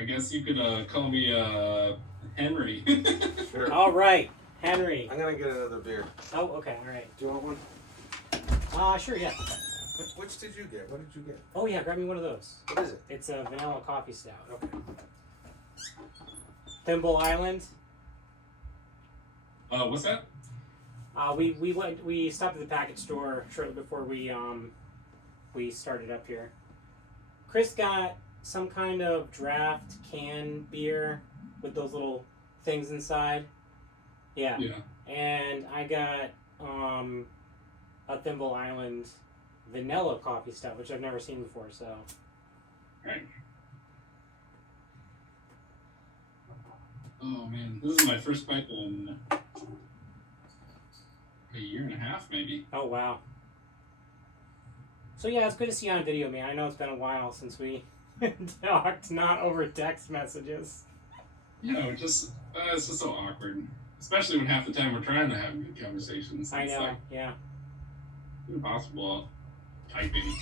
I guess you could call me Henry. Sure. All right, Henry. I'm gonna get another beer. Oh, okay, all right. Do you want one? Sure, yeah. Which did you get? What did you get? Oh, yeah, grab me one of those. What is it? It's a vanilla coffee stout. Okay. Thimble Island. What's that? We stopped at the package store shortly before we started up here. Chris got some kind of draft can beer with those little things inside. Yeah. Yeah. And I got a Thimble Island vanilla coffee stout, which I've never seen before, so. Right. Oh man, this is my first bite in a year and a half, maybe. Oh, wow. So yeah, it's good to see you on video, man. I know it's been a while since we talked, not over text messages. You know, it's just so awkward, especially when half the time we're trying to have good conversations. I It's know, like yeah. impossible typing.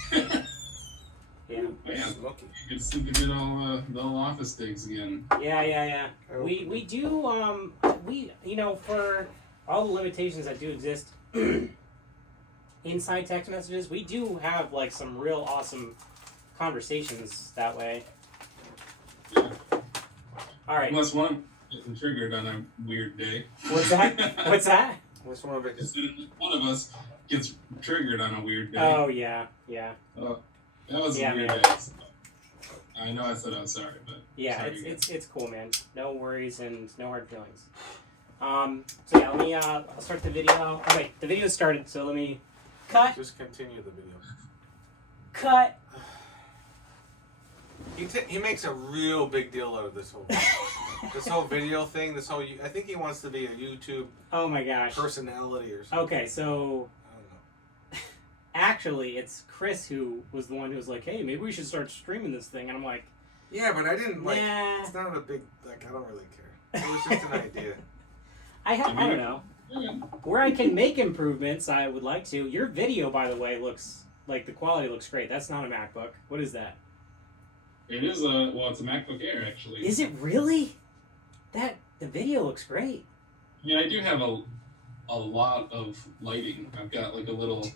Yeah. Man, Lucky. it's to get all the office digs again. Yeah. We do for all the limitations that do exist inside text messages, we do have like some real awesome conversations that way. Yeah. All right. Unless one getting triggered on a weird day. What's that? What's that? Which one of it? One of us gets triggered on a weird day. Oh yeah. That was Yeah, a weird man. day. I know I said I'm sorry, but Yeah, sorry it's cool, man. No worries and no hard feelings. So yeah, let me I'll start the video. Oh wait, the video started, so let me cut. Just continue the video. Cut. He makes a real big deal out of this whole video thing. I think he wants to be a YouTube Oh my gosh. personality or something. Okay, so I don't know. actually, it's Chris who was the one who was like, "Hey, maybe we should start streaming this thing," and I'm like, Yeah, but I didn't like. "Nah." It's not a big I don't really care. It was just an idea. I don't know. Yeah. Where I can make improvements, I would like to. Your video, by the way, looks like the quality looks great. That's not a MacBook. What is that? It is it's a MacBook Air actually. Is it really? The video looks great. Yeah, I do have a lot of lighting. I've got like a little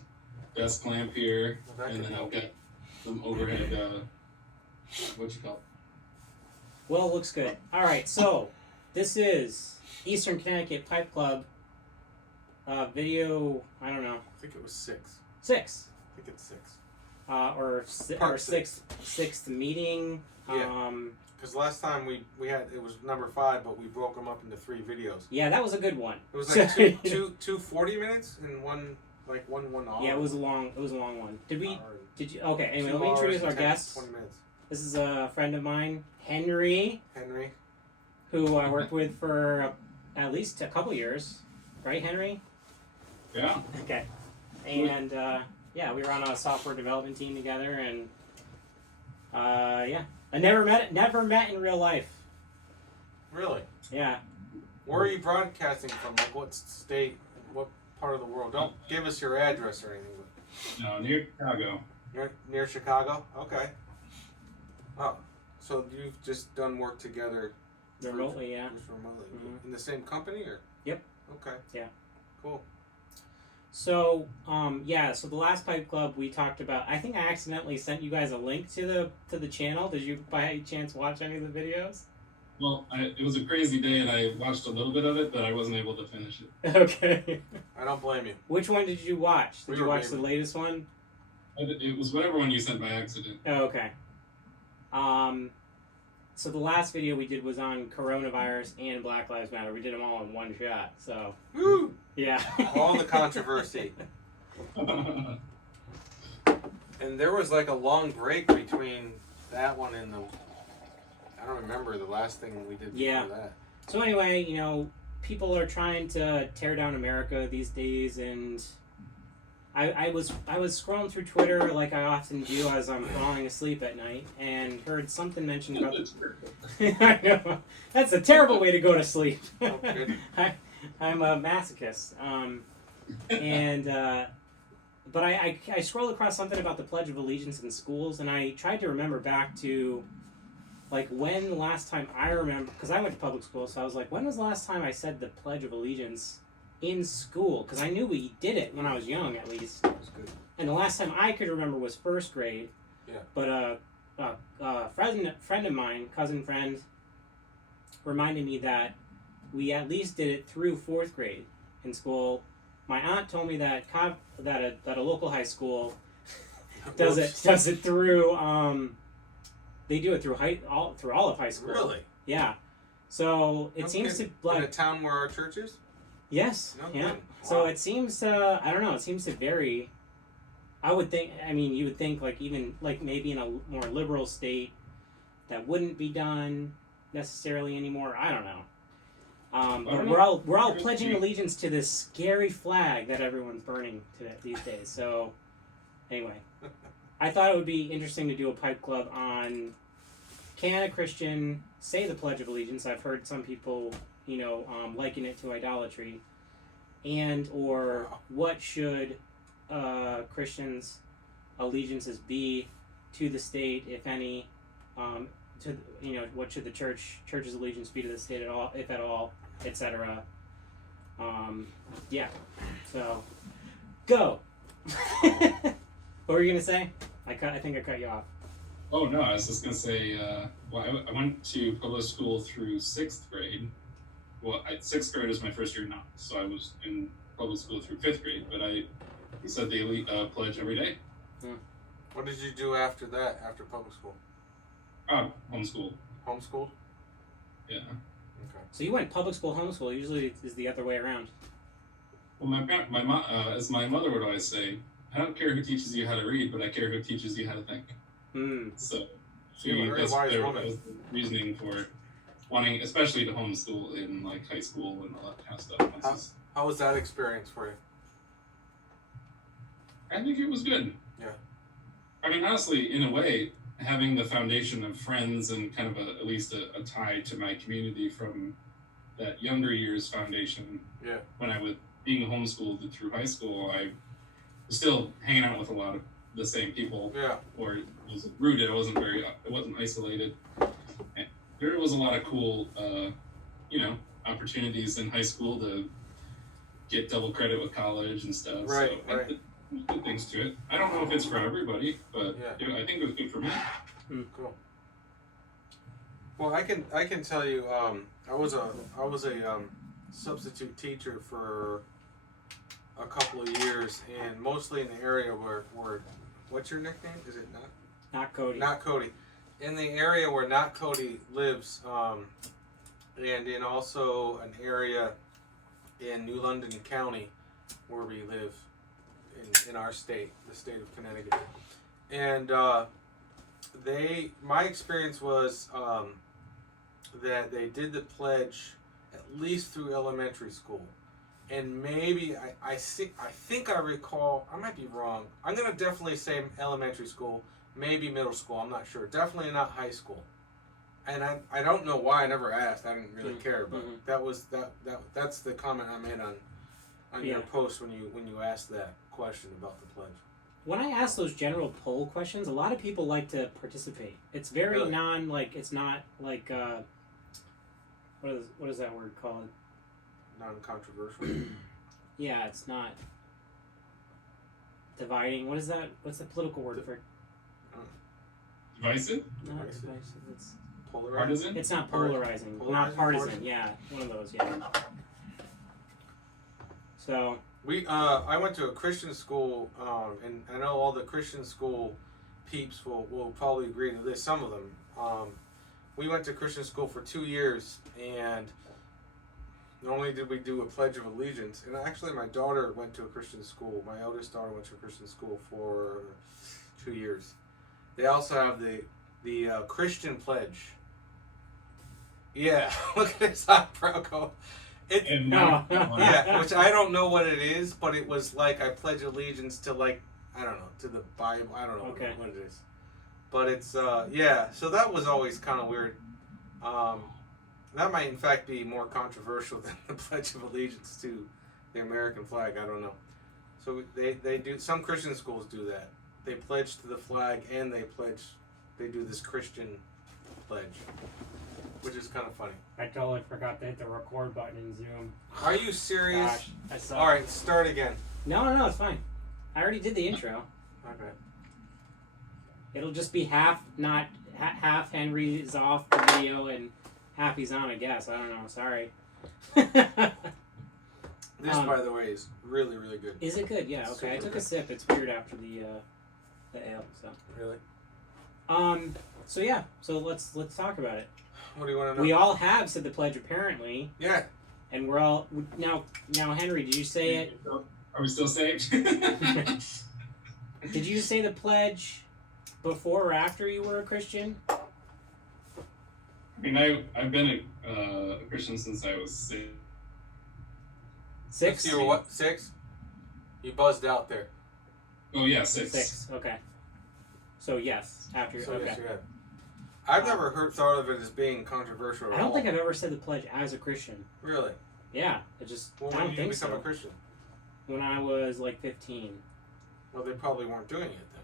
desk lamp here, Well, that and could then I've help. got some overhead. What you call? Well, it looks good. All right, so this is Eastern Connecticut Pipe Club video. I don't know, I think it was 6. 6 I think it's 6. or Part sixth meeting. Yeah. Because last time we had it was number 5, but we broke them up into 3 videos. Yeah, that was a good one. It was like two 40 minutes and one hour. Yeah, it was a long one. Did you? Okay. Anyway, 2 let me introduce hours our and 10, guest. 20 minutes. This is a friend of mine, Henry, Henry. who I worked with for at least a couple years, right, Henry? Yeah. Okay. And yeah, we were on a software development team together, and yeah, I never met in real life. Really? Yeah. Where are you broadcasting from? Like what state? What part of the world? Don't give us your address or anything. No, near Chicago. Near Chicago? Okay. Oh, so you've just done work together Remotely, yeah. just remotely. Mhm. In the same company or? Yep. Okay. Yeah. Cool. So, yeah, so the last Pipe Club we talked about, I think I accidentally sent you guys a link to the channel. Did you by any chance watch any of the videos? Well, it was a crazy day, and I watched a little bit of it, but I wasn't able to finish it. Okay. I don't blame you. Which one did you watch? Did We you were watch the baby. latest one? It was whatever one you sent by accident. Oh, okay. So the last video we did was on coronavirus and Black Lives Matter. We did them all in one shot. So Woo! yeah. All the controversy. And there was like a long break between that one and I don't remember the last thing we did before Yeah. that. So anyway, people are trying to tear down America these days, and I was scrolling through Twitter like I often do as I'm falling asleep at night, and heard something mentioned about I know that's a terrible way to go to sleep. Okay. I'm a masochist, and but I scrolled across something about the Pledge of Allegiance in schools, and I tried to remember back to like, when the last time I remember, because I went to public school, so I was like, when was the last time I said the Pledge of Allegiance in school? Because I knew we did it when I was young, at least. That was good. And the last time I could remember was first grade. Yeah. But a friend of mine, cousin friend, reminded me that we at least did it through fourth grade in school. My aunt told me that that a local high school does it through. They do it through all of high school. Really? Yeah. So it seems to in a town where our church is. Yes. No Yeah. kidding. So Wow. it seems I don't know. It seems to vary. I would think. I mean, you would think like even like maybe in a more liberal state that wouldn't be done necessarily anymore. I don't know. But we're all pledging allegiance to this scary flag that everyone's burning these days. So anyway, I thought it would be interesting to do a pipe club on can a Christian say the Pledge of Allegiance. I've heard some people, liken it to idolatry, and or what should Christians' allegiances be to the state, if any? What should the church's allegiance be to the state at all, if at all, etc. Yeah. So, go. What were you gonna say? I think I cut you off. Oh no, I was just gonna say. I went to public school through 6th grade. Well, 6th grade was my first year now, so I was in public school through 5th grade. But I said the pledge every day. What did you do after that? After public school? Homeschool. Homeschooled? Yeah. Okay. So you went public school, homeschool. Usually it's the other way around. Well, my mom, as my mother would always say, I don't care who teaches you how to read, but I care who teaches you how to think. So Very wise woman. was the reasoning for wanting, especially to homeschool in like high school and all that kind of stuff. How was that experience for you? I think it was good. Yeah. I mean, honestly, in a way, having the foundation of friends and kind of at least a tie to my community from that younger years foundation. Yeah. When I was being homeschooled through high school, I was still hanging out with a lot of the same people. Yeah. Or it was rooted. It wasn't isolated. And there was a lot of cool, opportunities in high school to get double credit with college and stuff. Right. So right. Good things to it. I don't know if it's for everybody, but Yeah. I think it was good for me. Cool. Well, I can tell you, I was a substitute teacher for a couple of years, and mostly in the area where what's your nickname? Is it Not Cody. Not Cody. In the area where Not Cody lives, and in also an area in New London County where we live in our state, the state of Connecticut. And my experience was that they did the pledge at least through elementary school. And maybe, I think I recall, I might be wrong. I'm going to definitely say elementary school, maybe middle school, I'm not sure. Definitely not high school. And I don't know why I never asked. I didn't really care, but that's the comment I made on your post when you asked that question about the pledge. When I ask those general poll questions, a lot of people like to participate. It's very Really? it's not like what is that word called? Non-controversial. Yeah, it's not dividing. What is that? What's the political word for? Divisive? Not Divisive. divisive. It's Polarized. Partisan? It's not polarizing. Not Polarizing? partisan. Yeah, one of those. Yeah. So I went to a Christian school, and I know all the Christian school peeps will probably agree to this. Some of them. We went to Christian school for 2 years, and not only did we do a Pledge of Allegiance, and actually my daughter went to a Christian school. My eldest daughter went to a Christian school for 2 years. They also have the Christian Pledge. Yeah, look at this hot Broco. Yeah, which I don't know what it is, but it was like I pledge allegiance to to the Bible. I don't know what it is. But it's so that was always kind of weird. That might in fact be more controversial than the Pledge of Allegiance to the American flag. I don't know. So they do, some Christian schools do that. They pledge to the flag and they do this Christian pledge, which is kind of funny. I totally forgot to hit the record button in Zoom. Are you serious? Gosh, I suck. All right, start again. No, it's fine. I already did the intro. Okay. It'll just be half Henry's off the video and half he's on, I guess. I don't know. Sorry. This, by the way, is really, really good. Is it good? Yeah. Okay. I Super took a good. sip. It's weird after the ale. So. Really? So yeah. So let's talk about it. What do you want to know? We all have said the pledge apparently, Yeah. and we're all now. Henry, did you say it? Are we still saved? Did you say the pledge before or after you were a Christian? I mean, I've been a Christian since I was 6. 6? You were what? 6? You buzzed out there. Oh yeah, 6. 6. Okay. So yes, after. So Okay. yes, you have. I've never thought of it as being controversial at I don't all. think I've ever said the pledge as a Christian. Really? Yeah, I just Well, I when don't did you think become so. a Christian? When I was like 15. Well, they probably weren't doing it then.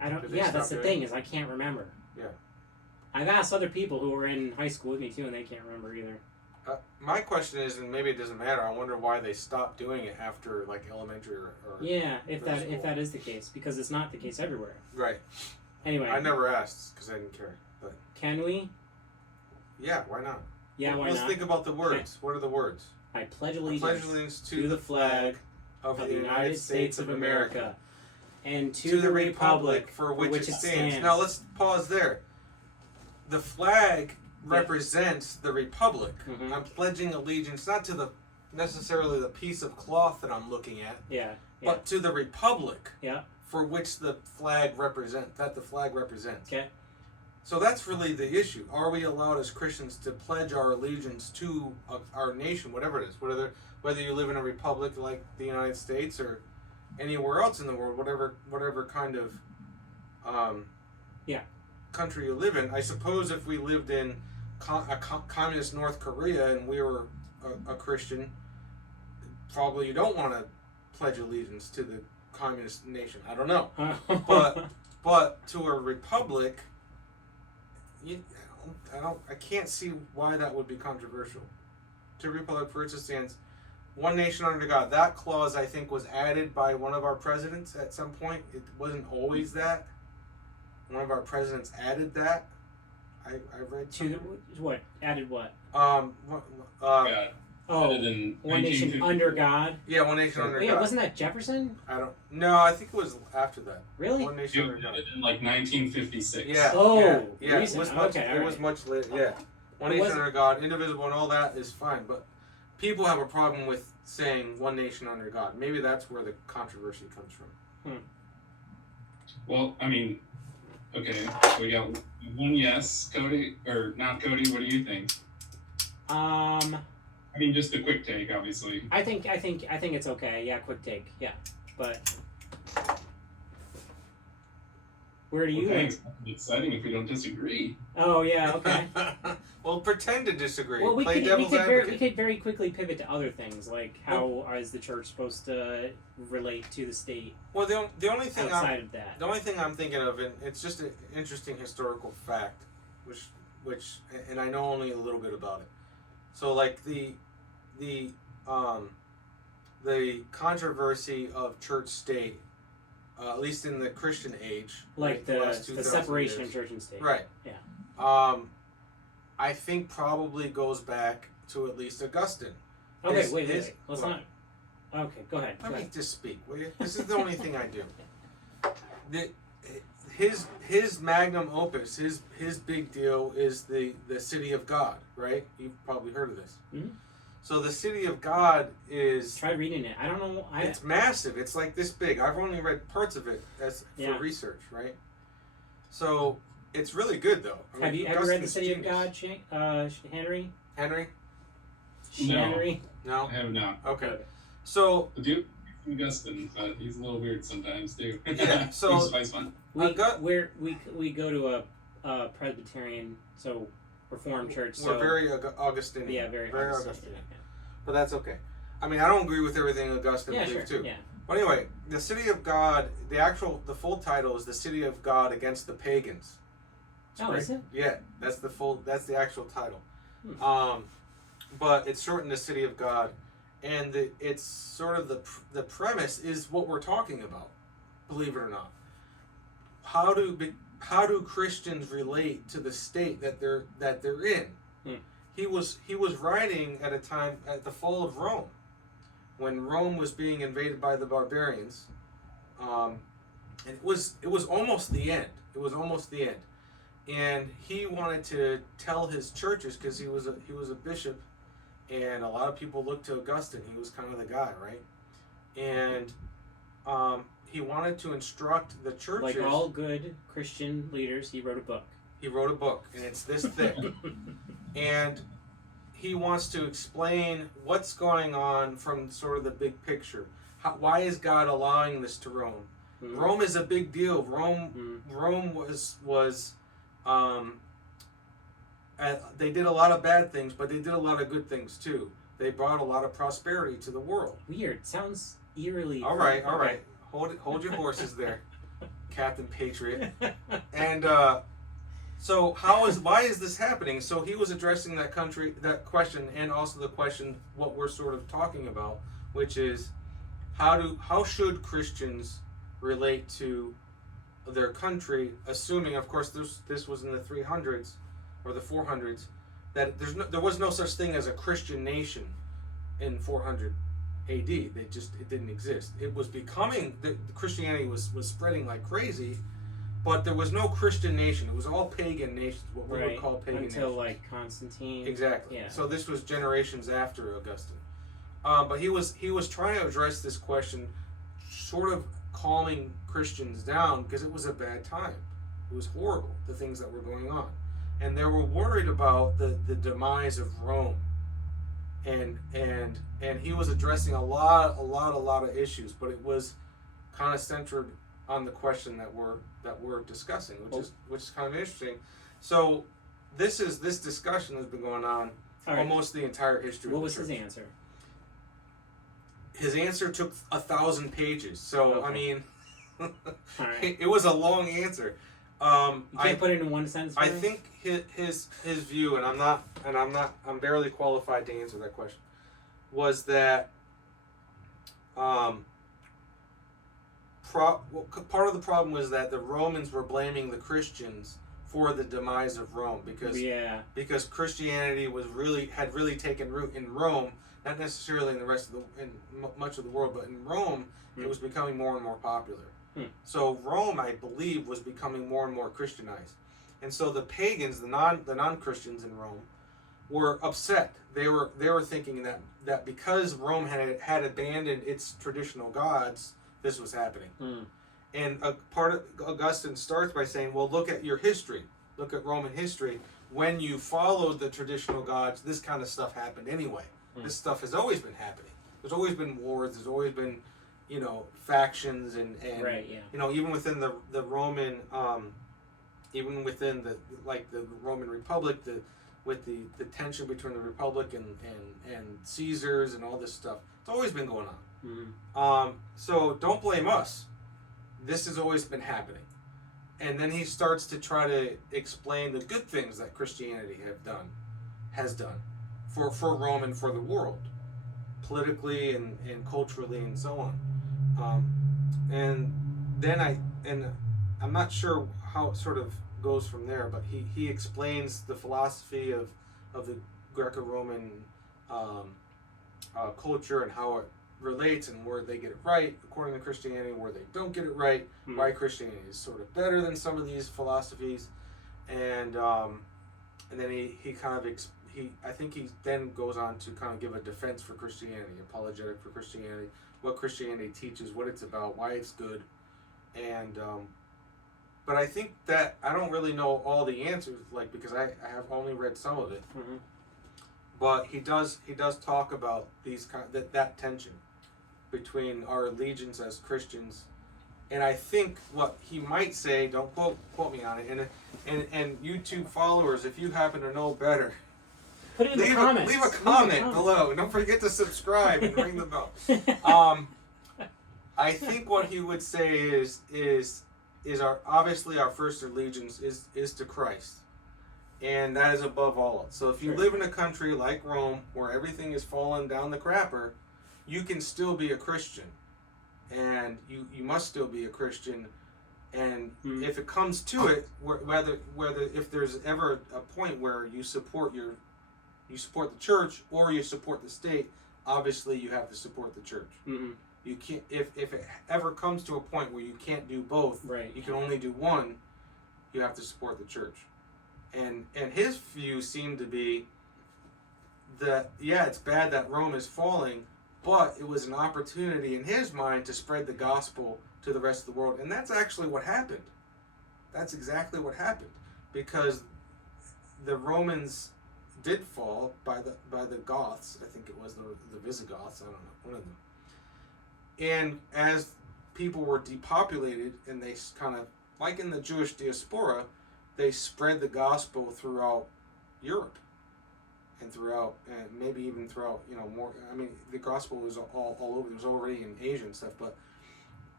I don't. Did they Yeah, stop that's the doing thing is I can't remember. Yeah. I've asked other people who were in high school with me too, and they can't remember either. My question is, and maybe it doesn't matter. I wonder why they stopped doing it after like elementary or Yeah, if middle that school. that is the case, because it's not the case everywhere. Right. Anyway, I never asked because I didn't care. But can we? yeah, why not? Yeah, why Let's not? think about the words. What are the words? I pledge I allegiance, pledge allegiance to the flag of of the United States of America and to the republic for which it stands. Now let's pause there. The flag represents the republic. Mhm. I'm pledging allegiance not to necessarily the piece of cloth that I'm looking at, Yeah. but to the republic. Yeah. For which the flag represents. Okay. So that's really the issue. Are we allowed as Christians to pledge our allegiance to our nation, whatever it is, whether you live in a republic like the United States or anywhere else in the world, whatever kind of country you live in? I suppose if we lived in communist North Korea and we were a Christian, probably you don't want to pledge allegiance to the communist nation. I don't know, but to a republic. I can't see why that would be controversial. To Republic for which it stands, one nation under God. That clause, I think, was added by one of our presidents at some point. It wasn't always that. One of our presidents added that. I read to something. what? Added what? Yeah. Oh, Added in one nation 1954. under God. Yeah, one nation under Yeah, God. wasn't that Jefferson? No, I think it was after that. Really? One nation under It God. did in like 1956. Yeah. Oh, yeah. It recent. was much. Okay, it all was right. much later. Yeah. One It nation wasn't- under God, indivisible, and all that is fine. But people have a problem with saying one nation under God. Maybe that's where the controversy comes from. Well, I mean, okay, we got one yes, Cody, or not Cody. What do you think? I mean, just a quick take, obviously. I think it's okay. Yeah, quick take. Yeah, but where do you? Well, thanks. It's exciting if we don't disagree. Oh yeah, okay. Well, pretend to disagree. Well, we Play could devil's very, advocate. quickly pivot to other things, like how is the church supposed to relate to the state Well, the only thing outside of that? the only thing I'm thinking of, and it's just an interesting historical fact, which and I know only a little bit about it. So, like the controversy of church state, at least in the Christian age, Like last the 2,000 separation years. of church and state. Right. Yeah. I think probably goes back to at least Augustine. Okay, His- wait. his- Let's what? not. Okay, go ahead. Let me just speak, will you? This is the only thing I do. His magnum opus, his big deal is the city of God, right? You've probably heard of this. Mhm. So the city of God is Try reading it. I don't know. it's massive. It's like this big. I've only read parts of it Yeah. for research, right? So it's really good though. I Have mean, you ever read the Augustine's City of genius. God, Henry? Henry? No. Henry? No. I have not. Okay. So I do Augustine, but he's a little weird sometimes too. Yeah, so- He's always fun. We go to a Presbyterian, so Reformed church. we're So very Augustinian. yeah, very Augustinian. Augustinian. But that's okay. I mean, I don't agree with everything Augustine Yeah, believed sure. too. Yeah. But anyway, the City of God, the full title is the City of God Against the Pagans. Oh, is it? Yeah, that's the actual title. Hmm. But it's shortened to City of God, and it's sort of the premise is what we're talking about. Believe it or not, how do Christians relate to the state that they're in? Hmm. He was writing at a time at the fall of Rome, when Rome was being invaded by the barbarians, and it was almost the end. It was almost the end, and he wanted to tell his churches, because he was a bishop, and a lot of people looked to Augustine. He was kind of the guy, right? And he wanted to instruct the churches. Like all good Christian leaders, he wrote a book. He wrote a book, and it's this thick. And he wants to explain what's going on from sort of the big picture. Why is God allowing this to Rome? Mm-hmm. Rome is a big deal. Rome was they did a lot of bad things, but they did a lot of good things too. They brought a lot of prosperity to the world. Weird. Sounds eerily. All right. Hold your horses there, Captain Patriot. And so why is this happening? So he was addressing that question, and also the question what we're sort of talking about, which is how should Christians relate to their country, assuming, of course, this was in the 300s or the 400s, that there was no such thing as a Christian nation in 400 AD. It didn't exist. It was becoming the Christianity was spreading like crazy. But there was no Christian nation. It was all pagan nations, what we would call pagan nations. Until like Constantine. Exactly. Yeah. So this was generations after Augustine. But he was trying to address this question, sort of calming Christians down, because it was a bad time. It was horrible, the things that were going on. And they were worried about the demise of Rome. And he was addressing a lot of issues, but it was kind of centered on the question that we're discussing, which is kind of interesting. So this discussion has been going on almost the entire history. What of the was church. his answer? His answer took 1,000 pages. So Okay. I mean, Right. it was a long answer. You can't put it in one sentence. I think his view, and I'm barely qualified to answer that question, was that part of the problem was that the Romans were blaming the Christians for the demise of Rome, because Christianity had really taken root in Rome, not necessarily in the rest of much of the world, but in Rome it was becoming more and more popular. So Rome, I believe, was becoming more and more Christianized, and so the pagans, the non-Christians in Rome, were upset. They were thinking that because Rome had abandoned its traditional gods, this was happening. And Augustine starts by saying, well, look at your history. Look at Roman history. When you followed the traditional gods, this kind of stuff happened anyway. This stuff has always been happening. There's always been wars. There's always been, factions and right, yeah. Even within the Roman, even within the Roman Republic, with the tension between the Republic and Caesars and all this stuff, it's always been going on. So don't blame us. This has always been happening. And then he starts to try to explain the good things that Christianity has done for Rome and for the world, politically and culturally and so on. And then I'm not sure how it sort of goes from there, but he explains the philosophy of the Greco-Roman culture and how it relates, and where they get it right according to Christianity, where they don't get it right, why Christianity is sort of better than some of these philosophies, and then he kind of I think he then goes on to kind of give a defense for Christianity, apologetic for Christianity, what Christianity teaches, what it's about, why it's good, and but I think that I don't really know all the answers, because I have only read some of it. But he does talk about that tension between our allegiance as Christians, and I think what he might say, don't quote me on it, and YouTube followers, if you happen to know better, put it in the comments. Leave a comment below. Don't forget to subscribe and ring the bell. I think what he would say is is our first allegiance is to Christ, and that is above all. So if you Sure. live in a country like Rome where everything is falling down the crapper, you can still be a Christian, and you must still be a Christian. And if it comes to it, whether if there's ever a point where you support the church or you support the state, obviously you have to support the church. Mm-hmm. You can't if it ever comes to a point where you can't do both, Right. you can only do one, you have to support the church. And his view seemed to be that, yeah, it's bad that Rome is falling, but it was an opportunity in his mind to spread the gospel to the rest of the world. And that's actually what happened. That's exactly what happened, because the Romans did fall by the Goths. I think it was the Visigoths. I don't know, one of them. And as people were depopulated, and they kind of, like in the Jewish diaspora, they spread the gospel throughout Europe and maybe even throughout, more. I mean, the gospel was all over. It was already in Asia and stuff, but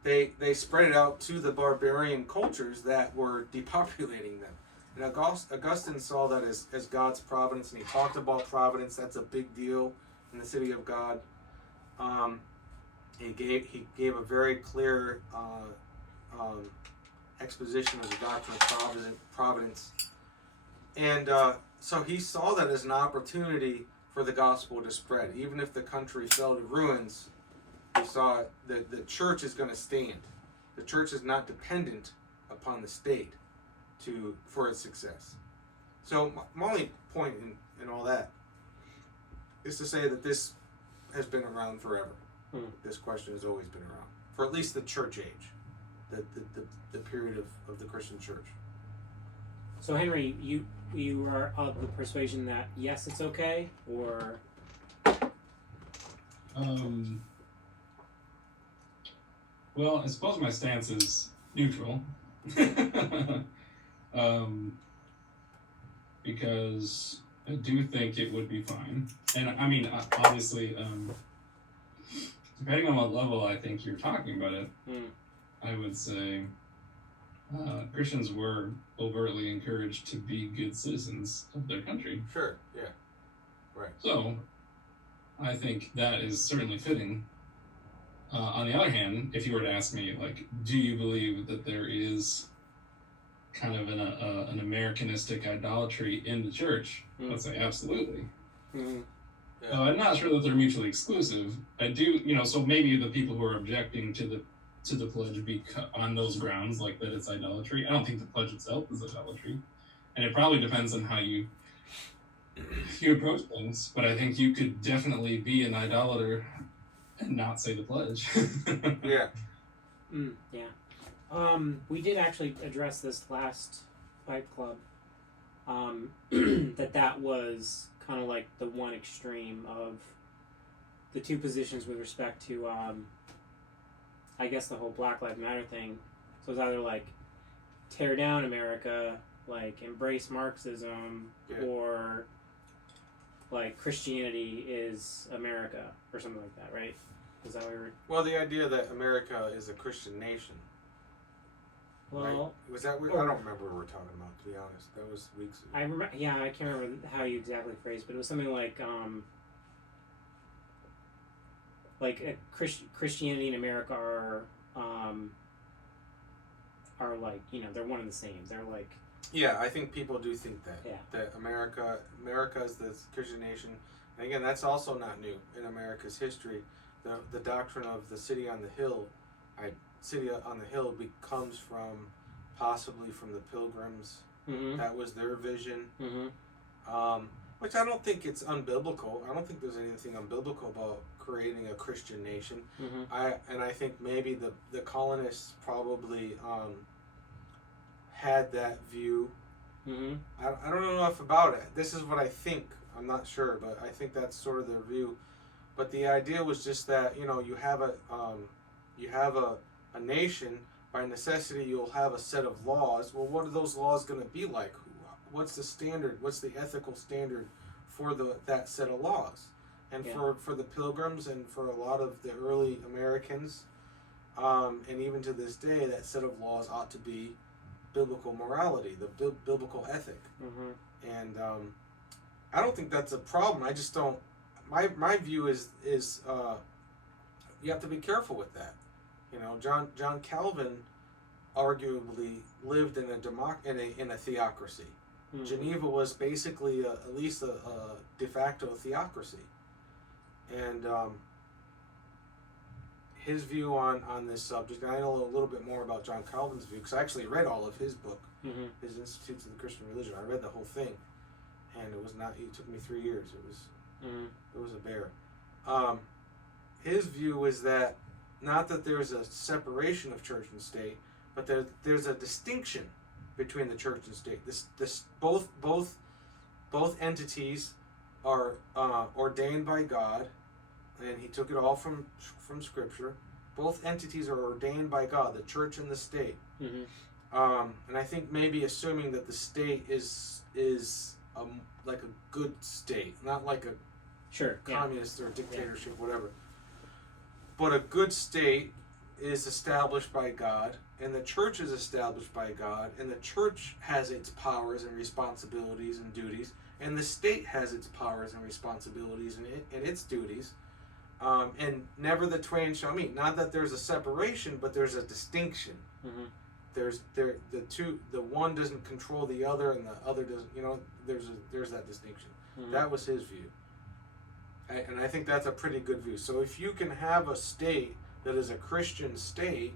they spread it out to the barbarian cultures that were depopulating them. And Augustine saw that as God's providence, and he talked about providence. That's a big deal in the city of God. He gave a very clear exposition of the doctrine of providence, and so he saw that as an opportunity for the gospel to spread. Even if the country fell to ruins, he saw that the church is going to stand. The church is not dependent upon the state for its success. So my only point in all that is to say that this has been around forever. This question has always been around, for at least the church age, the period of the Christian church. So Henry, you are of the persuasion that yes, it's okay, or well, I suppose my stance is neutral. Because I do think it would be fine. And I mean, obviously, depending on what level I think you're talking about it, I would say Christians were overtly encouraged to be good citizens of their country. Sure, yeah. Right. So, I think that is certainly fitting. On the other hand, if you were to ask me, like, do you believe that there is kind of an Americanistic idolatry in the church? I'd say absolutely. Mm-hmm. Yeah. I'm not sure that they're mutually exclusive. I do, so maybe the people who are objecting to the pledge on those grounds, like that it's idolatry. I don't think the pledge itself is idolatry, and it probably depends on how you approach things. But I think you could definitely be an idolater and not say the pledge. Yeah. Yeah. We did actually address this last Pipe Club. That was kind of like the one extreme of the two positions with respect to, I guess, the whole Black Lives Matter thing. So it's either like tear down America, like embrace Marxism, Yeah. or like Christianity is America, or something like that, right? Is that what we were? Well, the idea that America is a Christian nation. Well, right? Was that? I don't remember what we were talking about, to be honest. That was weeks ago. I remember. Yeah, I can't remember how you exactly phrased, but it was something like Christianity and America are like, they're one and the same. They're like. Yeah, I think people do think that. Yeah. That America is the Christian nation. And again, that's also not new in America's history. The doctrine of the city on the hill, comes possibly from the Pilgrims. Mm-hmm. That was their vision. Mm-hmm. Which I don't think it's unbiblical. I don't think there's anything unbiblical about creating a Christian nation. Mm-hmm. I think maybe the colonists probably had that view. Mm-hmm. I don't know enough about it. This is what I think. I'm not sure, but I think that's sort of their view. But the idea was just that you have a nation. By necessity, you'll have a set of laws. Well, what are those laws going to be like? What's the standard? What's the ethical standard for that set of laws? And for the Pilgrims and for a lot of the early Americans, and even to this day, that set of laws ought to be biblical morality, the biblical ethic. Mm-hmm. And I don't think that's a problem. I just don't. My view is you have to be careful with that. You know, John Calvin arguably lived in a theocracy. Mm-hmm. Geneva was basically at least a de facto theocracy, and his view on this subject. And I know a little bit more about John Calvin's view because I actually read all of his book, Mm-hmm. his Institutes of the Christian Religion. I read the whole thing, and it was not. It took me 3 years. It was a bear. His view is that not that there's a separation of church and state, but there's a distinction between the church and state. Both entities are ordained by God, and he took it all from Scripture. Both entities are ordained by God, the church and the state. Mm-hmm. And I think maybe assuming that the state is like a good state, not like a Sure. communist or dictatorship, whatever. But a good state is established by God, and the church is established by God, and the church has its powers and responsibilities and duties, and the state has its powers and responsibilities and its duties. And never the twain shall meet. Not that there's a separation, but there's a distinction. Mm-hmm. The one doesn't control the other, and the other doesn't. You know, there's that distinction. Mm-hmm. That was his view. And I think that's a pretty good view. So if you can have a state that is a Christian state,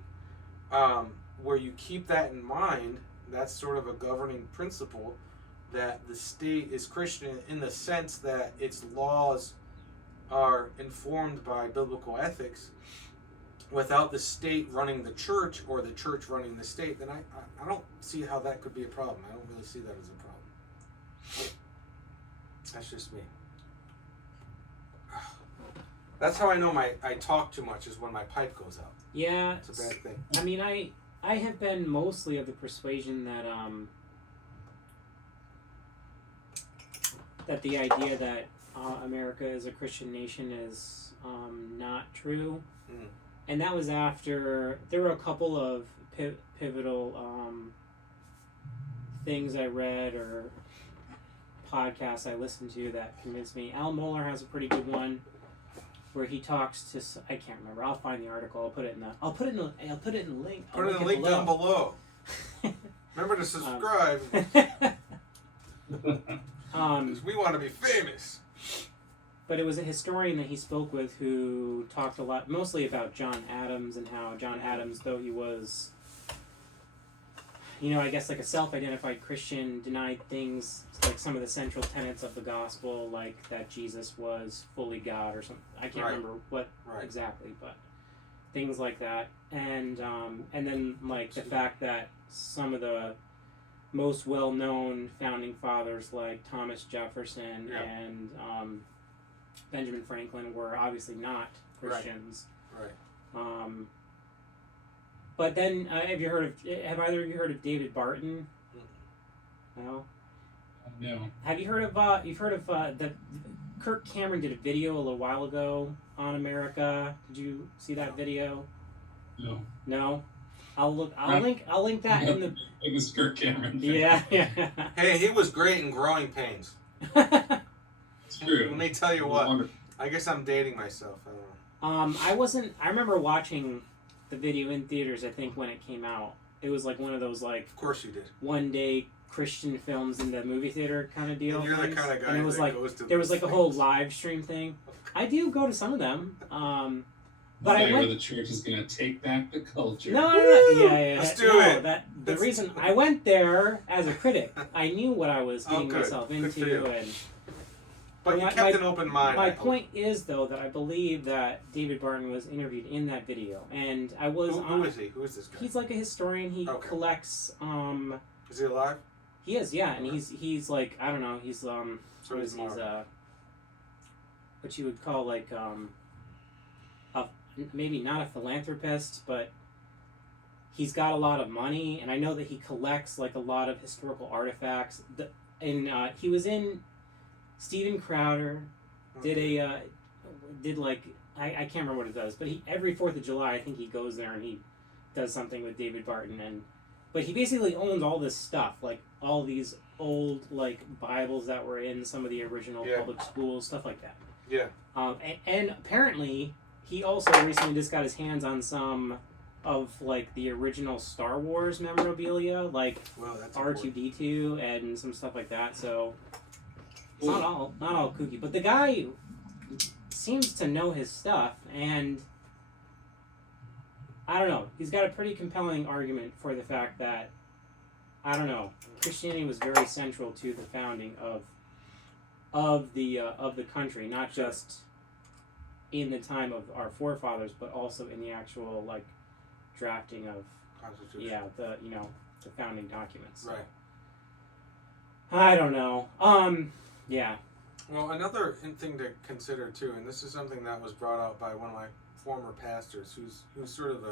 where you keep that in mind, that's sort of a governing principle, that the state is Christian in the sense that its laws are informed by biblical ethics, without the state running the church or the church running the state, then I don't see how that could be a problem. I don't really see that as a problem. That's just me. That's how I know I talk too much, is when my pipe goes out. Yeah, It's a bad thing. I mean, I have been mostly of the persuasion that that the idea that America is a Christian nation is not true, and that was after there were a couple of pivotal things I read or podcasts I listened to that convinced me. Al Mohler has a pretty good one where he talks to, I can't remember. I'll find the article. I'll put it in the link. Put it in the link down below. Remember to subscribe. Because we want to be famous. But it was a historian that he spoke with who talked a lot, mostly about John Adams, and how John Adams, though he was, I guess like a self-identified Christian, denied things like some of the central tenets of the gospel, like that Jesus was fully God or something. I can't remember what exactly, but things like that. And then like the fact that some of the most well-known founding fathers like Thomas Jefferson and Benjamin Franklin were obviously not Christians. Right. But then, have either of you heard of David Barton? No. No. Have you heard of? You've heard of the Kirk Cameron did a video a little while ago on America. Did you see that video? No. No. I'll link that in the. Biggest Kirk Cameron. Yeah. Hey, he was great in Growing Pains. It's true. Let me tell you what. I guess I'm dating myself. I don't know. I remember watching the video in theaters, I think, when it came out. It was like one of those like Of course you did. one day Christian films in the movie theater kind of deal. And you're the kind of guy and it was that like goes to there was those like a whole things. live stream thing. I do go to some of them. But But I where went. the church is going to take back the culture. No. Yeah. Let's that- do no, it. The reason I went there as a critic, I knew what I was getting good. myself Good for you. into, and But you My- kept an open mind. my I hope. point is though that I believe that David Barton was interviewed in that video, and I was. Who is he? Who is this guy? He's like a historian. He Okay. collects. Is he alive? He is, yeah, and he's like, I don't know. He's So what he's is Mark. what you would call like maybe not a philanthropist, but he's got a lot of money, and I know that he collects like a lot of historical artifacts. He was in Stephen Crowder, did like I can't remember what it does, but every 4th of July, I think he goes there and he does something with David Barton, but he basically owns all this stuff, like all these old like Bibles that were in some of the original public schools, stuff like that. Yeah. And apparently he also recently just got his hands on some of like the original Star Wars memorabilia, like R2D2 and some stuff like that. So it's not all kooky, but the guy seems to know his stuff, and I don't know. He's got a pretty compelling argument for the fact that, I don't know, Christianity was very central to the founding of the country, not just in the time of our forefathers, but also in the actual like drafting of the founding documents. Right. I don't know. Yeah. Well, another thing to consider too, and this is something that was brought out by one of my former pastors, who's sort of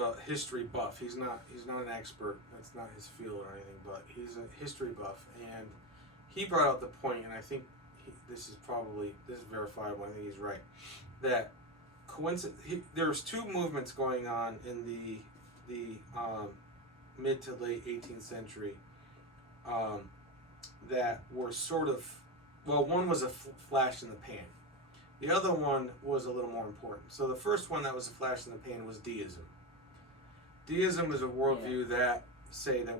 a history buff. He's not an expert. That's not his field or anything, but he's a history buff, and he brought out the point, and I think this is verifiable. I think he's right, that there's two movements going on in the mid to late 18th century that were sort of, well, one was a flash in the pan. The other one was a little more important. So the first one that was a flash in the pan was deism. Deism is a worldview that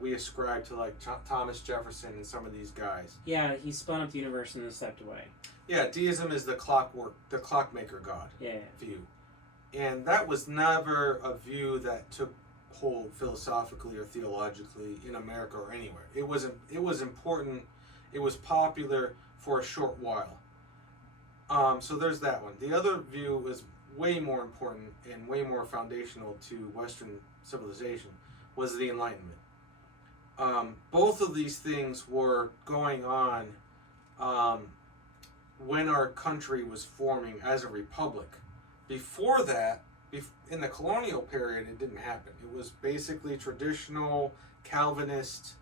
we ascribe to like Thomas Jefferson and some of these guys. Yeah, he spun up the universe in a stepped way. Yeah, deism is the clockmaker god view. And that was never a view that took hold philosophically or theologically in America or anywhere. It was important. It was popular for a short while. So there's that one. The other view was way more important and way more foundational to Western civilization, was the Enlightenment. Both of these things were going on when our country was forming as a republic. Before that, in the colonial period, it didn't happen. It was basically traditional Calvinist,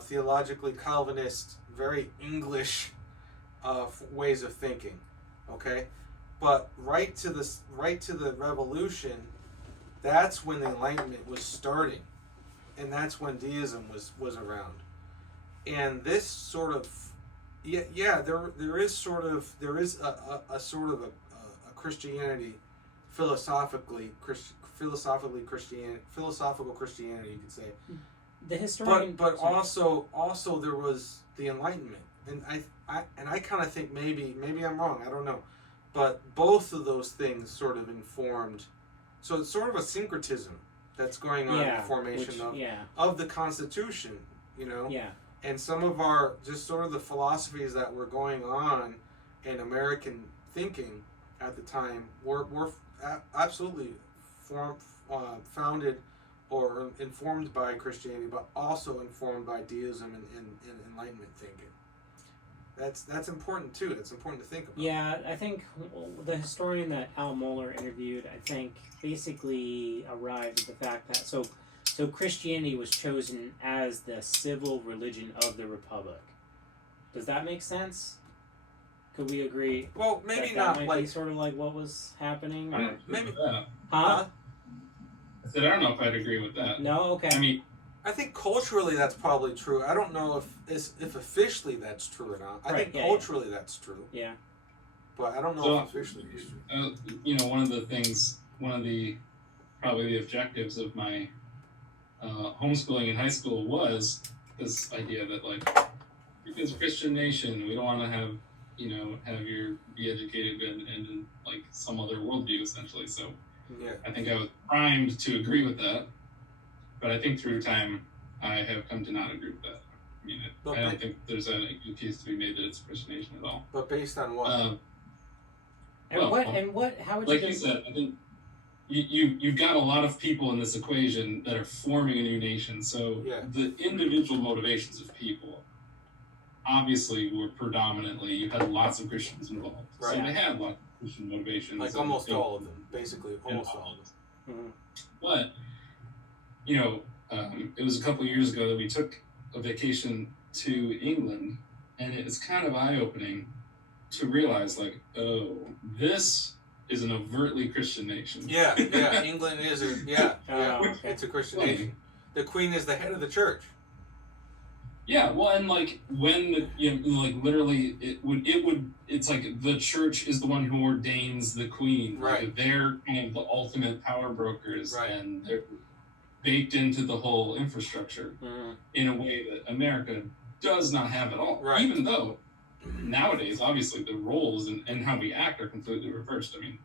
theologically Calvinist, very English ways of thinking. Okay, but right to the Revolution, that's when the Enlightenment was starting, and that's when deism was around. And this sort of there is a sort of a Christianity, philosophical Christianity, you could say. The historian, but also there was the Enlightenment, and I kind of think maybe I'm wrong, I don't know, but both of those things sort of informed. So it's sort of a syncretism that's going on in the formation of the Constitution, you know. Yeah. And some of our just sort of the philosophies that were going on in American thinking at the time were absolutely founded or informed by Christianity, but also informed by deism and Enlightenment thinking. That's important too. That's important to think about. Yeah, I think the historian that Al Mohler interviewed, I think, basically arrived at the fact that so Christianity was chosen as the civil religion of the Republic. Does that make sense? Could we agree? Well, maybe that not might like be sort of like what was happening, or maybe. Huh? I said I don't know if I'd agree with that. No, okay. I mean, I think culturally that's probably true. I don't know if officially that's true or not. I think culturally that's true. Yeah. But I don't know if officially it's true. One of the probably the objectives of my homeschooling in high school was this idea that like, it's a Christian nation, we don't want to have be educated in like some other worldview essentially. So yeah. I think I was primed to agree with that, but I think through time I have come to not agree with that. I mean, I don't think there's a case to be made that it's a Christian nation at all. But based on what? How would like you said, I think you've got a lot of people in this equation that are forming a new nation. So the individual motivations of people obviously were predominantly, you had lots of Christians involved. Right. So they had lots of Christian motivations. Like almost all of them, basically, almost all of them. But, it was a couple of years ago that we took a vacation to England, and it was kind of eye-opening to realize, like, oh, this is an overtly Christian nation. Yeah. England is Okay. it's a Christian nation. The Queen is the head of the church. Yeah, well, and like when like literally it's like the church is the one who ordains the queen. Right. Like they're kind of the ultimate power brokers, Right. and they're baked into the whole infrastructure in a way that America does not have at all. Right. Even though nowadays, obviously, the roles and how we act are completely reversed. I mean,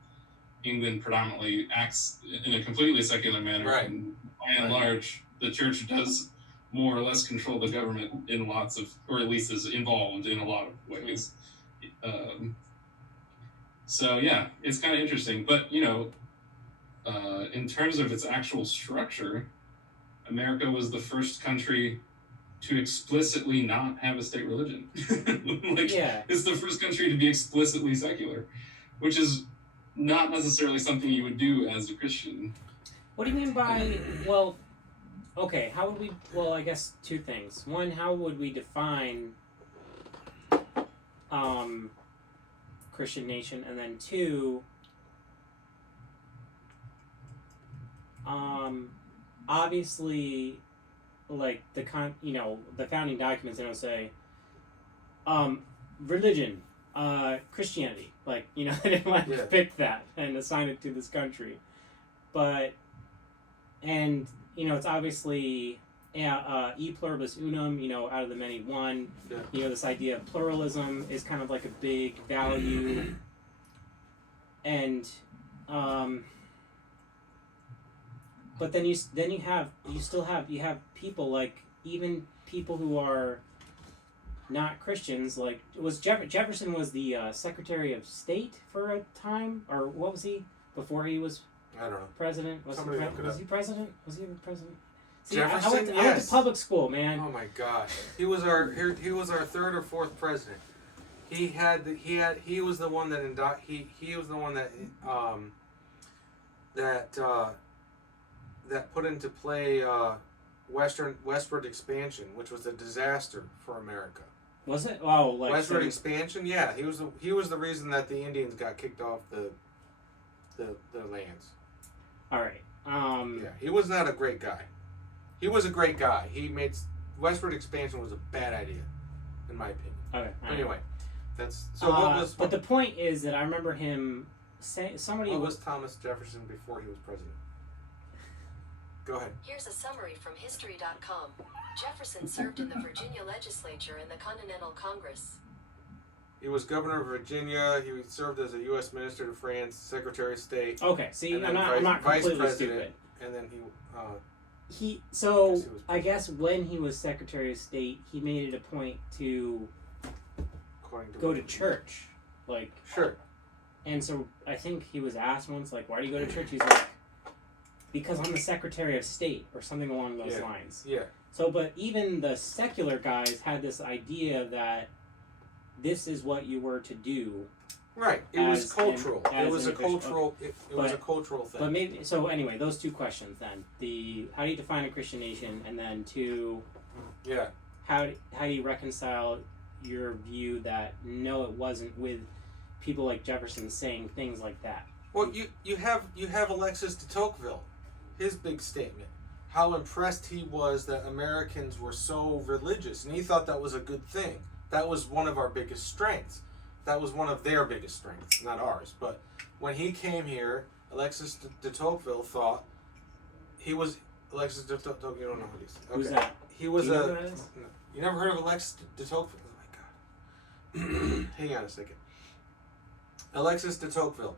England predominantly acts in a completely secular manner, Right. and by and large, the church does more or less control the government in lots of, or at least is involved in a lot of ways. So yeah, it's kind of interesting. But in terms of its actual structure, America was the first country to explicitly not have a state religion. It's the first country to be explicitly secular, which is not necessarily something you would do as a Christian. What do you mean by, well, okay, how would we, well, I guess two things. One, how would we define Christian nation? And then two, obviously, like, the founding documents, they don't say, religion, Christianity. Like, they didn't pick that and assign it to this country. But, and, it's obviously, e pluribus unum, out of the many one. Yeah. This idea of pluralism is kind of like a big value. And, but then you have people, like, even people who are not Christians, like, Jefferson was the Secretary of State for a time, or what was he before he was I don't know. president? Was he president? Was he ever president? See, Jefferson, I went to public school, man. Oh my gosh, he was our third or fourth president. He was the one that he was the one that put into play westward expansion, which was a disaster for America. Was it? Oh, like westward expansion? Yeah, he was the reason that the Indians got kicked off the lands. All right. Yeah, he was not a great guy. He was a great guy. He made westward expansion was a bad idea, in my opinion. Okay. Anyway, that's so. What was? But the point is that I remember him saying What was Thomas Jefferson before he was president? Go ahead. Here's a summary from History.com. Jefferson served in the Virginia legislature and the Continental Congress. He was governor of Virginia. He served as a U.S. minister to France, Secretary of State. Okay, see, and I'm not vice completely president, stupid. And then I guess when he was Secretary of State, he made it a point to go to church, like. Sure. And so I think he was asked once, like, why do you go to church? He's like, because I'm the Secretary of State, or something along those lines. Yeah. So, but even the secular guys had this idea that this is what you were to do. Right. It was cultural. It was a cultural. It was a cultural thing. But maybe so. Anyway, those two questions then: how do you define a Christian nation, and then two, how do you reconcile your view that no, it wasn't, with people like Jefferson saying things like that? Well, you have Alexis de Tocqueville, his big statement, how impressed he was that Americans were so religious, and he thought that was a good thing. That was one of our biggest strengths. That was one of their biggest strengths, not ours. But when he came here, Alexis de Tocqueville thought he was Alexis de Tocqueville. You don't know who he is. Okay. Who's that? He was Do you know who that is? No. You never heard of Alexis de Tocqueville? Oh my God. Hang on a second. Alexis de Tocqueville.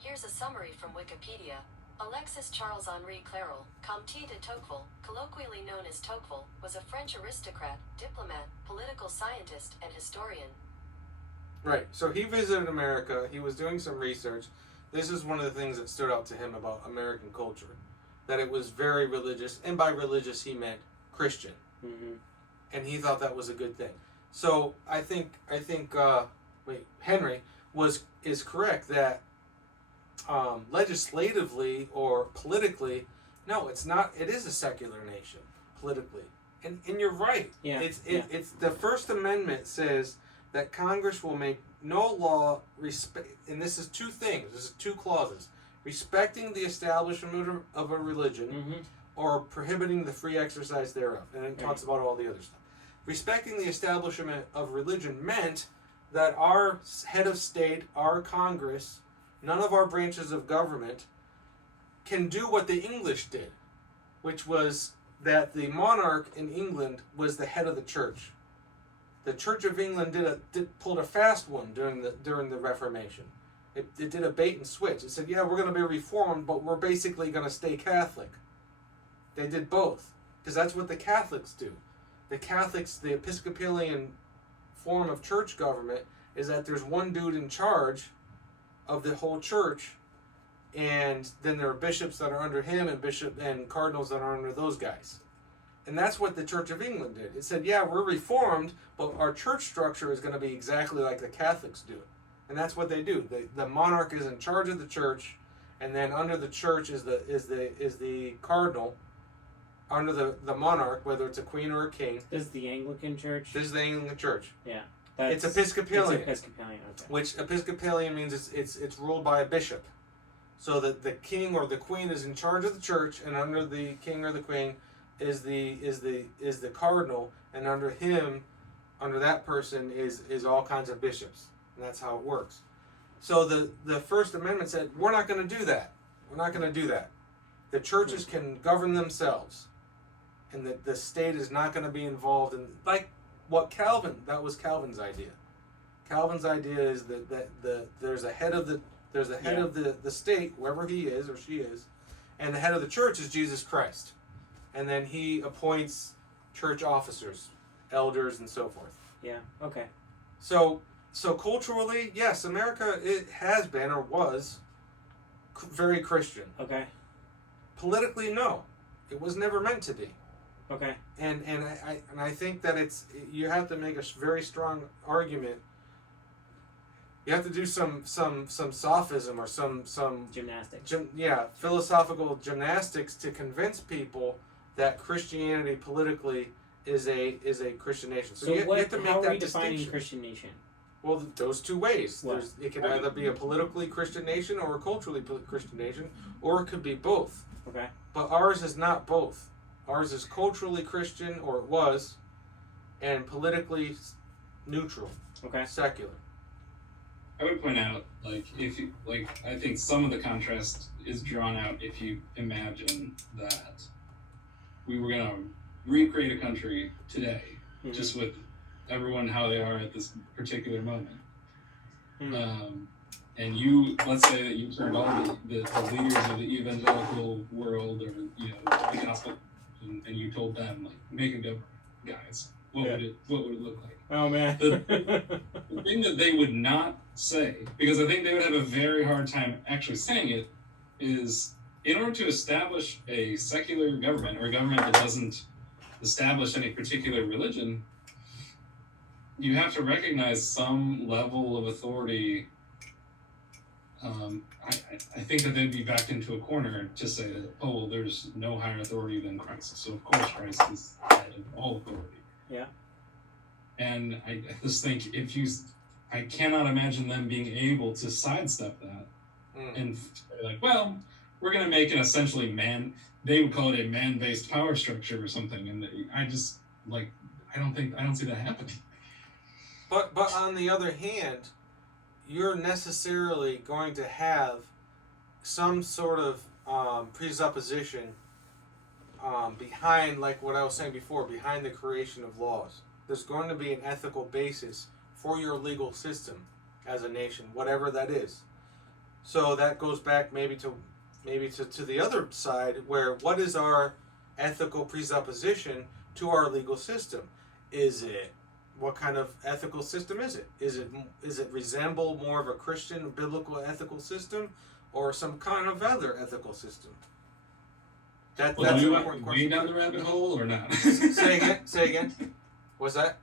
Here's a summary from Wikipedia. Alexis Charles-Henri Clairol, Comte de Tocqueville, colloquially known as Tocqueville, was a French aristocrat, diplomat, political scientist, and historian. Right. So he visited America. He was doing some research. This is one of the things that stood out to him about American culture, that it was very religious, and by religious he meant Christian. Mm-hmm. And he thought that was a good thing. So I think Henry is correct that legislatively or politically, no, it's not. It is a secular nation politically. And you're right. Yeah. It's the First Amendment says that Congress will make no law respect, and this is two things. This is two clauses: respecting the establishment of a religion, Mm-hmm. or prohibiting the free exercise thereof. And it talks about all the other stuff. Respecting the establishment of religion meant that our head of state, our Congress, none of our branches of government can do what the English did, which was that the monarch in England was the head of the church. The Church of England pulled a fast one during the Reformation. It did a bait and switch. It said, yeah, we're going to be reformed, but we're basically going to stay Catholic. They did both, because that's what the Catholics do. The Catholics, the Episcopalian form of church government, is that there's one dude in charge of the whole church, and then there are bishops that are under him, and cardinals that are under those guys. And that's what the Church of England did. It said, yeah, we're reformed, but our church structure is going to be exactly like the Catholics do. And that's what they do. The monarch is in charge of the church, and then under the church is the cardinal. Under the monarch, whether it's a queen or a king. This is the Anglican Church? This is the Anglican Church. Yeah. It's Episcopalian. It's Episcopalian, okay. Which Episcopalian means it's ruled by a bishop. So that the king or the queen is in charge of the church, and under the king or the queen is the cardinal, and under him, under that person is all kinds of bishops. And that's how it works. So the First Amendment said, we're not going to do that. We're not going to do that. The churches can govern themselves. And the state is not going to be involved in, like what that was Calvin's idea. Calvin's idea is that there's a head of the state, whoever he is or she is, and the head of the church is Jesus Christ. And then he appoints church officers, elders, and so forth. Yeah, okay. So culturally, yes, America, it has been or was very Christian. Okay. Politically, no. It was never meant to be. Okay. And I think that you have to make a very strong argument. You have to do some sophism or some gymnastics. Philosophical gymnastics to convince people that Christianity politically is a Christian nation. So you have to make how that are we defining distinction. Christian nation? Well, those two ways. What? It can either be a politically Christian nation or a culturally Christian nation, or it could be both. Okay. But ours is not both. Ours is culturally Christian, or it was, and politically neutral. Okay. Secular. I would point out, I think some of the contrast is drawn out if you imagine that we were going to recreate a country today, just with everyone how they are at this particular moment. And let's say that you turned all the leaders of the evangelical world, or the gospel, and you told them, like, make a government, guys. What would it look like? Oh man. The thing that they would not say, because I think they would have a very hard time actually saying it, is in order to establish a secular government, or a government that doesn't establish any particular religion, you have to recognize some level of authority. I think that they'd be backed into a corner to say that, oh, well, there's no higher authority than Christ. So, of course, Christ is head of all authority. Yeah. And I just think I cannot imagine them being able to sidestep that and say, like, well, we're going to make an essentially they would call it a man-based power structure or something. And I don't see that happening. But on the other hand, you're necessarily going to have some sort of presupposition behind, like what I was saying before, behind the creation of laws. There's going to be an ethical basis for your legal system as a nation, whatever that is. So that goes back maybe to the other side, where what is our ethical presupposition to our legal system? What kind of ethical system is it? Is it resemble more of a Christian biblical ethical system, or some kind of other ethical system? That's an important question. Way down the rabbit hole or not? Say again. What's that?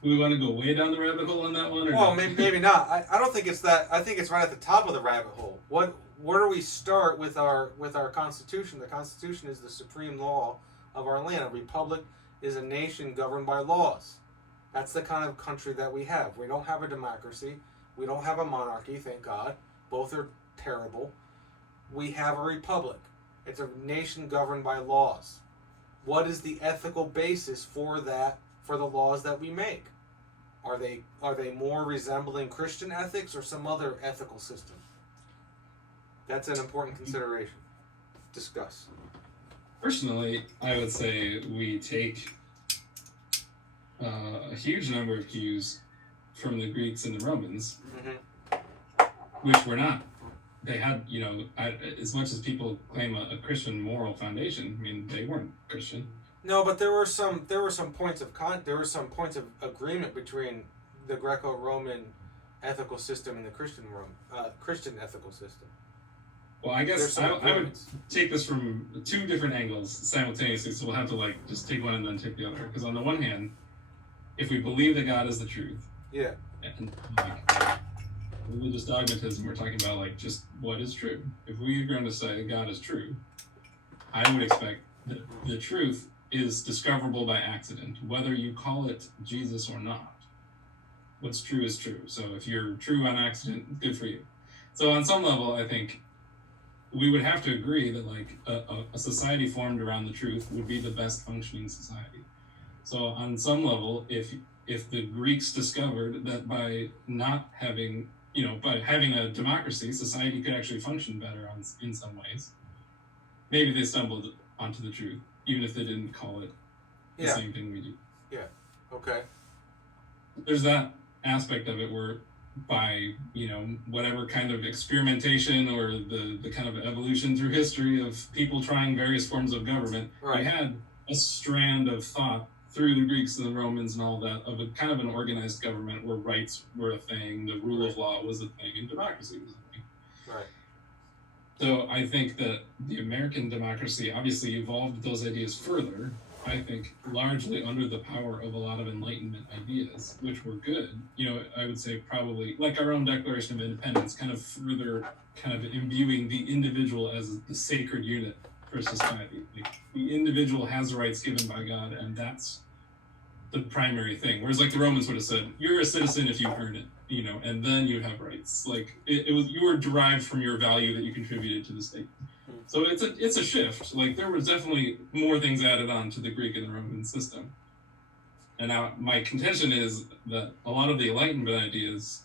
We want to go way down the rabbit hole on that one? Or Well, not? maybe not. I don't think it's that. I think it's right at the top of the rabbit hole. Where do we start with our Constitution? The Constitution is the supreme law of our land. A republic is a nation governed by laws. That's the kind of country that we have. We don't have a democracy. We don't have a monarchy, thank God. Both are terrible. We have a republic. It's a nation governed by laws. What is the ethical basis for that, for the laws that we make? Are they more resembling Christian ethics or some other ethical system? That's an important consideration. Discuss. Personally, I would say we take a huge number of cues from the Greeks and the Romans, which were not. They had, as much as people claim a Christian moral foundation, I mean, they weren't Christian. No, but there were some points of agreement between the Greco-Roman ethical system and the Christian ethical system. Well, I guess I would take this from two different angles simultaneously, so we'll have to just take one and then take the other. Because on the one hand, if we believe that God is the truth, yeah, and religious dogmatism, we're talking about just what is true. If we are going to say that God is true, I would expect that the truth is discoverable by accident, whether you call it Jesus or not. What's true is true. So if you're true on accident, good for you. So on some level, I think we would have to agree that a society formed around the truth would be the best functioning society. So on some level, if the Greeks discovered that by not having, by having a democracy, society could actually function better in some ways, maybe they stumbled onto the truth, even if they didn't call it the same thing we do. Yeah. Okay. There's that aspect of it where by, whatever kind of experimentation or the kind of evolution through history of people trying various forms of government, right, we had a strand of thought through the Greeks and the Romans and all that of a kind of an organized government where rights were a thing, the rule of law was a thing, and democracy was a thing. Right. So I think that the American democracy obviously evolved those ideas further, I think largely under the power of a lot of Enlightenment ideas, which were good. I would say probably like our own Declaration of Independence, kind of further kind of imbuing the individual as the sacred unit for society. The individual has rights given by God, and that's the primary thing. Whereas the Romans would have said, you're a citizen if you earn it, and then you have rights. It was, you were derived from your value that you contributed to the state. So it's a shift. There was definitely more things added on to the Greek and the Roman system. And now my contention is that a lot of the Enlightenment ideas,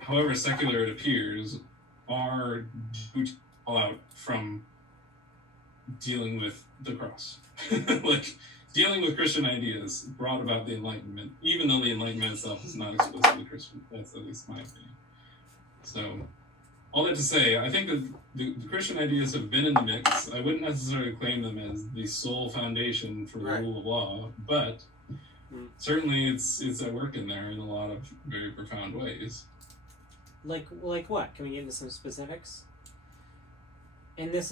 however secular it appears, are due to fall out from dealing with the cross. Dealing with Christian ideas brought about the Enlightenment, even though the Enlightenment itself is not explicitly Christian. That's at least my opinion. So, all that to say, I think that the Christian ideas have been in the mix. I wouldn't necessarily claim them as the sole foundation for the rule of law, but certainly it's at work in there in a lot of very profound ways. Like what? Can we get into some specifics? And is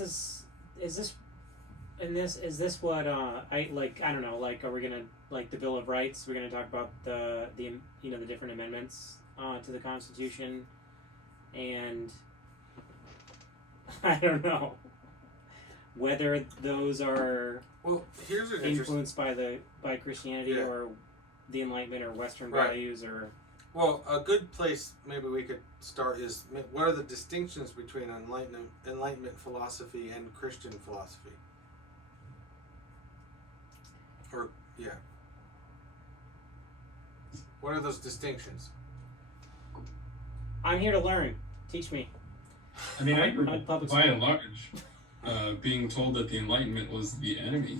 this what I don't know, are we gonna the Bill of Rights? We're gonna talk about the different amendments to the Constitution, and I don't know whether those are here's an influenced by Christianity or the Enlightenment or Western values or. Well, a good place maybe we could start is what are the distinctions between Enlightenment philosophy and Christian philosophy? What are those distinctions? I'm here to learn. Teach me. I mean, I grew up by and large being told that the Enlightenment was the enemy.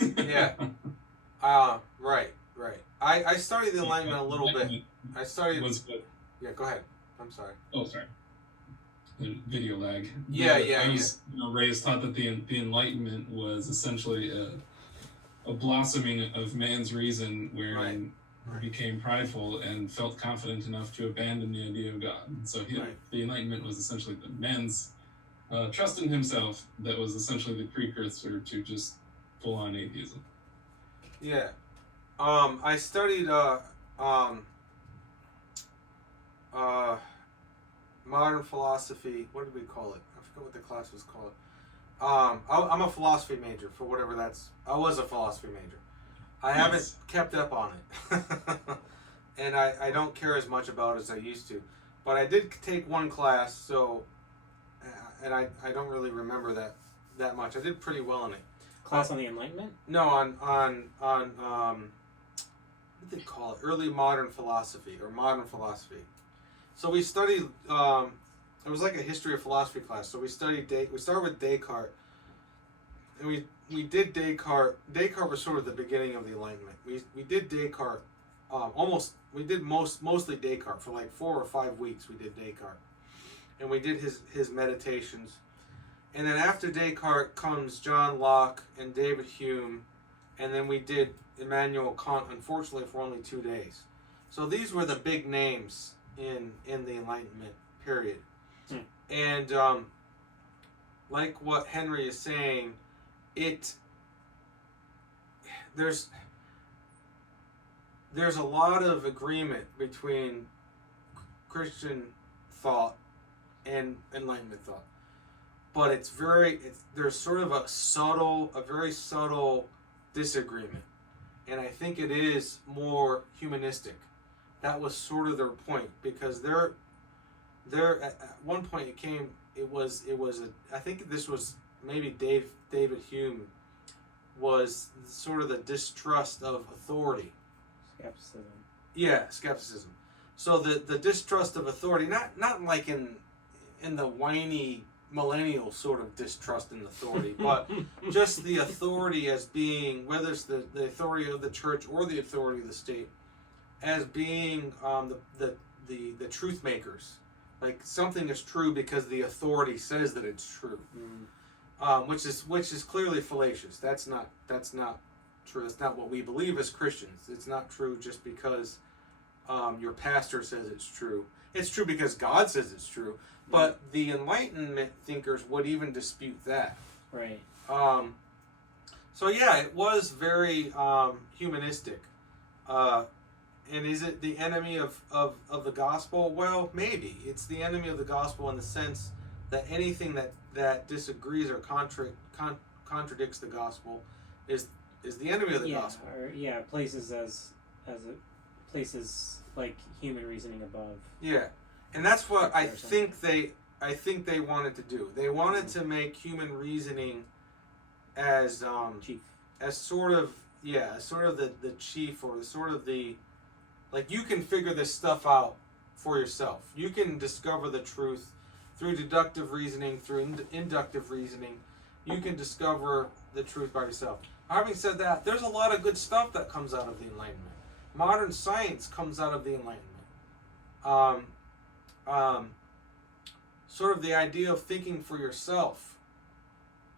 Yeah. Right. I studied the Enlightenment a little bit. I studied. Yeah, go ahead. I'm sorry. Oh, sorry. The video lag. I was raised taught that the Enlightenment was essentially a blossoming of man's reason, wherein he became prideful and felt confident enough to abandon the idea of God. And so the Enlightenment was essentially the man's trust in himself that was essentially the precursor to just full-on atheism. Yeah. I studied modern philosophy. What did we call it? I forgot what the class was called. I'm a philosophy major for whatever that's. I was a philosophy major. I haven't Yes. kept up on it. And I don't care as much about it as I used to. But I did take one class, so, and I don't really remember that much. I did pretty well in it. Class on the Enlightenment? No, on what do they call it? Early modern philosophy or modern philosophy. So we studied. It was like a history of philosophy class. So we studied. We started with Descartes, and we did Descartes. Descartes was sort of the beginning of the Enlightenment. We did Descartes. We did mostly Descartes for like 4 or 5 weeks. We did Descartes, and we did his meditations. And then after Descartes comes John Locke and David Hume, and then we did Immanuel Kant, unfortunately for only 2 days. So these were the big names in the Enlightenment period. And like what Henry is saying, there's a lot of agreement between Christian thought and Enlightenment thought. But there's sort of a very subtle disagreement. And I think it is more humanistic. That was sort of their point, because they're at one point I think this was maybe David Hume was sort of the distrust of authority. Skepticism. Yeah, skepticism. So the distrust of authority, not like in the whiny millennial sort of distrust in authority, but just the authority as being, whether it's the authority of the church or the authority of the state, as being the truth makers. Like something is true because the authority says that it's true, which is clearly fallacious. That's not true. It's not what we believe as Christians. It's not true just because your pastor says it's true. It's true because God says it's true. But the Enlightenment thinkers would even dispute that. Right. So yeah, it was very humanistic. And is it the enemy of the gospel? Well, maybe. It's the enemy of the gospel in the sense that anything that disagrees or contradicts the gospel is the enemy of the gospel. Places like human reasoning above. Yeah. And that's what I think they wanted to do. They wanted to make human reasoning as chief. As sort of the chief, or sort of the, like, you can figure this stuff out for yourself. You can discover the truth through deductive reasoning, through inductive reasoning. You can discover the truth by yourself. Having said that, there's a lot of good stuff that comes out of the Enlightenment. Modern science comes out of the Enlightenment. Sort of the idea of thinking for yourself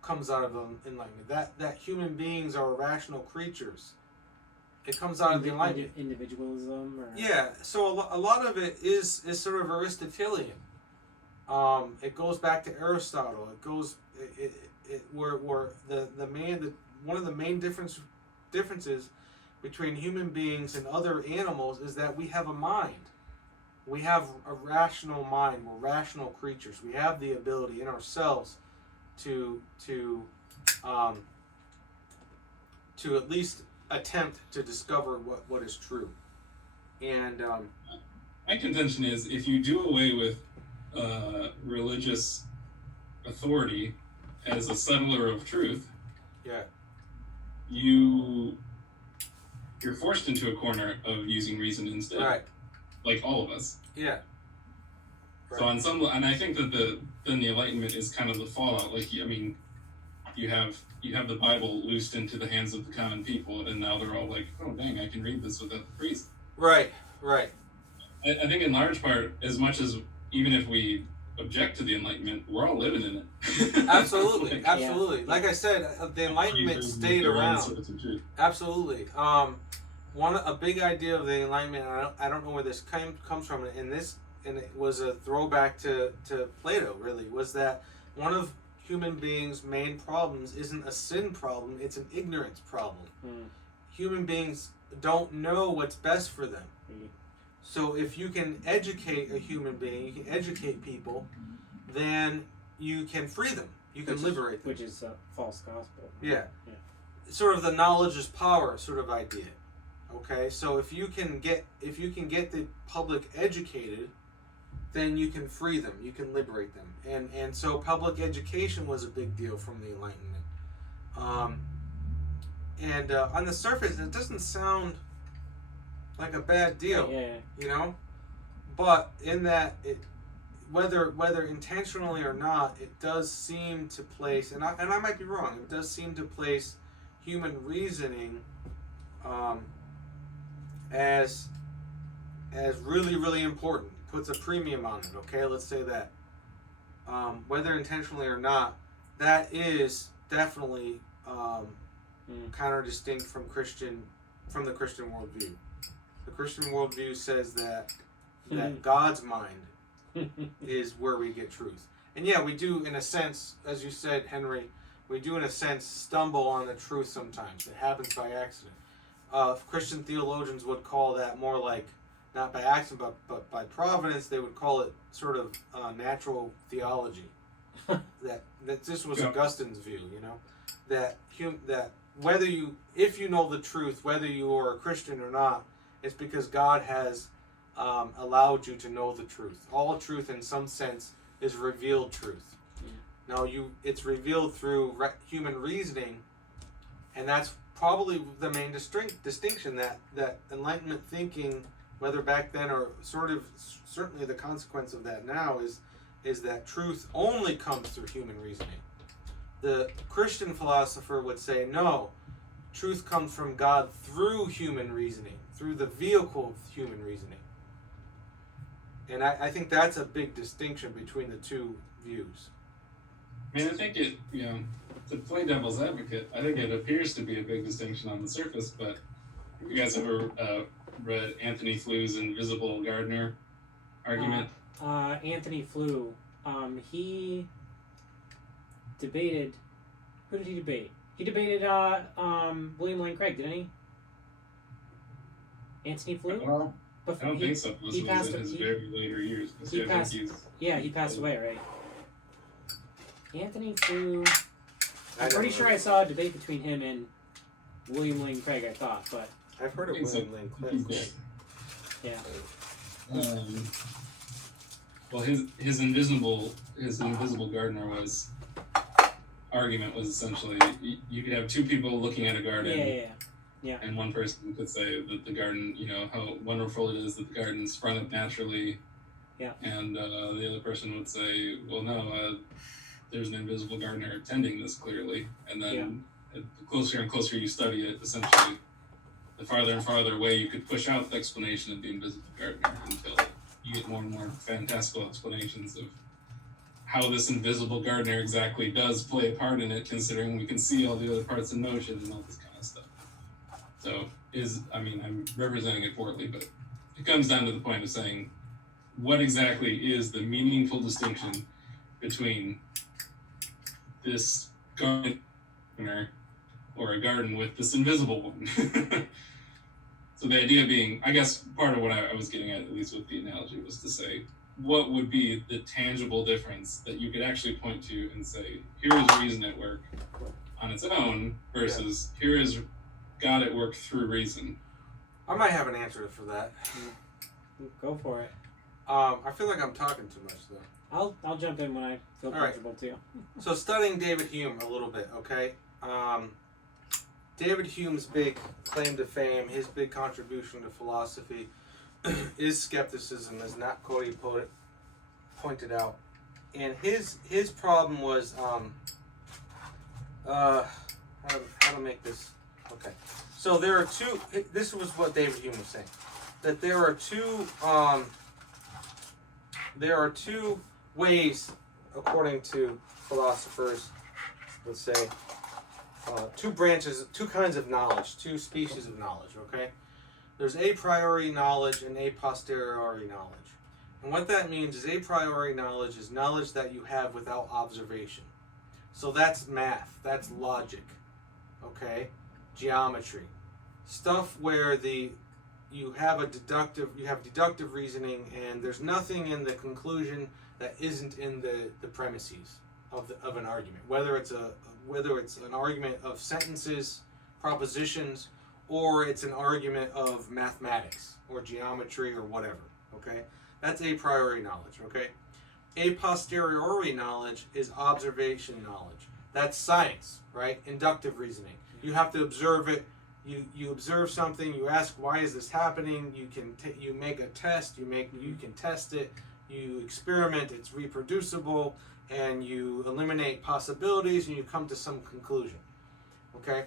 comes out of the Enlightenment. That human beings are rational creatures. It comes out of the Enlightenment. Individualism? Or... Yeah, so a lot of it is sort of Aristotelian. It goes back to Aristotle. It goes where one of the main differences between human beings and other animals is that we have a mind. We have a rational mind. We're rational creatures. We have the ability in ourselves to at least attempt to discover what is true. And my contention is, if you do away with religious authority as a settler of truth, yeah, you're forced into a corner of using reason instead. right. Like all of us. Yeah. Right. So and I think that the Enlightenment is kind of the fallout. Like, I mean, you have the Bible loosed into the hands of the common people, and now they're all like, oh dang, I can read this without the priest. Right. I think in large part, as much as even if we object to the Enlightenment, we're all living in it. Absolutely. Yeah. Like I said, the Enlightenment stayed around. Absolutely. A big idea of the Enlightenment, I don't know where this comes from, and it was a throwback to Plato, really, was that one of human beings' main problems isn't a sin problem, it's an ignorance problem. Human beings don't know what's best for them. So if you can educate a human being, you can educate people, then you can free them. You can liberate them. Which is a false gospel. Yeah. sort of the knowledge is power sort of idea. Okay, so if you can get the public educated, then you can free them, you can liberate them, and so public education was a big deal from the Enlightenment. On the surface, it doesn't sound like a bad deal, you know, but in that whether intentionally or not, it does seem to place, and I might be wrong, it does seem to place human reasoning as really, really important. Puts a premium on it, okay? Let's say that. Whether intentionally or not, that is definitely counter-distinct from the Christian worldview. The Christian worldview says that God's mind is where we get truth. And yeah, we do, in a sense, as you said, Henry, we do, in a sense, stumble on the truth sometimes. It happens by accident. Christian theologians would call that more like, not by accident, but by providence. They would call it sort of natural theology. that this was Augustine's view, you know, that if you know the truth, whether you are a Christian or not, it's because God has allowed you to know the truth. All truth, in some sense, is revealed truth. Now, it's revealed through human reasoning, and that's probably the main distinction that Enlightenment thinking, whether back then or certainly the consequence of that now, is that truth only comes through human reasoning. The Christian philosopher would say, no, truth comes from God through human reasoning, through the vehicle of human reasoning. And I think that's a big distinction between the two views. I mean, I think it, to play devil's advocate, I think it appears to be a big distinction on the surface, but have you guys ever read Anthony Fleur's Invisible Gardener argument? Anthony Fleur, he debated, who did he debate? He debated William Lane Craig, didn't he? Anthony Fleur? Well, I don't think so. He passed in his very later years. He passed away, right? Anthony Fleur. I'm pretty sure I saw a debate between him and William Lane Craig, I thought, but I've heard of William Lane Craig. Yeah. Well, his invisible gardener argument was essentially you could have two people looking at a garden. Yeah. And one person could say that the garden, how wonderful it is that the garden sprung up naturally. Yeah. And the other person would say, well, no, there's an invisible gardener tending this clearly. And then the closer and closer you study it, essentially, the farther and farther away you could push out the explanation of the invisible gardener until you get more and more fantastical explanations of how this invisible gardener exactly does play a part in it, considering we can see all the other parts in motion and all this kind of stuff. So I'm representing it poorly, but it comes down to the point of saying, what exactly is the meaningful distinction between this gardener or a garden with this invisible one? So the idea being, I guess part of what I was getting at least with the analogy, was to say, what would be the tangible difference that you could actually point to and say, here is reason at work on its own versus here is God at work through reason? I might have an answer for that. Go for it. I feel like I'm talking too much though. I'll jump in when I feel comfortable too. So studying David Hume a little bit, okay? David Hume's big claim to fame, his big contribution to philosophy, is skepticism, as Nat Cody pointed out. And his problem was how to make this. Okay, so there are two. This was what David Hume was saying, that there are two ways, according to philosophers, let's say, two kinds of knowledge, two species of knowledge. Okay, there's a priori knowledge and a posteriori knowledge, and what that means is a priori knowledge is knowledge that you have without observation. So that's math, that's logic, okay. Geometry, stuff where you have deductive reasoning, and there's nothing in the conclusion that isn't in the premises of an argument. Whether it's an argument of sentences, propositions, or it's an argument of mathematics or geometry or whatever. Okay, that's a priori knowledge. Okay, a posteriori knowledge is observation knowledge. That's science, right? Inductive reasoning. You have to observe it. You observe something. You ask, why is this happening? You can you make a test. You can test it. You experiment. It's reproducible, and you eliminate possibilities, and you come to some conclusion. Okay,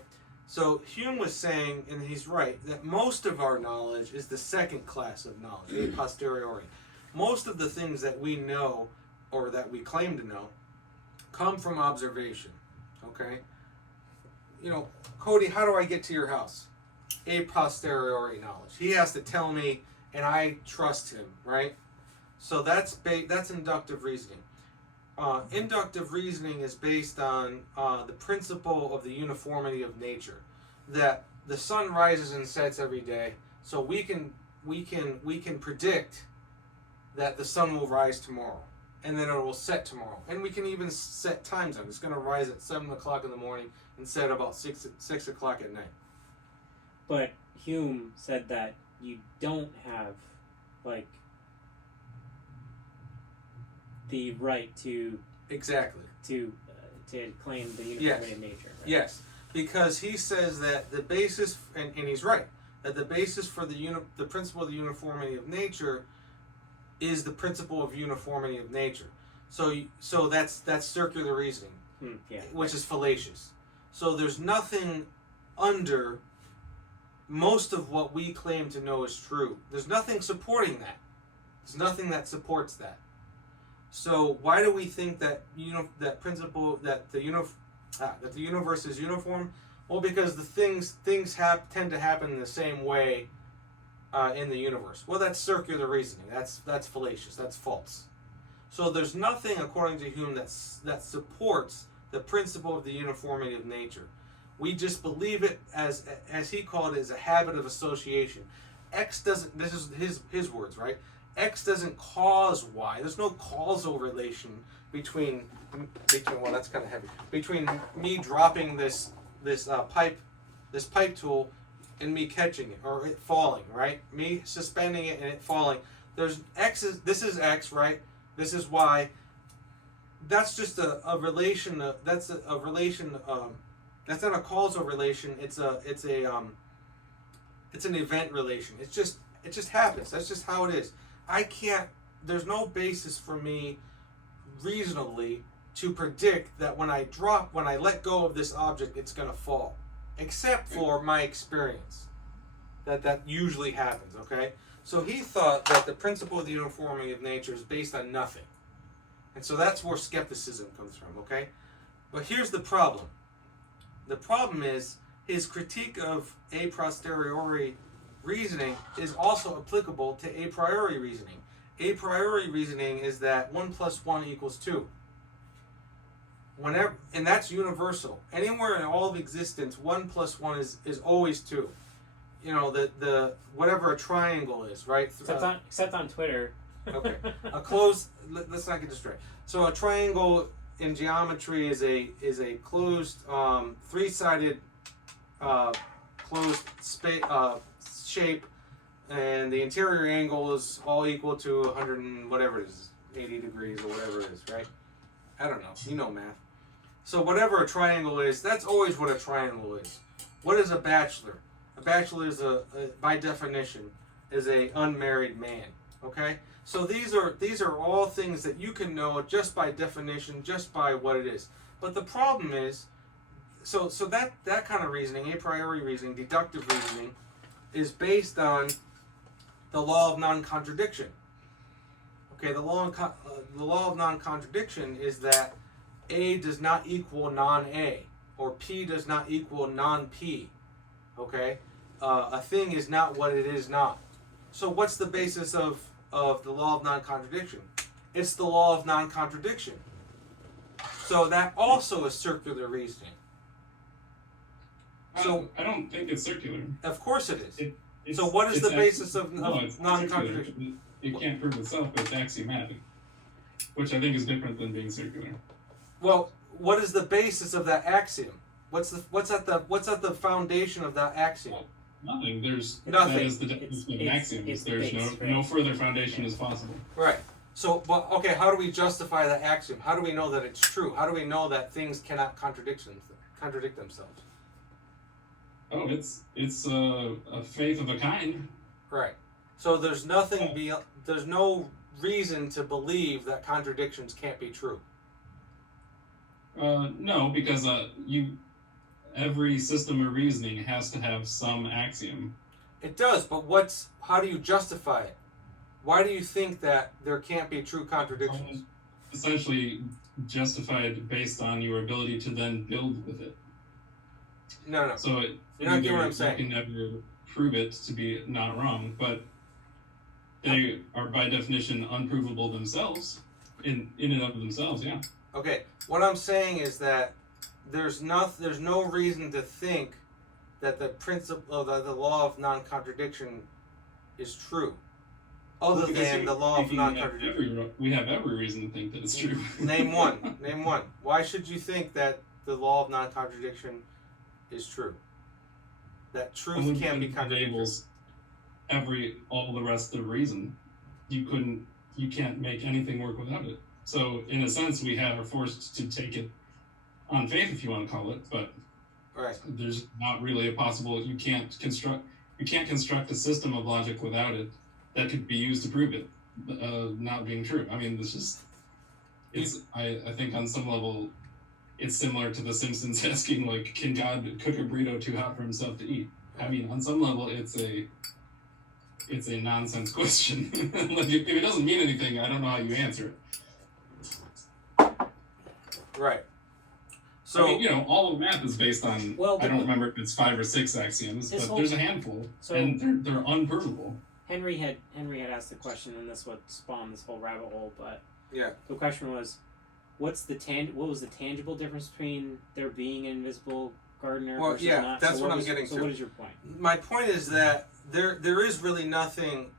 so Hume was saying, and he's right, that most of our knowledge is the second class of knowledge, a posteriori. Most of the things that we know, or that we claim to know, come from observation. Okay, Cody, how do I get to your house? A posteriori knowledge. He has to tell me, and I trust him, right? So that's inductive reasoning. Inductive reasoning is based on the principle of the uniformity of nature, that the sun rises and sets every day, so we can predict that the sun will rise tomorrow, and then it will set tomorrow, and we can even set times on it. It's going to rise at 7 o'clock in the morning and set about 6 o'clock at night. But Hume said that you don't have, the right to exactly to claim the uniformity of nature. Right? Yes, because he says that the basis, and he's right, that the basis for the principle of the uniformity of nature is the principle of uniformity of nature. So that's circular reasoning, which is fallacious. So there's nothing under most of what we claim to know is true. There's nothing supporting that. There's nothing that supports that. So why do we think that that principle that the universe is uniform? Well, because the things tend to happen in the same way in the universe. Well, that's circular reasoning. That's fallacious. That's false. So there's nothing, according to Hume, that supports the principle of the uniformity of nature. We just believe it as he called it, as a habit of association. X doesn't. This is his words, right? X doesn't cause Y. There's no causal relation between well, that's kind of heavy. Between me dropping this pipe tool and me catching it, or it falling, right? Me suspending it and it falling. There's this is X, right? This is Y. That's just a relation. That's a relation. That's not a causal relation. It's an event relation. It just happens. That's just how it is. There's no basis for me reasonably to predict that when I let go of this object, it's going to fall. Except for my experience. That usually happens, okay? So he thought that the principle of the uniformity of nature is based on nothing. And so that's where skepticism comes from, okay? But here's the problem. The problem is his critique of a posteriori reasoning is also applicable to a priori reasoning. A priori reasoning is that 1 + 1 = 2. And that's universal. Anywhere in all of existence, 1 + 1 is always 2. The whatever a triangle is, right? Except on Twitter. Okay. Let's not get distracted. So a triangle in geometry is a closed, three-sided, closed shape, and the interior angle is all equal to 100 and whatever it is, 80 degrees or whatever it is, right? I don't know. You know math. So whatever a triangle is, that's always what a triangle is. What is a bachelor? A bachelor is by definition, is a unmarried man. Okay? So these are all things that you can know just by definition, just by what it is. But the problem is, so that kind of reasoning, a priori reasoning, deductive reasoning, is based on the law of non-contradiction. Okay, the law of non-contradiction is that A does not equal non-A, or P does not equal non-P. Okay, a thing is not what it is not. So what's the basis of the law of non-contradiction? It's the law of non-contradiction. So that also is circular reasoning. So I don't think it's circular. Of course it is. So what is the basis of non-contradiction? Circular. It can't prove itself, but it's axiomatic, which I think is different than being circular. Well, what is the basis of that axiom? What's at the foundation of that axiom? Nothing. There's Nothing. That is the definition of an axiom. It's There's based, no right? further foundation is possible. Right. So, but okay, how do we justify that axiom? How do we know that it's true? How do we know that things cannot contradict themselves? Oh, it's a faith of a kind. Right. So there's nothing beyond. There's no reason to believe that contradictions can't be true. No, because every system of reasoning has to have some axiom. It does, but how do you justify it? Why do you think that there can't be true contradictions? Essentially justified based on your ability to then build with it. No. So You're not getting what I'm saying. You can never prove it to be not wrong, but they are by definition unprovable themselves, in and of themselves. Yeah. Okay. What I'm saying is that there's no reason to think that the principle, the law of non-contradiction, is true, other than the law of non-contradiction. We have every reason to think that it's true. Name one. Name one. Why should you think that the law of non-contradiction is true? That truth can't be contradicted. All the rest of the reason. You can't make anything work without it. So in a sense, we are forced to take it on faith, if you want to call it, but right. There's not really a possible. You can't construct a system of logic without it that could be used to prove it not being true. I mean, I think on some level, it's similar to The Simpsons asking, like, can God cook a burrito too hot for himself to eat? I mean, on some level, it's a nonsense question. Like, if it doesn't mean anything, I don't know how you answer it. Right. So, I mean, all of math is based on. I don't remember if it's 5 or 6 axioms, but there's a handful, and they're unprovable. Henry had asked the question, and this what spawned this whole rabbit hole. But yeah, the question was, what was the tangible difference between there being an invisible gardener versus not? That's what I'm getting to. So what is your point? My point is that there is really nothing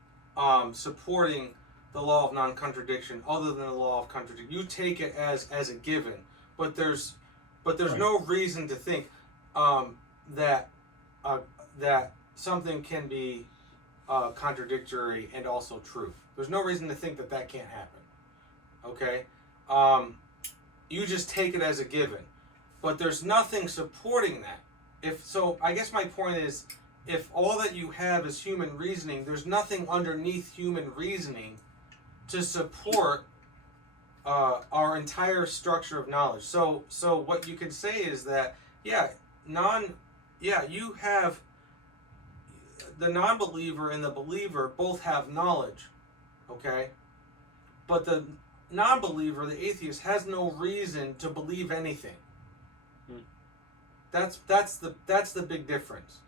supporting the law of non-contradiction other than the law of contradiction. You take it as a given, but there's right. No reason to think that something can be contradictory and also true. There's no reason to think that can't happen. Okay, you just take it as a given, but there's nothing supporting that. I guess my point is, if all that you have is human reasoning, there's nothing underneath human reasoning to support our entire structure of knowledge. So what you can say is that you have the non-believer and the believer both have knowledge, okay? But the non-believer, the atheist, has no reason to believe anything. That's the big difference.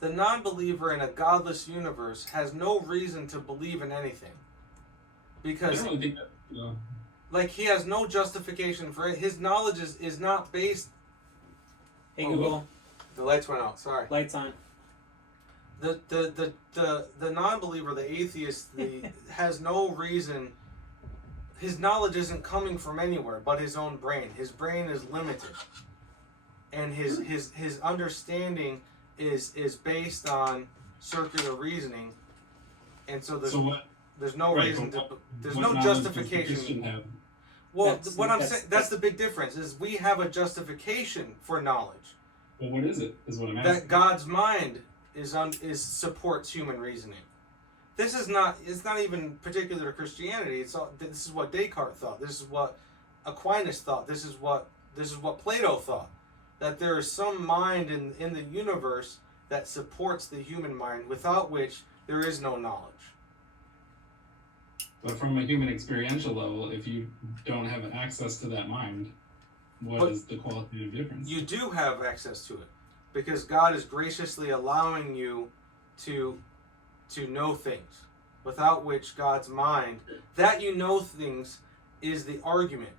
The non-believer in a godless universe has no reason to believe in anything. Because I don't really think that, no. Like, he has no justification for it. His knowledge is not based. Hey Google. The lights went out. Sorry. Lights on. The non-believer, the atheist, has no reason. His knowledge isn't coming from anywhere but his own brain. His brain is limited, and his understanding is based on circular reasoning, and so there's no reason to. There's no justification. Well, that's the big difference. Is we have a justification for knowledge. Well, what is it? Is what I'm asking. That God's mind supports human reasoning. This is not. It's not even particular to Christianity. This is what Descartes thought. This is what Aquinas thought. This is what Plato thought. That there is some mind in the universe that supports the human mind, without which there is no knowledge. But from a human experiential level, if you don't have access to that mind, what is the qualitative difference? You do have access to it, because God is graciously allowing you to know things, without which God's mind, that you know things, is the argument.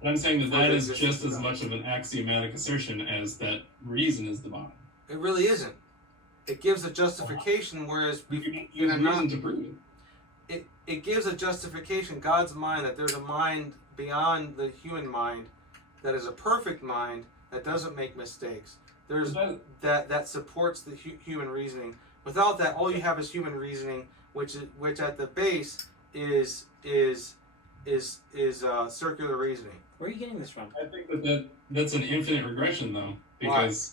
But I'm saying that is just as much of an axiomatic assertion as that reason is the mind. It really isn't. It gives a justification, whereas you have reason to prove it. It gives a justification, God's mind, that there's a mind beyond the human mind that is a perfect mind that doesn't make mistakes. There's But that supports the human reasoning. Without that, all you have is human reasoning, which at the base is circular reasoning. Where are you getting this from? I think that's an infinite regression, though, because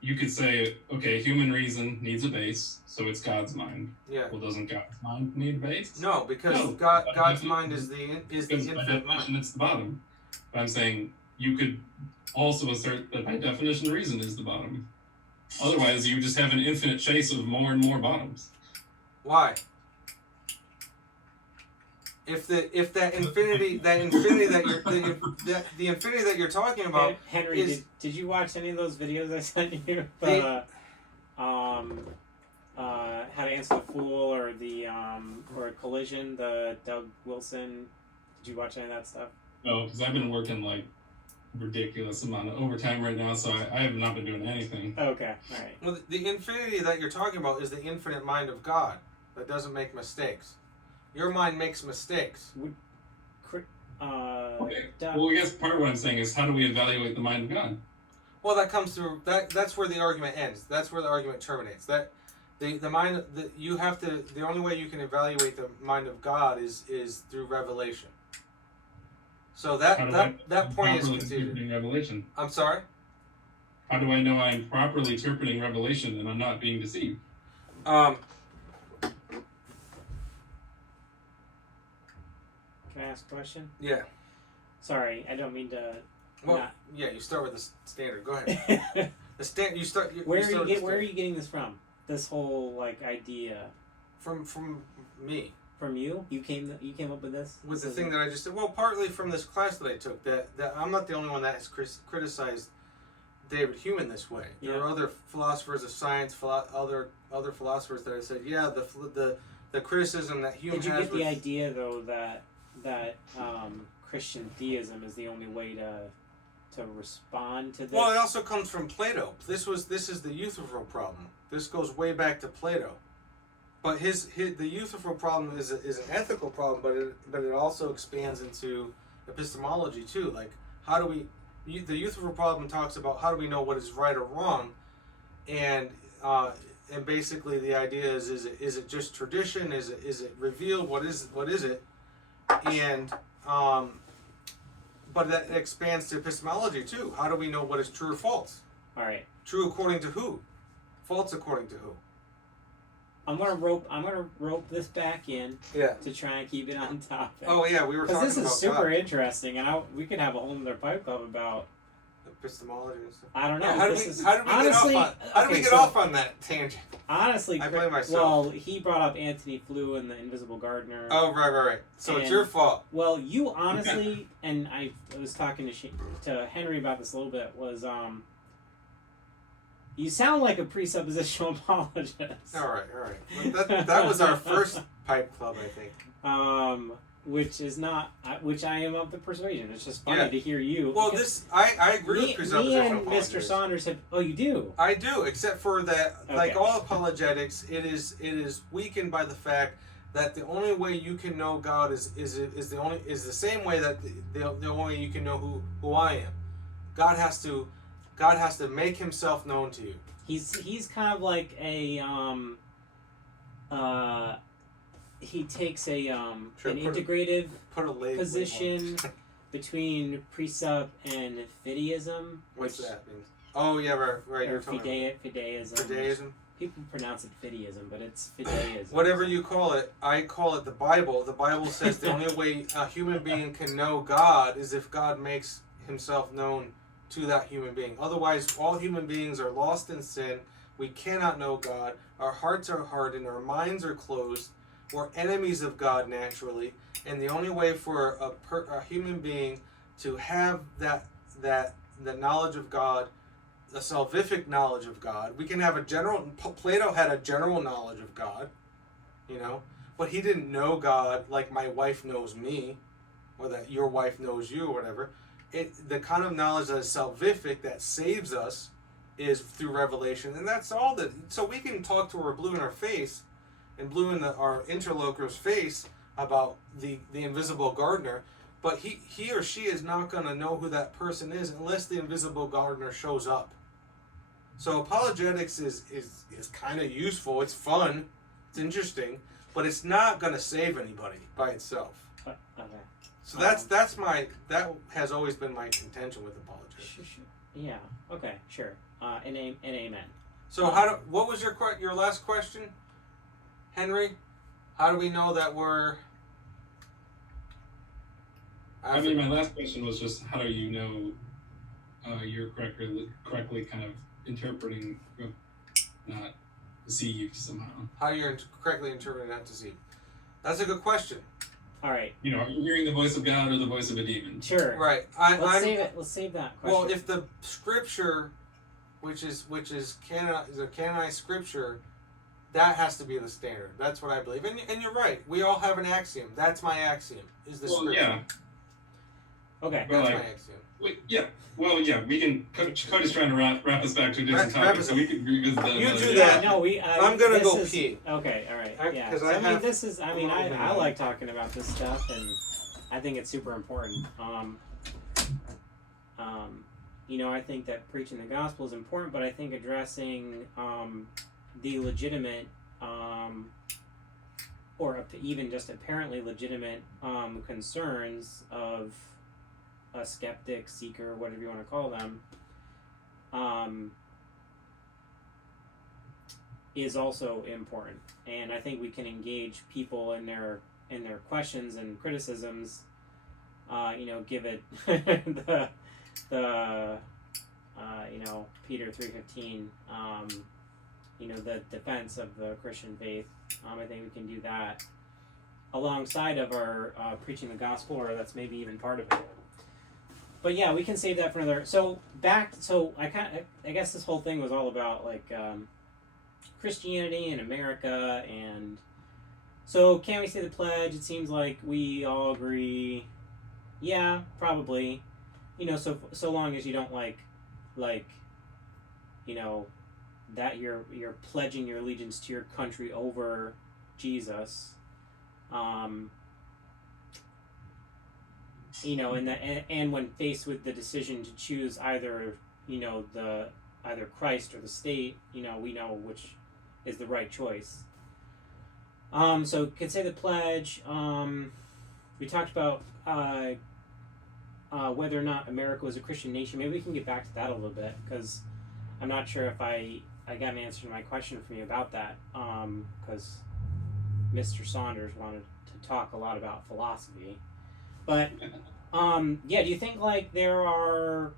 you could say, okay, human reason needs a base, so it's God's mind. Yeah. Well, doesn't God's mind need a base? No, because No. God's mind is the Because by infinite definition, mind. it's the bottom. But I'm saying you could also assert that by definition, reason is the bottom. Otherwise, you just have an infinite chase of more and more bottoms. Why? If that infinity that the infinity that you're talking about Henry, is did you watch any of those videos I sent you? How to Answer the Fool or the or Collision, the Doug Wilson. Did you watch any of that stuff? No, because I've been working like ridiculous amount of overtime right now, so I have not been doing anything. Okay, all right. well, the infinity that you're talking about is the infinite mind of God that doesn't make mistakes. Your mind makes mistakes. Okay. Doug, Well, I guess part of what I'm saying is how do we evaluate the mind of God? Well, that comes through that's where the argument ends. That's where the argument terminates. That the mind that you have to the only way you can evaluate the mind of God is through revelation. So that point is properly conceded. interpreting Revelation? I'm sorry? How do I know I'm properly interpreting Revelation and I'm not being deceived? can I ask a question? Yeah. Sorry, I don't mean to. Well, not- yeah, you start with the standard. Go ahead. You start Where you start with the are you standard. getting this from? This whole like idea From me. from you? You came up with this? With the This thing is- that I just said, well, partly from this class that I took, that I'm not the only one that has criticized David Hume this way. There Yeah. are other philosophers of science, other philosophers that have said, yeah, the criticism that Hume Did you has. get the idea though that Christian theism is the only way to respond to this? Well, it also comes from Plato. This is the Euthyphro problem. This goes way back to Plato. But the Euthyphro problem is an ethical problem, but it also expands into epistemology too. Like how do we? The Euthyphro problem talks about how do we know what is right or wrong, and basically the idea is it just tradition? Is it revealed? What is it? And but that expands to epistemology too. How do we know what is true or false? All right. True according to who? False according to who? I'm gonna rope this back in Yeah. to try and keep it on topic. Oh yeah, we were talking Because this about is super God. interesting, and we could have a whole other pipe club about. Epistemology and stuff. I don't know. Yeah, how did this we is, get honestly, off on? How did we okay, get so off on that tangent? Honestly, I blame myself. Well, he brought up Anthony Flew and the Invisible Gardener. Oh right. So it's And- your fault. Well, you honestly, and I was talking to Henry about this a little bit. Was you sound like a presuppositional apologist. All right. That was our first pipe club, I think. Which is not, which I am of the persuasion. It's just funny Yeah. to hear you. Well, because I agree me, with presuppositional me and apologetics. Mr. Saunders have. Oh, you do. I do, except for that, like Okay. all apologetics, it is weakened by the fact that the only way you can know God is the same way that the only way you can know who I am. God has to make Himself known to you. He's kind of like a he takes a Sure, an put a- integrative Put a label. position between presup and fideism. What's which- that mean? Oh yeah, right. Or You're talking fideism. about Judaism. People pronounce it fideism, but it's fideism. Whatever you call it, I call it the Bible. The Bible says the only way a human being can know God is if God makes Himself known to that human being. Otherwise, all human beings are lost in sin. We cannot know God. Our hearts are hardened. Our minds are closed. We're enemies of God naturally. And the only way for a human being to have that knowledge of God, a salvific knowledge of God, we can have a general. Plato had a general knowledge of God, but he didn't know God like my wife knows me, or that your wife knows you, or whatever. The kind of knowledge that is salvific, that saves us, is through revelation, and that's all that. So we can talk to her blue in our face, and blue in our interlocutor's face about the invisible gardener, but he or she is not going to know who that person is unless the invisible gardener shows up. So apologetics is kind of useful. It's fun. It's interesting, but it's not going to save anybody by itself. Okay. So that has always been my contention with apologetics. Yeah. Okay. Sure. And amen. So what was your last question, Henry? How do we know that we're? I mean, my last question was just how do you know you're correctly kind of interpreting, not deceived somehow. How you're correctly interpreting not deceived. That's a good question. All right. You know, are you hearing the voice of God or the voice of a demon? Sure. Right. Let's save that question. Well, if the scripture, which is a canonized scripture, that has to be the standard. That's what I believe. And you're right. We all have an axiom. That's my axiom. Is the scripture. Yeah. Okay. That's my axiom. Yeah. Well, yeah. We can. Cody's trying to wrap us back to a different topic, so we can revisit that. You do day. that. No, I'm gonna go pee. Okay. All right. Yeah. 'Cause So, I mean, have this is. I mean, a little I bit. like talking about this stuff, and I think it's super important. You know, I think that preaching the gospel is important, but I think addressing the legitimate or even just apparently legitimate concerns of a skeptic, seeker, whatever you want to call them, is also important. And I think we can engage people in their questions and criticisms. You know, give it the you know, Peter 3:15. You know, the defense of the Christian faith. I think we can do that alongside of our preaching the gospel, or that's maybe even part of it. But yeah, we can save that for another. So I guess this whole thing was all about like Christianity in America, and so can we say the pledge? It seems like we all agree. Yeah, probably. You know, so long as you don't like, you know, that you're pledging your allegiance to your country over Jesus. You know, and when faced with the decision to choose either, you know, either Christ or the state, you know, we know which is the right choice. So could say the pledge. We talked about whether or not America was a Christian nation. Maybe we can get back to that a little bit, because I'm not sure if I got an answer to my question from you about that, because Mr. Saunders wanted to talk a lot about philosophy. But yeah, do you think like there are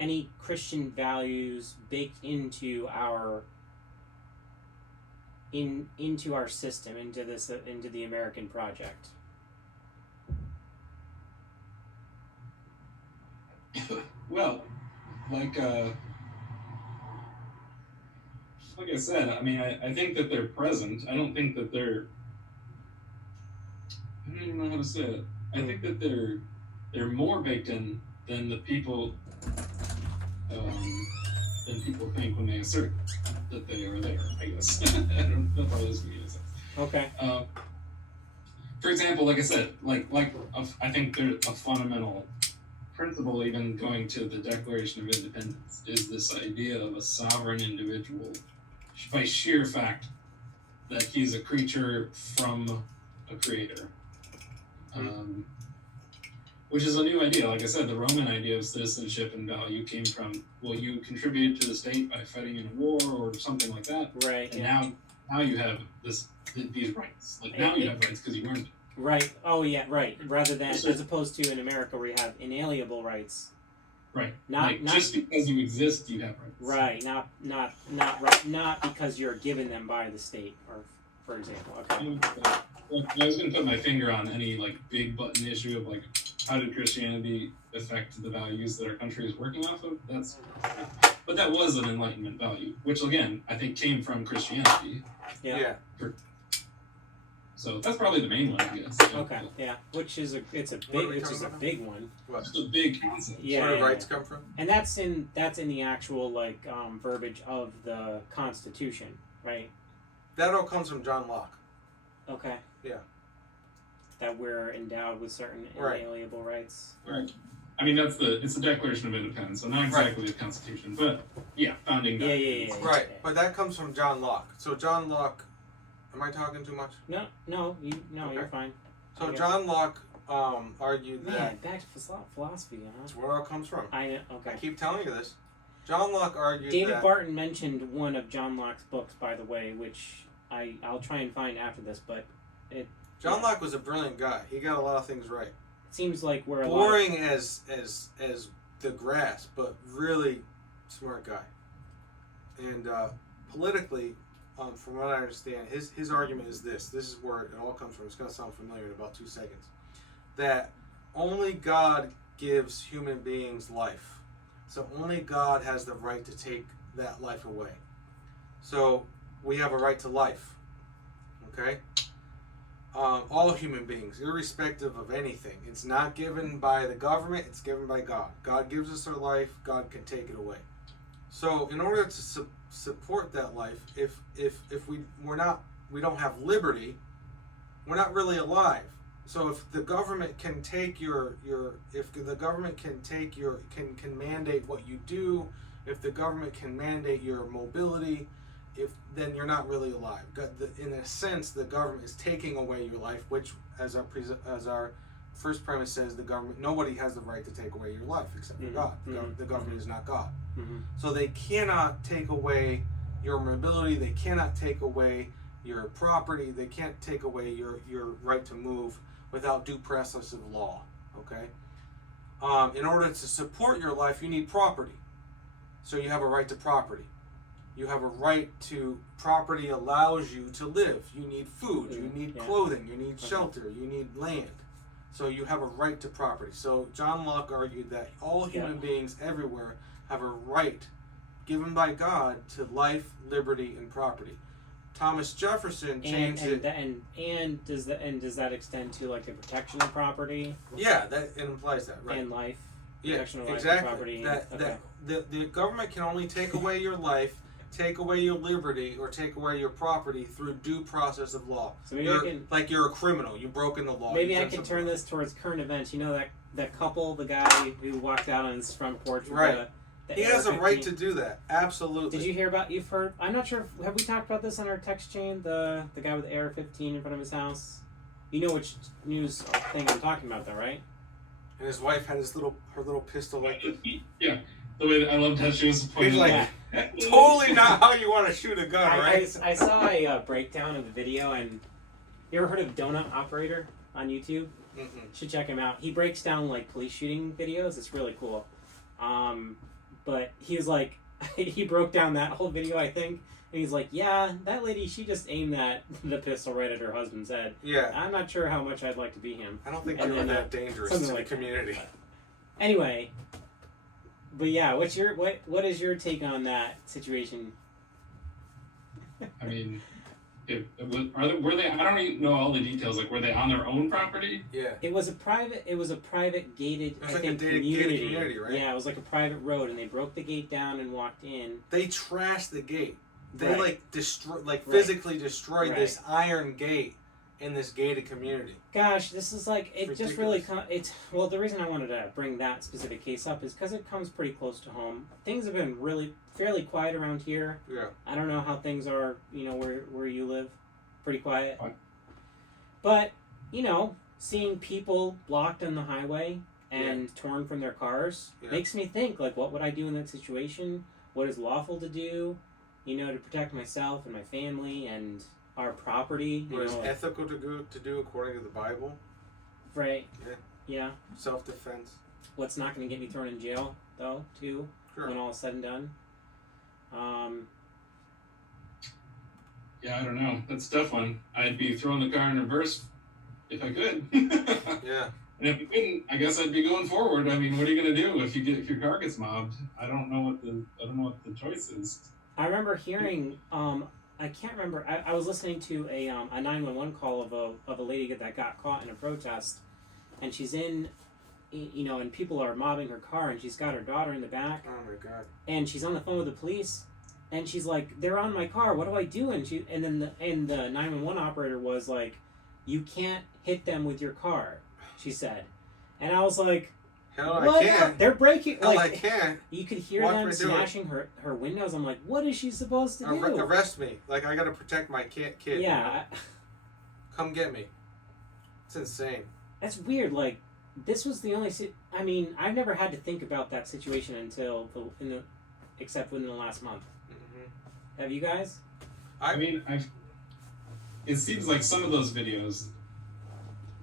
any Christian values baked into our system, into the American project? Well, like I said, I mean, I think that they're present. I don't think that they're. I don't even know how to say it. I think that they're more baked in than the people think when they assert that they are there. I guess I don't know how this means. Okay. For example, like I said, I think there's a fundamental principle, even going to the Declaration of Independence, is this idea of a sovereign individual by sheer fact that he's a creature from a creator. Which is a new idea. Like I said, the Roman idea of citizenship and value came from, well, you contributed to the state by fighting in a war or something like that. Right. And now you have these rights. Like now you have rights because you earned it. Right. Oh yeah. Right. Rather than as opposed to in America where you have inalienable rights. Right. Not just because you exist, you have rights. Right. Not because you're given them by the state, or for example. Okay. I was going to put my finger on any like big button issue of like how did Christianity affect the values that our country is working off of. But that was an Enlightenment value, which again I think came from Christianity. Yeah. So that's probably the main one, I guess. Okay. Yeah. Which is a big one. What? It's a big concept. Yeah. Where do rights come from? And that's in the actual like verbiage of the Constitution, right? That all comes from John Locke. Okay. Yeah. that we're endowed with certain Right. inalienable rights. Right. I mean, it's the Declaration of Independence, so not exactly the Constitution, but yeah, founding Yeah, documents. Right, but that comes from John Locke. So John Locke, am I talking too much? No, Okay. you're fine. So Okay. John Locke argued Man, that back to philosophy, huh? that's where it all comes from. I I okay. keep telling you this. John Locke argued David that Barton mentioned one of John Locke's books, by the way, which I'll try and find after this, but it John Locke was a brilliant guy. He got a lot of things right. seems like we're Boring as the grass, but really smart guy. And politically, from what I understand, his argument is this. This is where it all comes from. It's going to sound familiar in about 2 seconds. That only God gives human beings life. So only God has the right to take that life away. So we have a right to life. Okay? All human beings, irrespective of anything. It's not given by the government, it's given by God. God gives us our life, God can take it away. So in order to support that life, if we don't have liberty, we're not really alive. So if the government can take can mandate what you do, if the government can mandate your mobility, then you're not really alive. In a sense, the government is taking away your life, which, as our first premise says, nobody has the right to take away your life except for God. The government is not God. Mm-hmm. So they cannot take away your mobility. They cannot take away your property. They can't take away your right to move without due process of law. Okay. In order to support your life, you need property. So you have a right to property. You have a right to property allows you to live. You need food, you need clothing, you need shelter, you need land. So you have a right to property. So John Locke argued that all human beings everywhere have a right given by God to life, liberty, and property. Thomas Jefferson changed it. And does that extend to like the protection of property? Yeah, it implies that, right? And life. Yeah, protection of life exactly. And property. The government can only take away your life, take away your liberty, or take away your property through due process of law. So maybe you're a criminal. You've broken the law. Maybe I can turn this towards current events. You know that couple, the guy who walked out on his front porch with right. the He has a AR-15? right to do that. Absolutely. Did you hear about? You've heard? I'm not sure. Have we talked about this on our text chain? The guy with the AR-15 in front of his house. You know which news thing I'm talking about, though, right? And his wife had her little pistol like this. Yeah, the way that I loved how she was pointing. He's like, totally not how you want to shoot a gun, right? I saw a breakdown of the video, and you ever heard of Donut Operator on YouTube? Mm-mm. Should check him out. He breaks down like police shooting videos. It's really cool. But he was like, he broke down that whole video, I think, and he's like, yeah, that lady, she just aimed the pistol right at her husband's head. Yeah. I'm not sure how much I'd like to be him. I don't think And they were then, that dangerous something to like the community. Anyway, but yeah, what is your take on that situation? I mean, were they? I don't even know all the details. Like, were they on their own property? Yeah. It was a private gated, It was I like think, a gated community, right? Yeah, it was like a private road, and they broke the gate down and walked in. They trashed the gate. They Right. physically destroyed Right. this iron gate in this gated community. Gosh, this is like, it just really, Ridiculous. well, the reason I wanted to bring that specific case up is because it comes pretty close to home. Things have been really fairly quiet around here. Yeah. I don't know how things are, where you live. Pretty quiet. Fine. But, seeing people blocked on the highway and torn from their cars makes me think, like, what would I do in that situation? What is lawful to do, to protect myself and my family and our property? What is ethical to do according to the Bible? Right. Yeah. Yeah. Self-defense. What's not going to get me thrown in jail, though, too, Sure. when all is said and done? Yeah, I don't know. That's a tough one. I'd be throwing the car in reverse if I could. Yeah. And if I couldn't, I guess I'd be going forward. I mean, what are you gonna do if your car gets mobbed? I don't know what the choice is. I remember hearing, I can't remember, I was listening to a 911 call of a lady that got caught in a protest, and she's in, and people are mobbing her car, and she's got her daughter in the back, Oh my God. and she's on the phone with the police, and she's like, they're on my car, what do I do? And then the 911 operator was like, you can't hit them with your car, she said. And I was like, Hell, what? I can. They're breaking. Hell, like, I can. You could hear Watch them me do it. smashing her windows. I'm like, what is she supposed to do? Arrest me. Like, I gotta protect my kid. Yeah. Come get me. It's insane. That's weird. Like, this was the only. I mean, I've never had to think about that situation until except within the last month. Mm-hmm. Have you guys? I mean, it seems like some of those videos,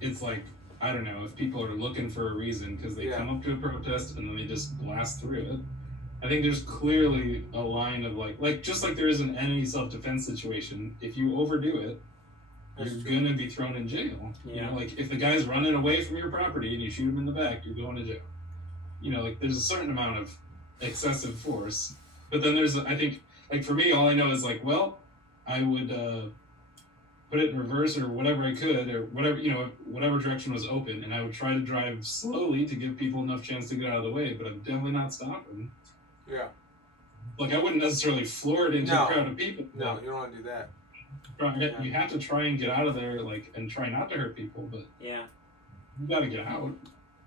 it's like, I don't know, if people are looking for a reason because they come up to a protest and then they just blast through it. I think there's clearly a line of like just like there is in any self-defense situation, if you overdo it, you're gonna be thrown in jail. Yeah. You know, like if the guy's running away from your property and you shoot him in the back, you're going to jail. You know, like there's a certain amount of excessive force. But then there's, I think, like for me, all I know is like, well, I would put it in reverse or whatever I could, or whatever, you know, whatever direction was open, and I would try to drive slowly to give people enough chance to get out of the way, but I'm definitely not stopping. Yeah. Like I wouldn't necessarily floor it into a crowd of people. No, you don't want to do that. You have to try and get out of there, like, and try not to hurt people, but yeah, you gotta get out.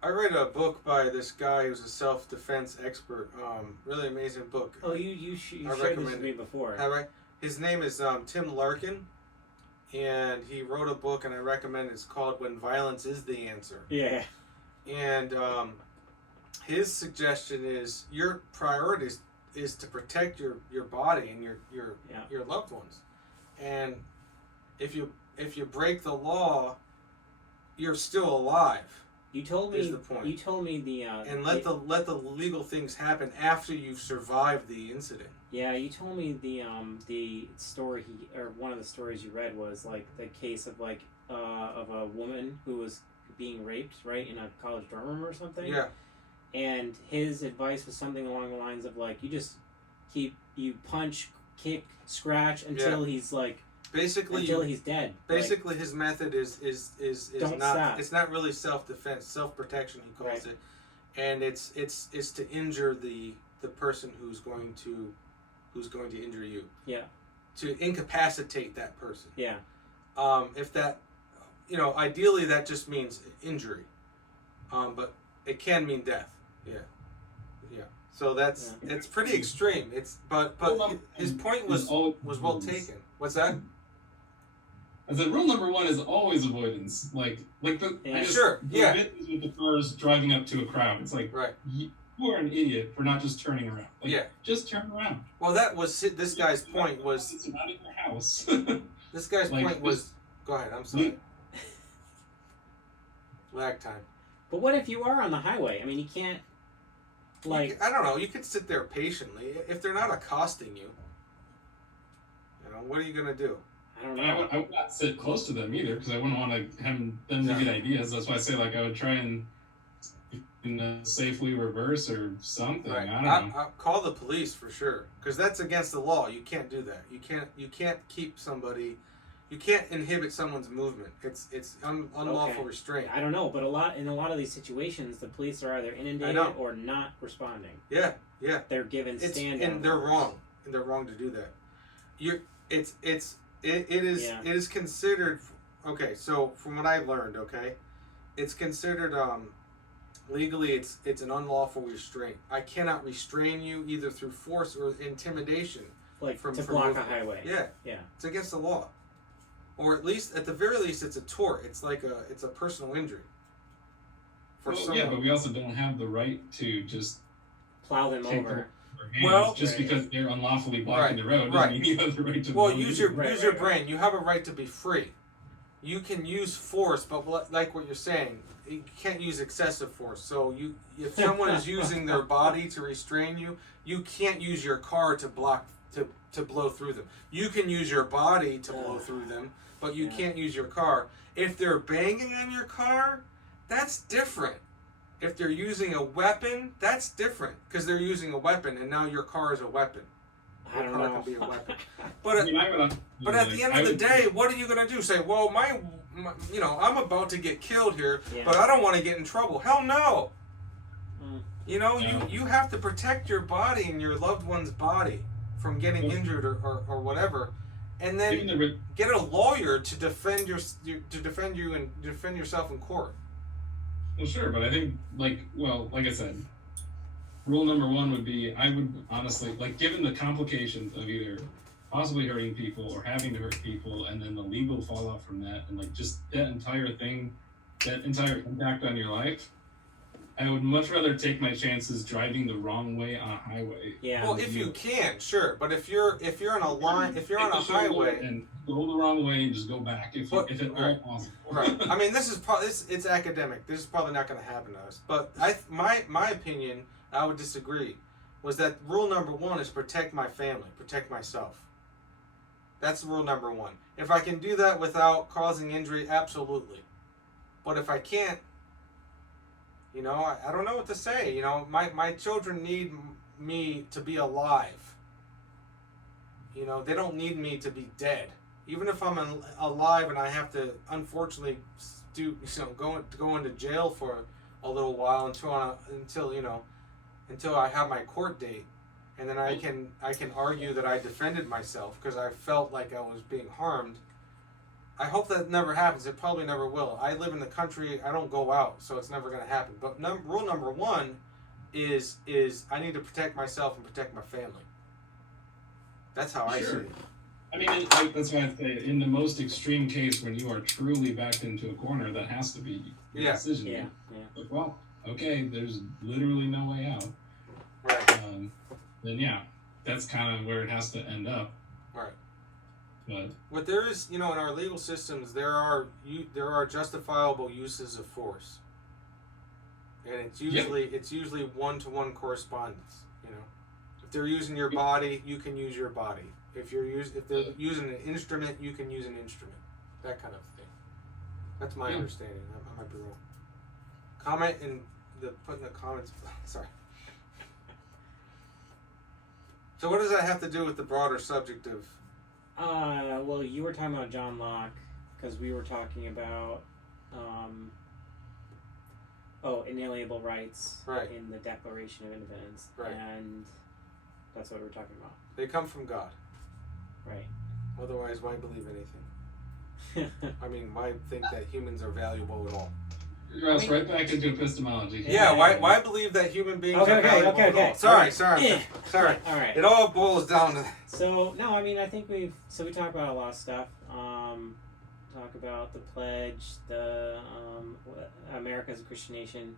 I read a book by this guy who's a self-defense expert. Really amazing book. Oh, you shared this with me before. His name is Tim Larkin, and he wrote a book, and I recommend it. It's called "When Violence Is the Answer." Yeah. And his suggestion is your priority is to protect your body and your loved ones. And if you break the law, you're still alive. You told me. Is the point. You told me the. And let the legal things happen after you've survived the incident. Yeah, you told me the story one of the stories you read was like the case of like of a woman who was being raped, right, in a college dorm room or something. Yeah. And his advice was something along the lines of like you punch, kick, scratch until he's like he's dead. Basically, his method is don't not stop. It's not really self-defense, self-protection he calls it, and it's to injure the person who's going to injure you. Yeah. To incapacitate that person. Yeah. If that, ideally that just means injury, but it can mean death. Yeah. Yeah. So it's pretty extreme. But his point was well taken. What's that? I said rule number one is always avoidance. With the cars driving up to a crowd. It's like you are an idiot for not just turning around. Just turn around. Well, that was this guy's point. Was it's not in your house. This guy's point was. Go ahead. I'm sorry. Lag time. But what if you are on the highway? I mean, you can't. I don't know. You could sit there patiently if they're not accosting you. What are you gonna do? I don't know. I would not sit close to them either because I wouldn't want to have them to get ideas. That's why I say I would try and safely reverse or something. Right. I don't know. I'll call the police for sure because that's against the law. You can't do that. You can't keep somebody. You can't inhibit someone's movement. It's unlawful restraint. I don't know, but in a lot of these situations, the police are either inundated or not responding. Yeah. They're given stand and they're wrong. And they're wrong to do that. It is considered. Okay, so from what I learned, it's considered legally it's an unlawful restraint. I cannot restrain you either through force or intimidation. To block a highway. Yeah. It's against the law. Or at the very least, it's a tort. It's it's a personal injury. But we also don't have the right to just plow them over. Because they're unlawfully blocking the road doesn't mean you have the right to. Use your brain. You have a right to be free. You can use force, but like what you're saying, you can't use excessive force. So if someone is using their body to restrain you, you can't use your car to block to blow through them. You can use your body to blow through them, but you can't use your car. If they're banging on your car, that's different. If they're using a weapon, that's different because they're using a weapon, and now your car is a weapon. Your car can be a weapon. But at the end of the day, what are you gonna do? Say, well, my I'm about to get killed here, but I don't want to get in trouble. Hell no. You have to protect your body and your loved one's body from getting injured or whatever, and then Given the get a lawyer to defend you and defend yourself in court. Well, sure, but I think, like I said, rule number one would be, I would honestly, like, given the complications of either possibly hurting people or having to hurt people, and then the legal fallout from that, and, like, just that entire thing, that entire impact on your life, I would much rather take my chances driving the wrong way on a highway. Yeah. Well, if you can, sure, but if you're on a line, if you're on a highway and go the wrong way and just go back if at all possible. Right. I mean, this is it's academic. This is probably not going to happen to us. But my opinion, I would disagree, was that rule number one is protect my family, protect myself. That's rule number one. If I can do that without causing injury, absolutely. But if I can't, you know, I don't know what to say. You know, my children need me to be alive. You know, they don't need me to be dead. Even if I'm alive and I have to, unfortunately, go into jail for a little while until I have my court date, and then I can argue that I defended myself because I felt like I was being harmed. I hope that never happens. It probably never will. I live in the country. I don't go out, so it's never going to happen. But rule number one is I need to protect myself and protect my family. That's how I see it. I mean, that's why I say, in the most extreme case, when you are truly backed into a corner, that has to be your decision. Yeah. Like, well, okay, there's literally no way out. Right. Then yeah, that's kind of where it has to end up. Right. But there is, you know, in our legal systems, there are justifiable uses of force, and it's usually one-to-one correspondence. You know, if they're using your body, you can use your body. If they're using an instrument, you can use an instrument. That kind of thing. That's my understanding. I might be wrong. Comment put in the comments. Sorry. So what does that have to do with the broader subject of? Well, you were talking about John Locke, because we were talking about, inalienable rights in the Declaration of Independence. Right. And that's what we're talking about. They come from God. Right. Otherwise, why believe anything? I mean, why think that humans are valuable at all? Ross, right back into epistemology. Yeah, why believe that human beings are valuable at all? Sorry. All right. It all boils down to... So, no, I mean, I think we talked about a lot of stuff. Talk about the pledge, the America as a Christian nation.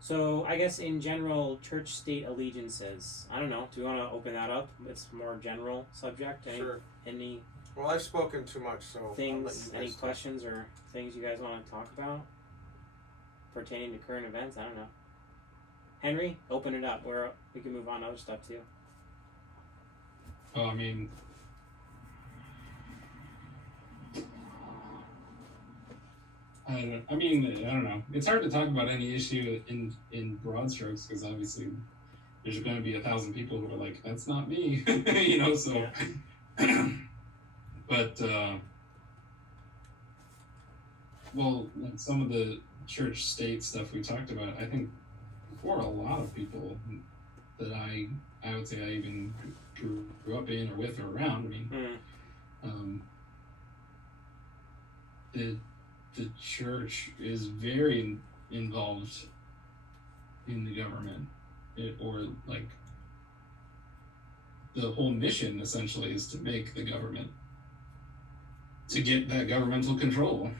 So, I guess in general, church-state allegiances. I don't know. Do you want to open that up? It's a more general subject. Sure. Any Well, I've spoken too much, so... things, any questions or things you guys want to talk about pertaining to current events? I don't know. Henry, open it up. We can move on to other stuff, too. Oh, I mean... I don't know. It's hard to talk about any issue in broad strokes because obviously there's going to be 1,000 people who are like, "That's not me," you know. So, but like some of the church state stuff we talked about, I think for a lot of people that I would say I even grew up in or with or around. I mean, the church is very involved in the government, or like the whole mission essentially is to make the government, to get that governmental control.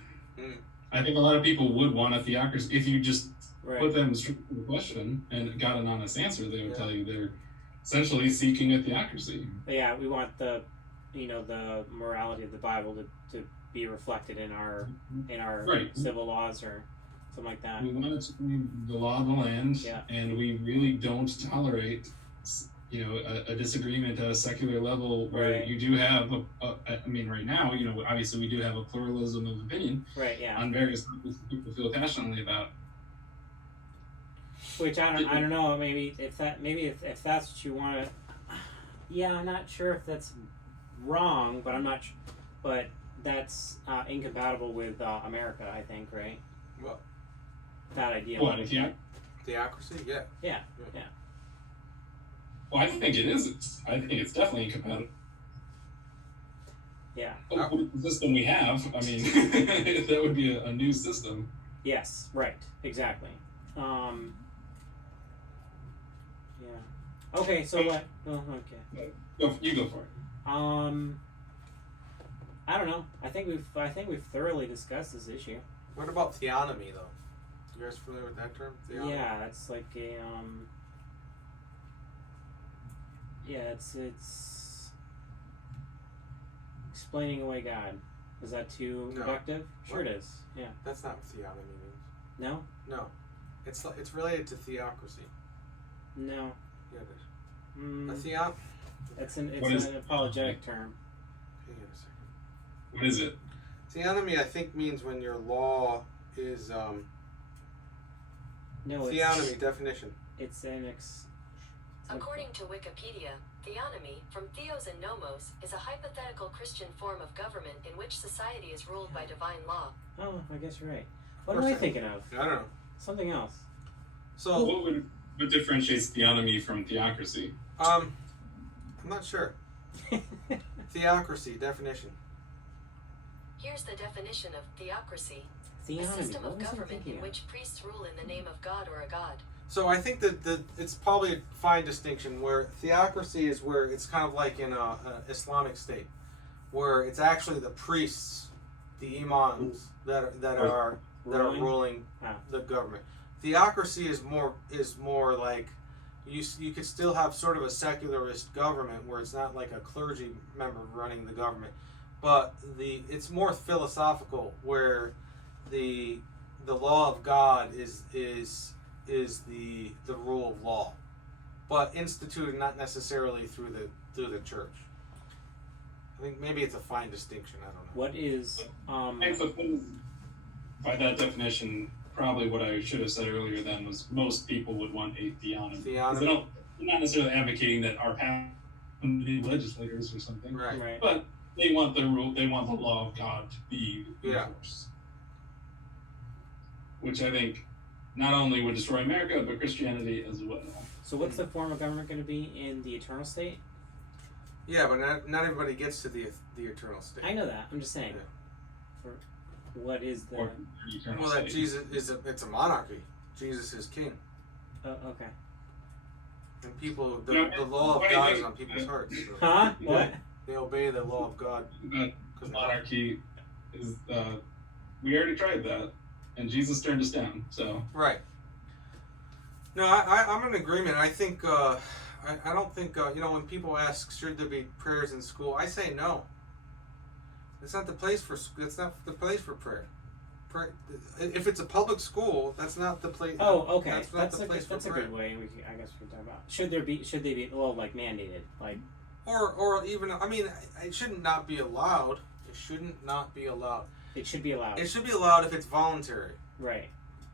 I think a lot of people would want a theocracy. If you just put them straight to the question and got an honest answer, they would tell you they're essentially seeking a theocracy. But yeah, we want the morality of the Bible to be reflected in our civil laws or something like that. We want it to be the law of the land, and we really don't tolerate, a disagreement at a secular level where you do have right now, obviously we do have a pluralism of opinion, on various topics that people feel passionately about. Which I don't know. Maybe if that's what you want to. Yeah, I'm not sure if that's wrong, but I'm not. But that's incompatible with America, I think, right? What? That idea. What? Theocracy? Yeah. Yeah. Well, I think it is. I think it's definitely incompatible. Yeah. with the system we have, I mean, that would be a new system. Yes. Right. Exactly. Yeah. Okay. So what? Oh, okay. You go for it. I don't know. I think we've thoroughly discussed this issue. What about theonomy, though? You guys familiar with that term? Theonomy? Yeah, it's like a yeah, it's explaining away God. Is that too No. reductive? Sure, What? it is. Yeah. That's not what theonomy means. No. No. It's related to theocracy. No. Yeah, it is. A Mm, theon. What is- an apologetic term. Hang on a second. What is it? Theonomy, I think, means when your law is No, it's theonomy definition. it's an ex. According to Wikipedia, theonomy, from theos and nomos, is a hypothetical Christian form of government in which society is ruled by divine law. Oh, I guess you're right. What am I thinking of? I don't know. Something else. So What differentiates theonomy from theocracy? I'm not sure. Theocracy definition. Here's the definition of theocracy: a Theonomy. system What of was I government thinking in of? which priests rule in the name of God or a god. So I think that it's probably a fine distinction where theocracy is where it's kind of like in a Islamic state, where it's actually the priests, the imams that are ruling Ah. the government. Theocracy is more like you could still have sort of a secularist government where it's not like a clergy member running the government, but it's more philosophical where the law of God is the rule of law, but instituted not necessarily through the church. I think maybe it's a fine distinction. I don't know. What is I suppose by that definition, probably what I should have said earlier then was most people would want a theonomy. 'Cause Theonomy. they're not necessarily advocating that our past be legislators or something, Right. right? but they want the rule, they want the law of God to be Yeah. enforced. Which I think not only would destroy America, but Christianity as well. So what's the form of government going to be in the eternal state? Yeah, but not everybody gets to the eternal state. I know that. I'm just saying. Yeah. For what is the? Or eternal Well, that state. Jesus it's a monarchy. Jesus is king, Oh, okay. and people the No, law of what do you God think? is on people's hearts. So Huh? Yeah. What? they obey the law of God. The 'Cause monarchy is we already tried that, and Jesus turned us down. So Right. No, I'm in agreement. I think I don't think when people ask should there be prayers in school, I say no. It's not the place for it's not the place for prayer. If it's a public school, that's not the place. Oh, okay. That's not the a place good, that's for a prayer. good way. I guess we can talk about. Should they be like mandated? Like Or even it shouldn't not be allowed. It shouldn't not be allowed. it should be allowed. It should be allowed if it's voluntary. Right.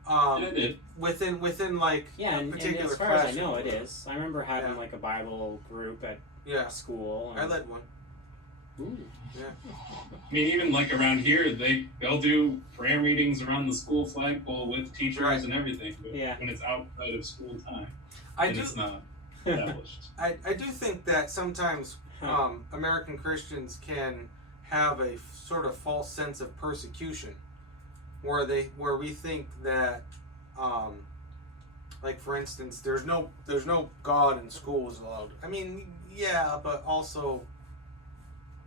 and it did. Within like Yeah, a and particular as far as I classroom. know, it is. I remember having Yeah. like a Bible group at Yeah, school. I led one. Ooh. I mean, even like around here, they'll do prayer meetings around the school flagpole with teachers Right. and everything. But Yeah. when it's outside of school time, I and do. it's not established. I do think that sometimes American Christians can have a sort of false sense of persecution, where we think that, like for instance, there's no God in schools allowed. I mean, yeah, but also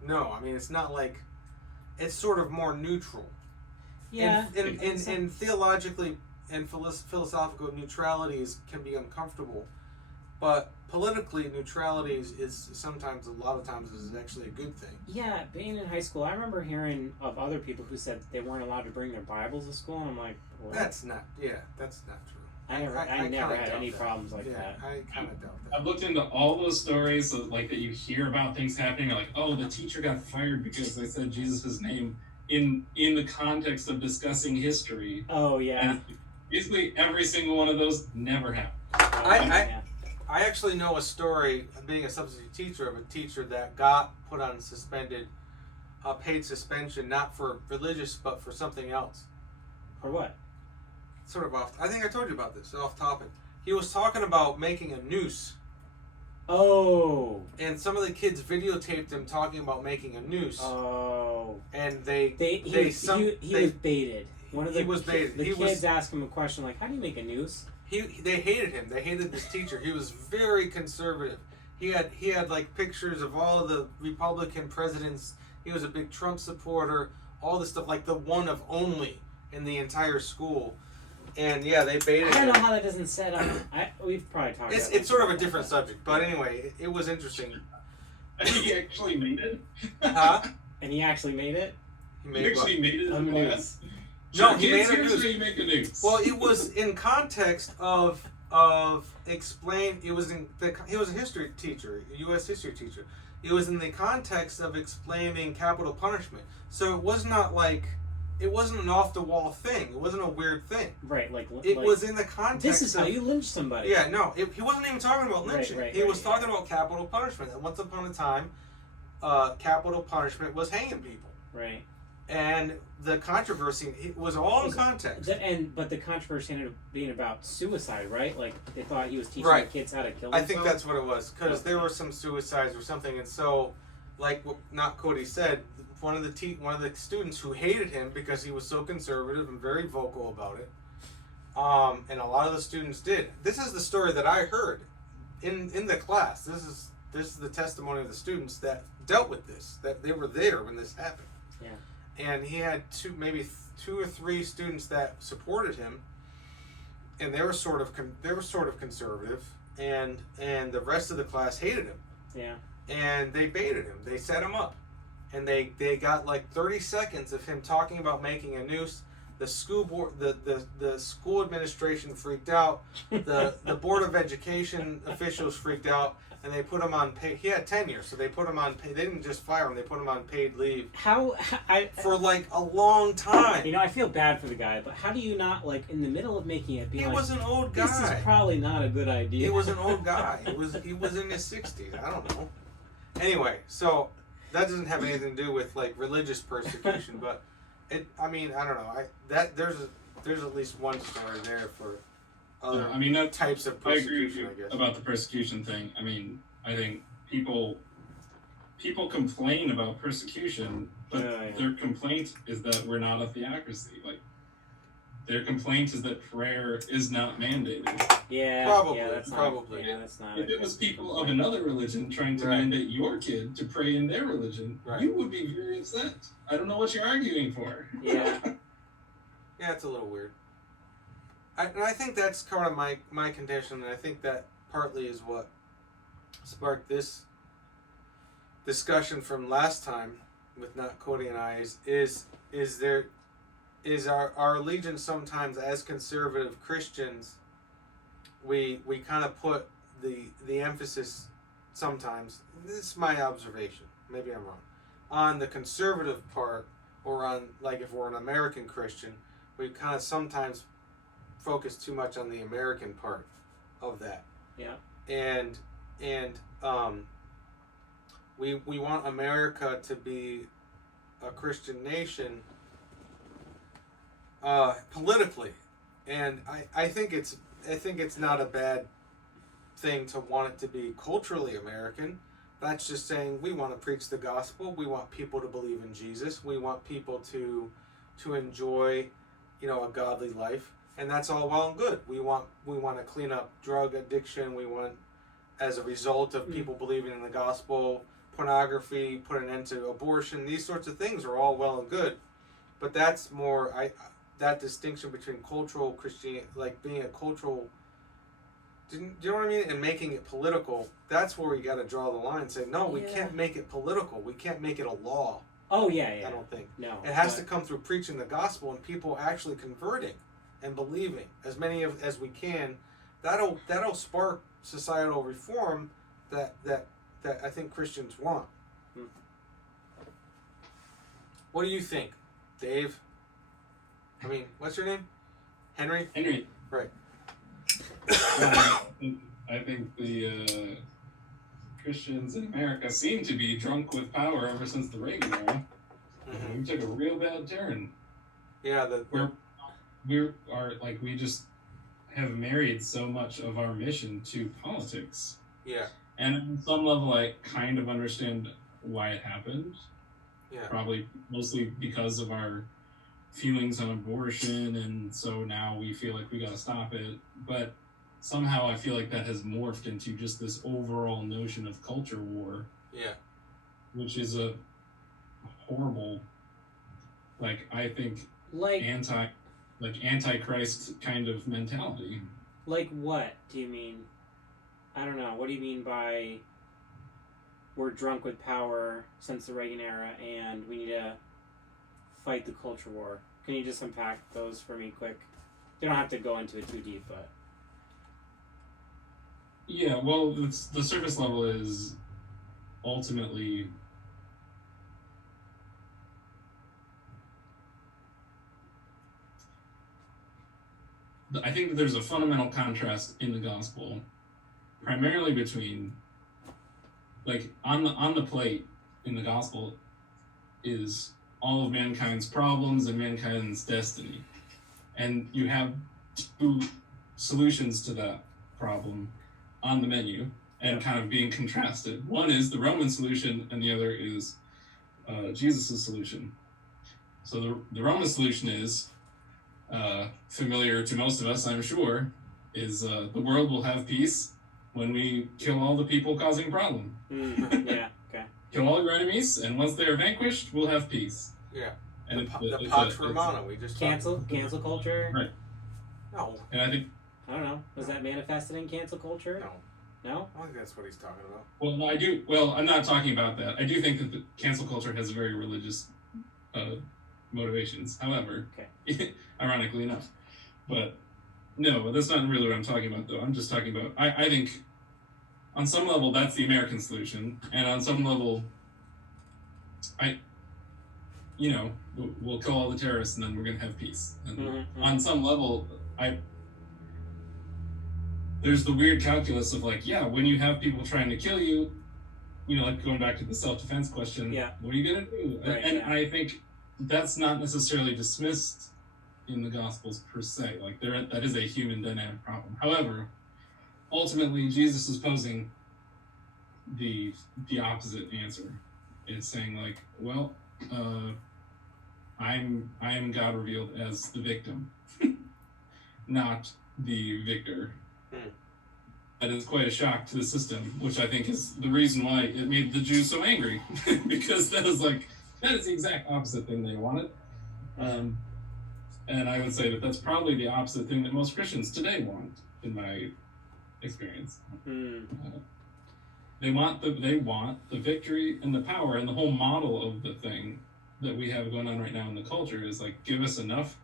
no. I mean, it's not like it's sort of more neutral. Yeah. And theologically and philosophical neutrality can be uncomfortable, but politically neutrality is sometimes, a lot of times, is actually a good thing. Yeah, being in high school, I remember hearing of other people who said they weren't allowed to bring their Bibles to school, and I'm like, what? That's not true. I never kinda had doubt any that. problems like Yeah, that. I kind of doubt that. I've looked into all those stories like that you hear about things happening. Like, oh, the teacher got fired because they said Jesus' name in the context of discussing history. Oh yeah. And basically, every single one of those never happened. Yeah. I actually know a story, being a substitute teacher, of a teacher that got put on paid suspension, not for religious, but for something else. For what? Sort of off. I think I told you about this. Off topic. He was talking about making a noose Oh. and some of the kids videotaped him talking about making a noose. Oh. And He was baited. He was baited. The He kids was- asked him a question like, "How do you make a noose?" They hated him. They hated this teacher. He was very conservative. He had like pictures of all of the Republican presidents. He was a big Trump supporter. All this stuff, like the one of only in the entire school. And yeah, they baited I him. don't know how that doesn't set up. We've probably talked about It's sort of a different subject, but anyway, it was interesting. I think he actually made it. Huh? And he actually made it? He He made what? actually made it A in noose. class. No, Sure, he kids, made a here's noose. how you make a noose. Well, it was in context of explain. It was he was a history teacher, a U.S. history teacher. It was in the context of explaining capital punishment. So it was not like it wasn't an off the wall thing. It wasn't a weird thing. Right, It was in the context. This is of, how you lynch somebody. Yeah, no, he wasn't even talking about lynching. Right, he was yeah. talking about capital punishment. And once upon a time, capital punishment was hanging people. Right. And the controversy it was all in context. But the controversy ended up being about suicide, right? Like they thought he was teaching Right. the kids how to kill I themselves. think that's what it was because Okay. there were some suicides or something, and so, like what not Cody said, one of the students who hated him because he was so conservative and very vocal about it, and a lot of the students did. This is the story that I heard in the class. This is the testimony of the students that dealt with this, that they were there when this happened. Yeah. And he had maybe two or three students that supported him, and they were sort of conservative, and the rest of the class hated him. Yeah. And they baited him. They set him up, and they got like 30 seconds of him talking about making a noose. The school board, the school administration freaked out. The board of education officials freaked out, and they put him on paid. He had tenure, so they put him on paid. They didn't just fire him; they put him on paid leave for like a long time. You know, I feel bad for the guy, but how do you not like in the middle of making it be He like, was an old guy. this is probably not a good idea. He was an old guy. He was in his 60s. I don't know. Anyway, so that doesn't have anything to do with like religious persecution, but I don't know. There's at least one story there for other I mean, that types of I agree with persecution. you I guess. about the persecution thing. I mean, I think people complain about persecution, but Yeah. their complaint is that we're not a theocracy. Like, their complaint is that prayer is not mandated. Yeah. Probably, Yeah, that's probably. Not, yeah, that's not. If a it was good people of point. another religion trying to Right. mandate your kid to pray in their religion, Right. you would be very upset. I don't know what you're arguing for. Yeah. Yeah, it's a little weird. And I think that's kind of my contention, and I think that partly is what sparked this discussion from last time with not Cody and I is our allegiance sometimes as conservative Christians we kind of put the emphasis sometimes, this is my observation, maybe I'm wrong, on the conservative part, or on like if we're an American Christian, we kind of sometimes focus too much on the American part of that. Yeah. And we want America to be a Christian nation politically, and I think it's not a bad thing to want it to be culturally American. That's just saying we want to preach the gospel. We want people to believe in Jesus. We want people to enjoy, a godly life, and that's all well and good. We want to clean up drug addiction. We want, as a result of people believing in the gospel, pornography, put an end to abortion. These sorts of things are all well and good, but that's more that distinction between cultural Christianity, like being a cultural. Do you know what I mean? And making it political, that's where we got to draw the line and say, no, we can't make it political. We can't make it a law. Oh yeah. I don't think. No. It has to come through preaching the gospel and people actually converting and believing. As many as we can, that'll spark societal reform that I think Christians want. What do you think, Dave? I mean, what's your name? Henry? Henry. Right. I think the Christians in America seem to be drunk with power ever since the Reagan era. Mm-hmm. We took a real bad turn. Yeah, We just have married so much of our mission to politics. yeah. And on some level, I kind of understand why it happened. Yeah. Probably mostly because of our feelings on abortion, and so now we feel like we got to stop it. But somehow I feel like that has morphed into just this overall notion of culture war. Yeah. Which is a horrible, like, I think, Like antichrist kind of mentality. Like what do you mean? I don't know. What do you mean by we're drunk with power since the Reagan era and we need to fight the culture war? Can you just unpack those for me quick? You don't have to go into it too deep, but... Yeah, well, the surface level is ultimately... I think that there's a fundamental contrast in the gospel, primarily between, like, on the plate in the gospel is all of mankind's problems and mankind's destiny. And you have two solutions to that problem on the menu and kind of being contrasted. One is the Roman solution and the other is Jesus' solution. So the Roman solution is, familiar to most of us, I'm sure, is the world will have peace when we kill all the people causing problem. Yeah, okay. Kill all your enemies, and once they are vanquished, we'll have peace. Yeah. And the Pax Romana, we just cancel culture. Right. No. And I think I don't know. Was that manifested in cancel culture? No. No? I think that's what he's talking about. well, no, I do. Well, I'm not talking about that. I do think that the cancel culture has very religious motivations. However, okay. Ironically enough, but no, that's not really what I'm talking about. Though I'm just talking about. I think on some level that's the American solution, and on some level, we'll kill all the terrorists and then we're gonna have peace. And on some level, there's the weird calculus of like, yeah, when you have people trying to kill you, like going back to the self-defense question, what are you gonna do? Right, and I think that's not necessarily dismissed in the Gospels per se. Like that is a human dynamic problem. However, ultimately Jesus is posing the opposite answer. It's saying like, well, I'm God revealed as the victim, not the victor. That is quite a shock to the system, which I think is the reason why it made the Jews so angry, because that is the exact opposite thing they wanted. And I would say that that's probably the opposite thing that most Christians today want, in my experience. They want the victory and the power, and the whole model of the thing that we have going on right now in the culture is like, give us enough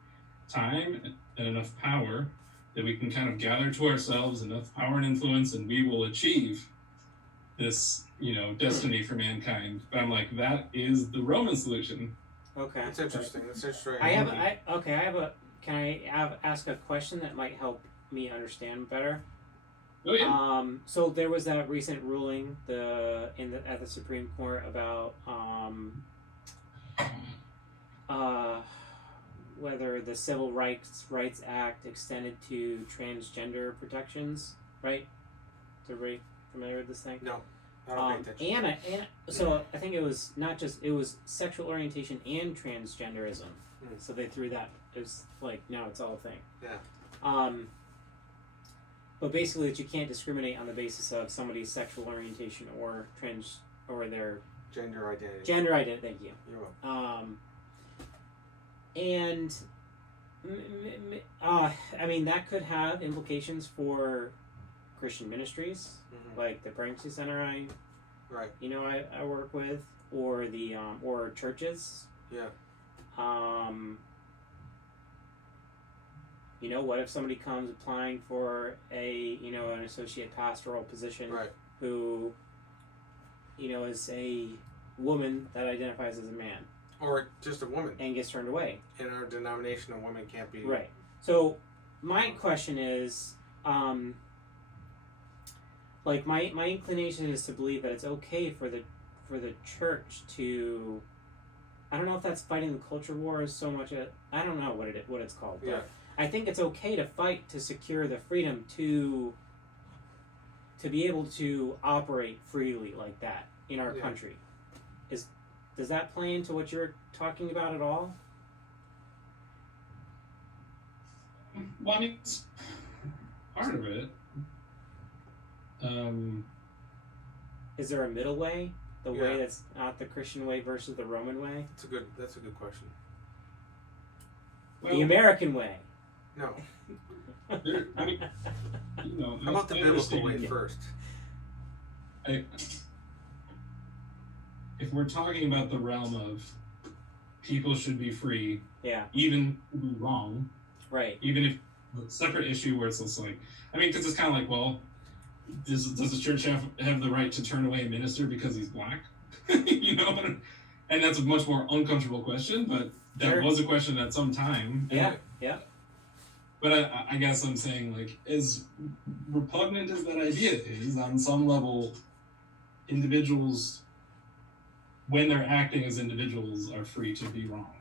time and enough power that we can kind of gather to ourselves enough power and influence, and we will achieve this, destiny for mankind. But I'm like, that is the Roman solution. Okay. That's interesting. That's interesting. Can I ask a question that might help me understand better? Oh yeah. So there was that recent ruling at the Supreme Court about whether the Civil Rights Act extended to transgender protections, right? Is everybody familiar with this thing? No. I don't pay attention. And so I think it was it was sexual orientation and transgenderism. So they threw that. It was like, now it's all a thing. Yeah. But basically that you can't discriminate on the basis of somebody's sexual orientation or their gender identity. Thank you. You're welcome. And I mean, that could have implications for Christian ministries, like the Pregnancy Center I work with, or the or churches. Yeah. What if somebody comes applying for an associate pastoral position, right, who is a woman that identifies as a man, or just a woman, and gets turned away? In our denomination, a woman can't be. Right. So my question is, like my inclination is to believe that it's okay for the church to, I don't know if that's fighting the culture war so much. I don't know what it's called. But yeah. I think it's okay to fight to secure the freedom to to be able to operate freely like that in our Yeah. country. Does that play into what you're talking about at all? Well, I mean, it's part of it. Is there a middle way? The way Yeah. that's not the Christian way versus the Roman way? That's a good question. Well, The American way. No. I mean, you know, How about the I biblical way understand- first? If we're talking about the realm of people should be free, Yeah, even be wrong, right. even if a separate issue where it's also like, I mean, because it's kind of like, well, does the church have the right to turn away a minister because he's black? You know, and that's a much more uncomfortable question, but that Sure. was a question at some time. And- Yeah. But I guess I'm saying, like, as repugnant as that idea is, on some level, individuals, when they're acting as individuals, are free to be wrong.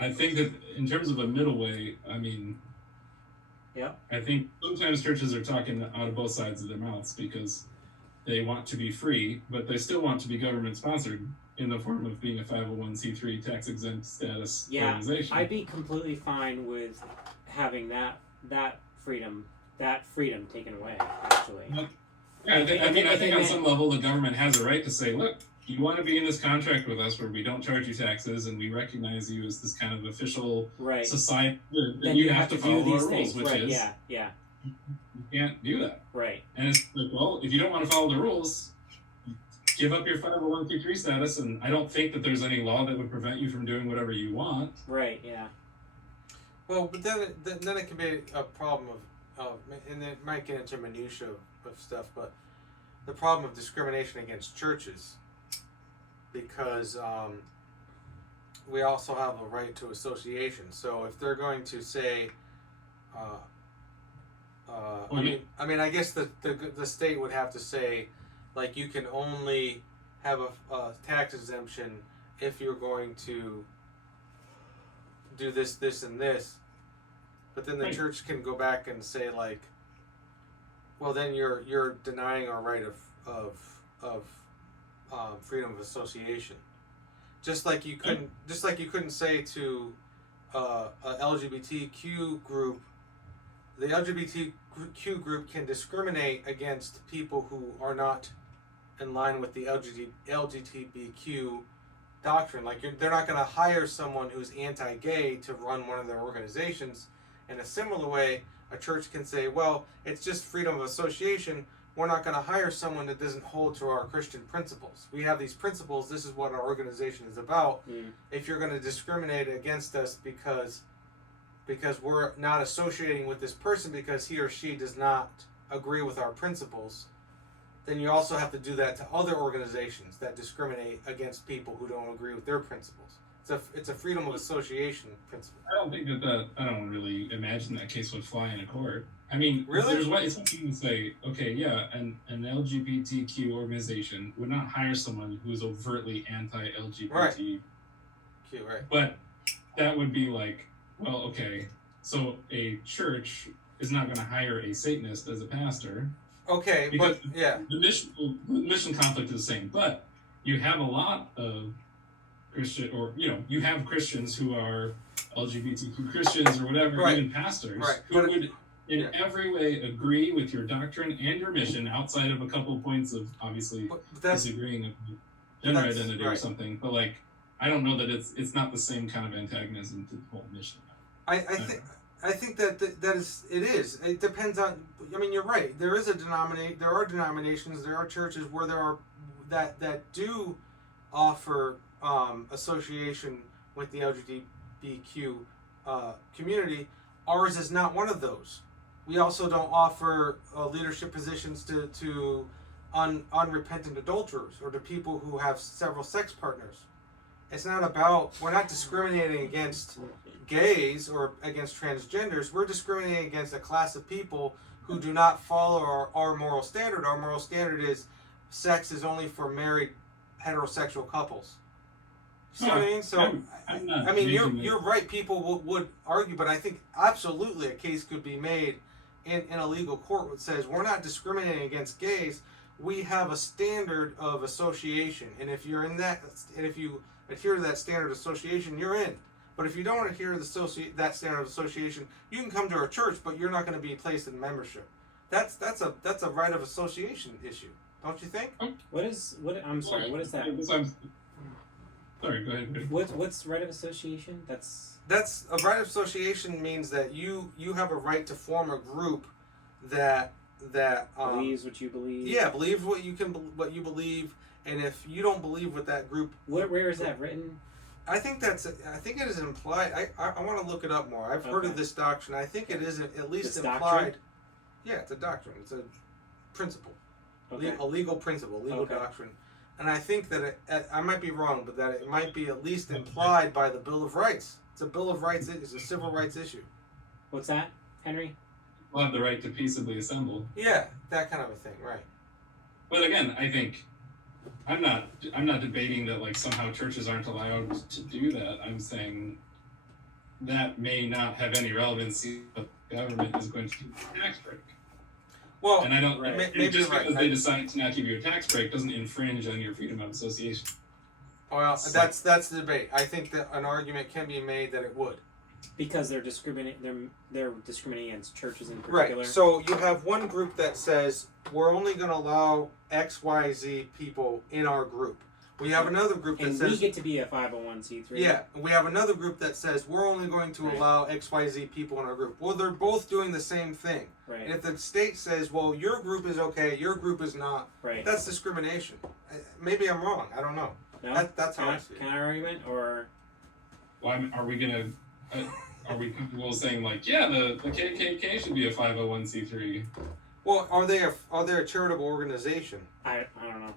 I think that in terms of a middle way, I mean, Yeah. I think sometimes churches are talking out of both sides of their mouths because they want to be free, but they still want to be government sponsored in the form of being a 501c3 tax exempt status Yeah, organization. I'd be completely fine with having that freedom taken away. Actually, Yeah, I think on Amen. some level the government has a right to say, look, you want to be in this contract with us where we don't charge you taxes and we recognize you as this kind of official right. society, then Then you have to follow do these our rules, things. which Right. is Yeah. you can't do that. Right. And it's like, well, if you don't want to follow the rules, give up your 501c3 status, and I don't think that there's any law that would prevent you from doing whatever you want. Right. Yeah. Well, but then it can be a problem of and it might get into minutia of stuff, but the problem of discrimination against churches, because we also have a right to association. So if they're going to say, I mean, I guess the state would have to say, like, you can only have a tax exemption if you're going to do this, and this. But then the Right. church can go back and say, like, well, then you're denying our right of freedom of association. Just like you couldn't say to a LGBTQ group, the LGBTQ group can discriminate against people who are not in line with the LGBTQ doctrine. Like, they're not going to hire someone who's anti-gay to run one of their organizations. In a similar way, a church can say, well, it's just freedom of association. We're not going to hire someone that doesn't hold to our Christian principles. We have these principles. This is what our organization is about. Mm. If you're going to discriminate against us because we're not associating with this person because he or she does not agree with our principles, then you also have to do that to other organizations that discriminate against people who don't agree with their principles. It's a freedom of association principle. I don't think I don't really imagine that case would fly in a court. I mean, Really? There's it's one thing to say, okay, yeah, an LGBTQ organization would not hire someone who is overtly anti-LGBT. Right. Cute, right? But that would be like, well, okay, so a church is not going to hire a Satanist as a pastor. Okay, Because but yeah, The mission conflict is the same, but you have a lot of Christian, or you have Christians who are LGBTQ Christians or whatever, Right. even pastors, Right. who But- would in yeah. every way agree with your doctrine and your mission, outside of a couple points of obviously but that's disagreeing with gender that's- identity or right. something. But like, I don't know that it's not the same kind of antagonism to the whole mission. I think that it is. It depends on. I mean, you're right. There is there are denominations. There are churches where there are that do offer association with the LGBTQ community. Ours is not one of those. We also don't offer leadership positions to unrepentant adulterers or to people who have several sex partners. It's not about. We're not discriminating against gays or against transgenders. We're discriminating against a class of people who do not follow our moral standard. Our moral standard is sex is only for married heterosexual couples. See what I mean? So, I'm not I mean, making you're right. People would argue, but I think absolutely a case could be made in a legal court that says we're not discriminating against gays. We have a standard of association, and if you're in that, and if you adhere to that standard of association, you're in. But if you don't adhere to that standard of association, you can come to our church, but you're not going to be placed in membership. That's a right of association issue, don't you think? I'm sorry. What is that? Sorry, go ahead. What's right of association? That's A right of association means that you have a right to form a group that believes what you believe. Yeah, believes what you believe, and if you don't believe what that group, where is that written? I think it is implied. I want to look it up more. I've heard of this doctrine. I think it is at least This implied. doctrine? Yeah, it's a doctrine. It's a principle, Okay. a legal principle, legal doctrine. And I think that I might be wrong, but that it might be at least implied by the Bill of Rights. It's a Bill of Rights. It's a civil rights issue. What's that, Henry? We'll have the right to peaceably assemble. Yeah, that kind of a thing, right? But again, I think I'm not debating that like somehow churches aren't allowed to do that. I'm saying that may not have any relevancy, but the government is going to do a tax break. Well, and I don't. maybe just right. because they decide to not give you a tax break doesn't infringe on your freedom of association. Well, that's the debate. I think that an argument can be made that it would. Because they're discriminating against churches in particular. Right. So you have one group that says we're only going to allow XYZ people in our group. We have another group that and says we get to be a 501c3. Yeah, we have another group that says we're only going to allow XYZ people in our group. Well, they're both doing the same thing. Right. And if the state says, well, your group is okay, your group is not, right. That's discrimination. Maybe I'm wrong. I don't know. No? That's how I see it. Counter argument or? Well, are we gonna? Are we comfortable saying like, yeah, the KKK should be a 501c3? Well, are they a charitable organization? I don't know.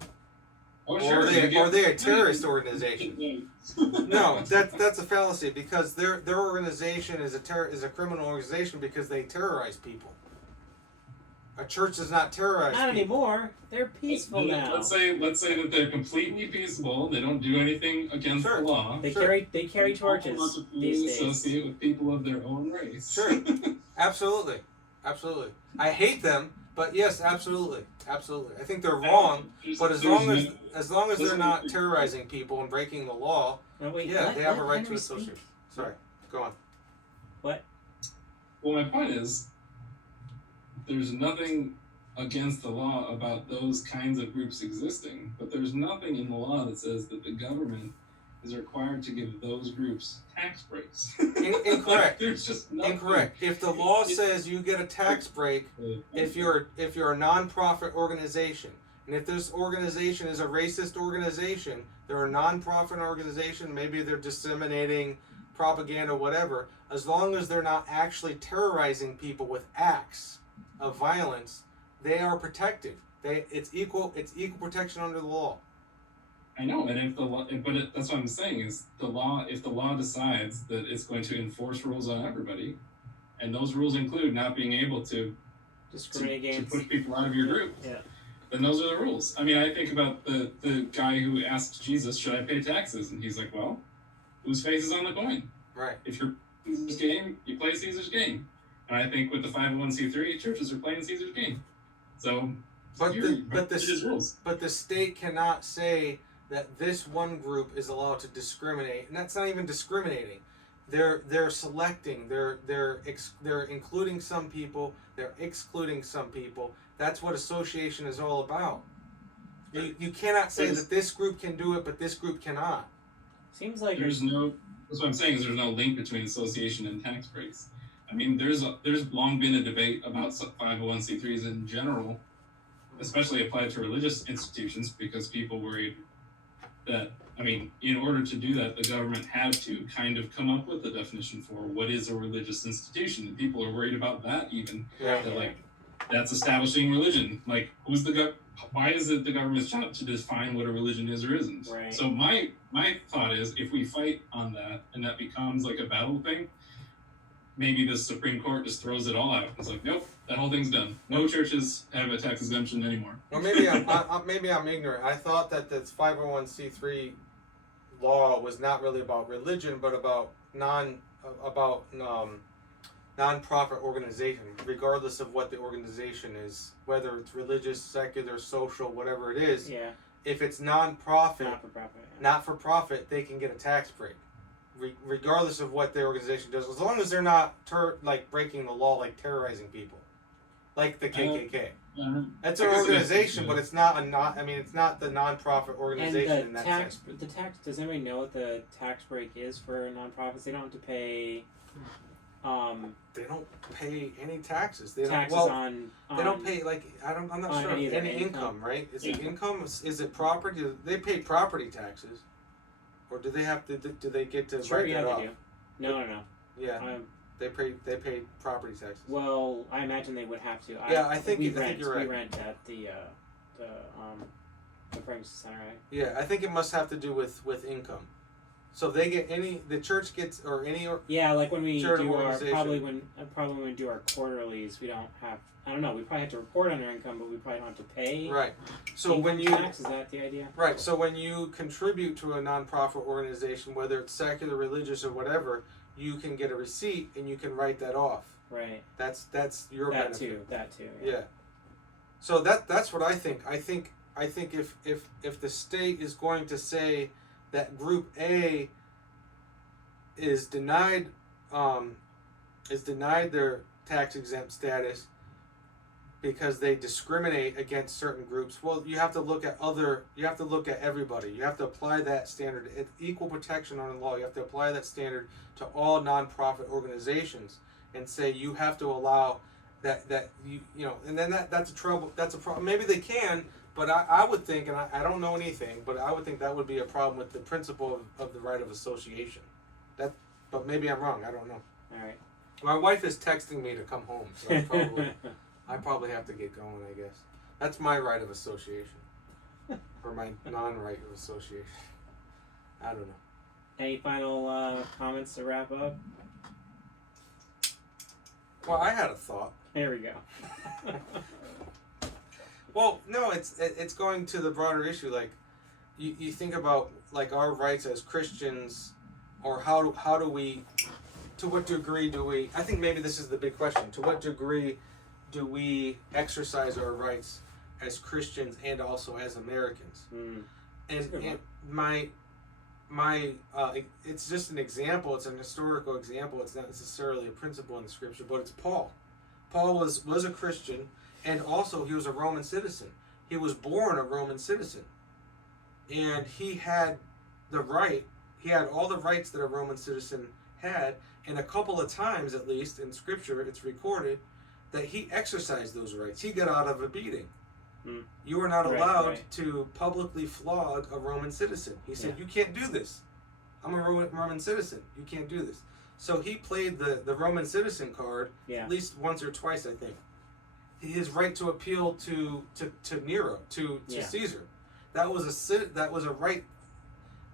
Oh, Or sure, are they a terrorist organization? No, that's a fallacy because their organization is a criminal organization because they terrorize people. A church does not terrorize Not people. anymore. They're peaceful now. Let's say that they're completely peaceable. They don't do anything against the law. They carry torches these days. Associate with people of their own race. Sure, absolutely. I hate them, but yes, absolutely. I think they're wrong, but as long as they're not terrorizing people and breaking the law, they have a right to associate. Sorry, go on. What? Well, my point is, there's nothing against the law about those kinds of groups existing, but there's nothing in the law that says that the government is required to give those groups tax breaks. Incorrect. Like, there's just nothing. Incorrect. If the law says you get a tax break if you're a nonprofit organization, and if this organization is a racist organization, they're a nonprofit organization, maybe they're disseminating propaganda, whatever, as long as they're not actually terrorizing people with acts of violence, they are protected. It's equal protection under the law. I know, and that's what I'm saying is if the law decides that it's going to enforce rules on everybody, and those rules include not being able to push people out of your group, then those are the rules. I mean, I think about the guy who asked Jesus, "Should I pay taxes?" And he's like, "Well, whose face is on the coin? Right. If you're Caesar's game, you play Caesar's game." And I think with the 501c3, churches are playing Caesar's game. So, but rules. But the state cannot say that this one group is allowed to discriminate, and that's not even discriminating. They're selecting. They're including some people. They're excluding some people. That's what association is all about. You cannot say that this group can do it, but this group cannot. Seems like That's what I'm saying is there's no link between association and tax breaks. I mean, there's long been a debate about 501c3s in general, especially applied to religious institutions, because people worried that, I mean, in order to do that, the government had to kind of come up with a definition for what is a religious institution, and people are worried about that even. Yeah. That, like, that's establishing religion. Like, why is it the government's job to define what a religion is or isn't? Right. So my thought is, if we fight on that and that becomes like a battle thing, maybe the Supreme Court just throws it all out. It's like, nope, that whole thing's done. No churches have a tax exemption anymore. Or maybe I'm ignorant. I thought that the 501c3 law was not really about religion, but about non-profit organization, regardless of what the organization is, whether it's religious, secular, social, whatever it is. Yeah. If it's non-profit, Not for profit. Yeah. not for profit, they can get a tax break, regardless of what the organization does, as long as they're not breaking the law, like terrorizing people, like the KKK. That's an organization, but it's not it's not the non-profit organization And in that tax, sense. the tax. Does anybody know what the tax break is for nonprofits? They don't have to pay. They don't pay any taxes. They Taxes don't, on. They don't pay I'm not on sure any of their any income, income. right? Is it income? Is it property? Do they pay property taxes, or do they have to? Do they get to Sure, write yeah, that off? they do. No. Yeah, they pay property taxes. Well, I imagine they would have to. Yeah, I think we you're rent. right. We rent at the Franks Center, right? Yeah, I think it must have to do with income. So if they get the church gets or any Yeah, like when we do charitable our organization. probably when we do our quarterlies, we don't have. I don't know. We probably have to report on our income, but we probably don't have to pay. right. So when you tax, is that the idea? right, so when you contribute to a nonprofit organization, whether it's secular, religious, or whatever, you can get a receipt and you can write that off. Right. That's your That benefit. too. Yeah. So that's what I think. I think if the state is going to say that Group A is denied their tax exempt status because they discriminate against certain groups, well, you have to look at everybody. You have to apply that standard. It's equal protection under the law. You have to apply that standard to all nonprofit organizations and say you have to allow that and then that's a problem. Maybe they can, but I would think, and I don't know anything, but I would think that would be a problem with the principle of the right of association. But maybe I'm wrong. I don't know. All right. My wife is texting me to come home, so I probably have to get going, I guess. That's my right of association. Or my non-right of association. I don't know. Any final comments to wrap up? Well, I had a thought. There we go. Well, no, it's going to the broader issue. Like, you think about like our rights as Christians, or how do we, to what degree do we? I think maybe this is the big question. To what degree do we exercise our rights as Christians and also as Americans? And my it's just an example. It's an historical example. It's not necessarily a principle in the scripture, but it's Paul. Paul was a Christian, and also he was a Roman citizen. He was born a Roman citizen, and he had the right. He had all the rights that a Roman citizen had, and a couple of times, at least in scripture, it's recorded that he exercised those rights. He got out of a beating. You are not allowed to publicly flog a Roman citizen. He said, you can't do this. I'm a Roman citizen. You can't do this. So he played the Roman citizen card at least once or twice, I think. His right to appeal to Nero, to Caesar. That was a right.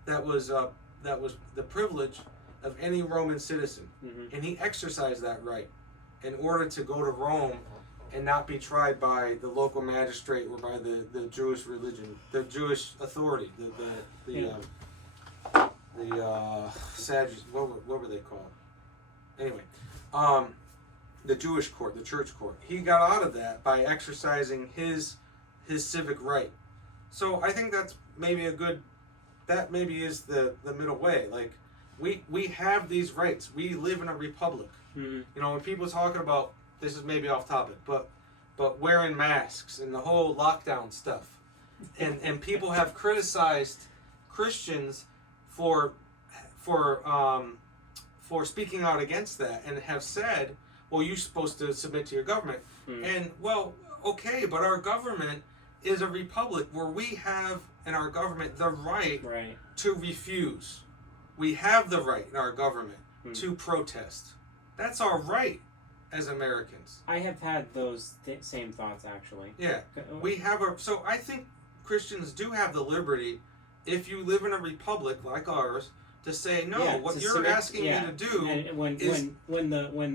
That was the privilege of any Roman citizen, and he exercised that right in order to go to Rome and not be tried by the local magistrate or by the Jewish religion, the Jewish authority, the Sadducees. What were they called? Anyway, the Jewish court, the church court. He got out of that by exercising his civic right. So I think that's maybe that maybe is the middle way. Like we have these rights. We live in a republic. You know, when people talking about, this is maybe off topic, but wearing masks and the whole lockdown stuff, and people have criticized Christians for speaking out against that, and have said, well, you're supposed to submit to your government. And well, okay, but our government is a republic where we have in our government the right to refuse. We have the right in our government to protest. That's our right as Americans. I have had those same thoughts, actually. Yeah. We have so I think Christians do have the liberty, if you live in a republic like ours, to say, no, what you're asking me to do and when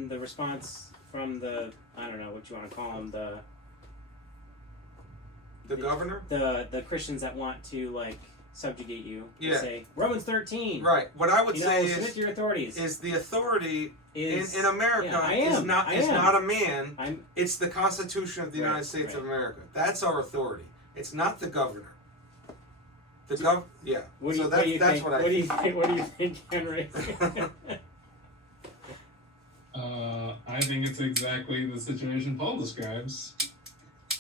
the response from the, I don't know what you want to call them, the governor? The Christians that want to, like, subjugate you. Yeah. They say Romans 13. Right. What I would say submit to your authorities. is the authority Is in America yeah, is not a man. I'm It's the Constitution of the United States of America. That's our authority. It's not the governor. Yeah. What do you, So what do you that's think? what I What do you think? What do you think, Henry? I think it's exactly the situation Paul describes.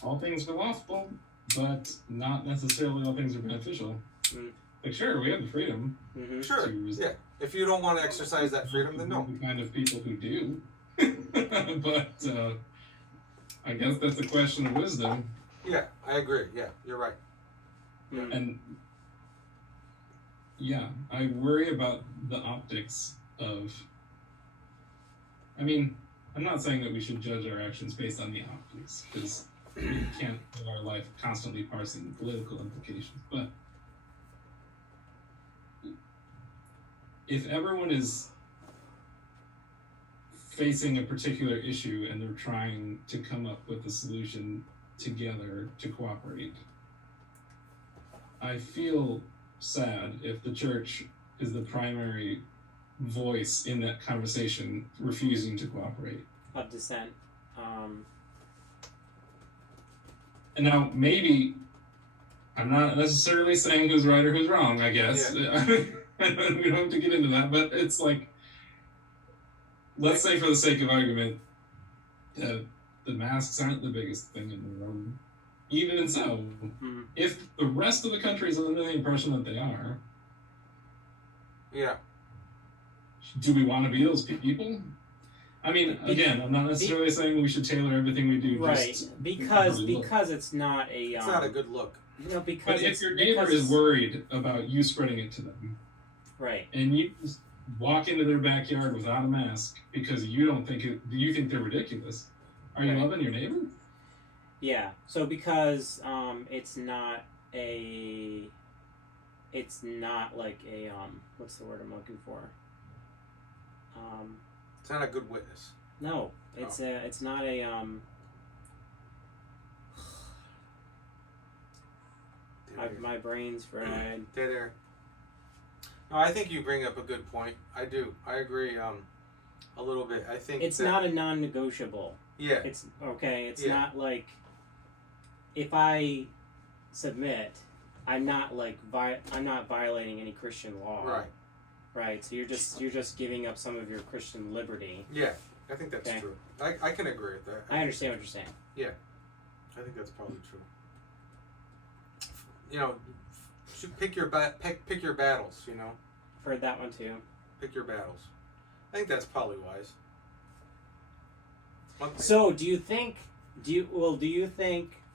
All things are lawful, but not necessarily all things are beneficial. Mm. Like, sure, we have the freedom. Mm-hmm. Sure. To Yeah. If you don't want to exercise that freedom, then no. The kind of people who do. But I guess that's a question of wisdom. Yeah, I agree. Yeah, you're right. Mm. And yeah, I worry about the optics of. I mean, I'm not saying that we should judge our actions based on the optics, because we can't live our life constantly parsing political implications. But if everyone is facing a particular issue and they're trying to come up with a solution together to cooperate, I feel sad if the church is the primary voice in that conversation refusing to cooperate. Of dissent. And now maybe I'm not necessarily saying who's right or who's wrong, I guess. Yeah. We don't have to get into that, but it's like, let's say for the sake of argument that the masks aren't the biggest thing in the room. Even so, if the rest of the country is under the impression that they are, Yeah. do we want to be those people? I mean, again, I'm not necessarily saying we should tailor everything we do. Right, just because look. it's not a. It's not a good look. No, because But if your neighbor is worried about you spreading it to them, right, and you just walk into their backyard without a mask because you don't think you think they're ridiculous, are you Right. loving your neighbor? yeah. So because it's not like a what's the word I'm looking for? It's not a good witness. No, it's not a my brain's fried. Dead air. No, I think you bring up a good point. I do. I agree. A little bit. I think It's not a non-negotiable. Yeah. It's okay. It's Yeah. not like if I submit, I'm not like I'm not violating any Christian law. Right. Right. So you're just giving up some of your Christian liberty. Yeah. I think that's Okay. true. I can agree with that. I understand what you're saying. I think that's probably true. You know, pick your battles. You know, I've heard that one too. pick your battles. I think that's probably wise. One thing- So do you think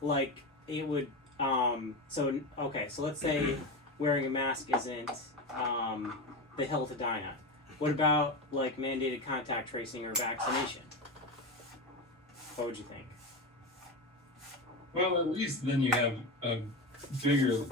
like it would so okay, so let's say wearing a mask isn't the hill to die on. What about like mandated contact tracing or vaccination? What would you think? Well, at least then you have a bigger,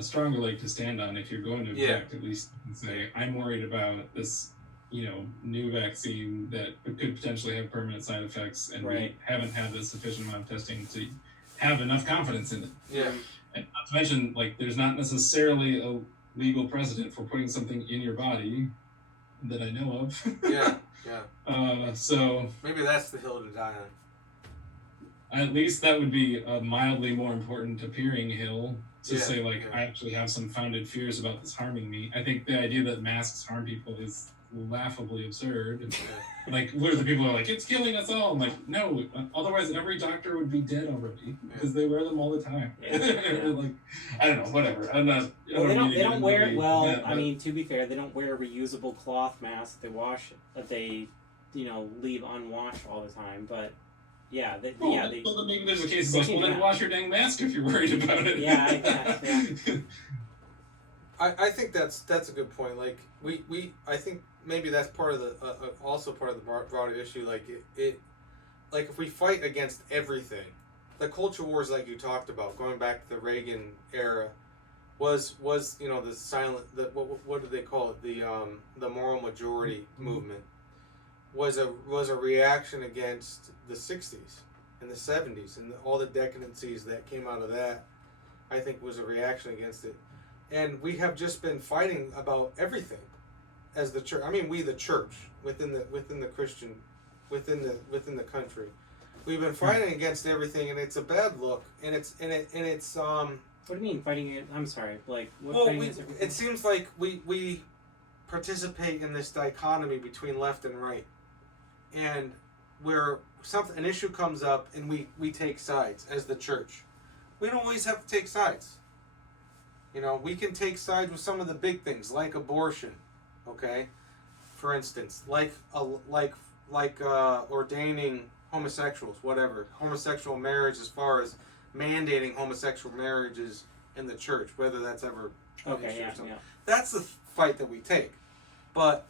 stronger leg to stand on if you're going to object. At least you can say, I'm worried about this, new vaccine that could potentially have permanent side effects, and we haven't had the sufficient amount of testing to have enough confidence in it. Yeah. And not to mention, like, there's not necessarily a legal precedent for putting something in your body that I know of. Yeah. Yeah. So Maybe that's the hill to die on. at least that would be a mildly more important appearing hill to say, like, yeah. I actually have some founded fears about this harming me. I think the idea that masks harm people is laughably absurd. Like, where the people are like, it's killing us all. I'm like, no, otherwise every doctor would be dead already because they wear them all the time. Like, I don't know, whatever. I'm not. Well, they don't wear really well. that, I mean, to be fair, they don't wear reusable cloth masks. They wash that they, leave unwashed all the time. But yeah, well, then maybe there's a case like, well, then wash your dang mask if you're worried about it. Yeah, I guess. Yeah. I think that's a good point. Like I think maybe that's part of the also part of the broader issue. Like it like if we fight against everything, the culture wars like you talked about, going back to the Reagan era, was the silent what did they call it, the moral majority movement was a reaction against the 60s and the 70s and all the decadencies that came out of that. I think was a reaction against it. and we have just been fighting about everything as the church. I mean, we the church within the Christian within the country. We've been fighting against everything, and it's a bad look. And it's What do you mean fighting it? I'm sorry. Like, what well, fighting against everything? it seems like we participate in this dichotomy between left and right, and where an issue comes up, and we take sides as the church. We don't always have to take sides. You know, we can take sides with some of the big things, like abortion, okay, for instance, like ordaining homosexuals, whatever, homosexual marriage, as far as mandating homosexual marriages in the church, whether that's ever an issue or something. Yeah. That's the fight that we take. But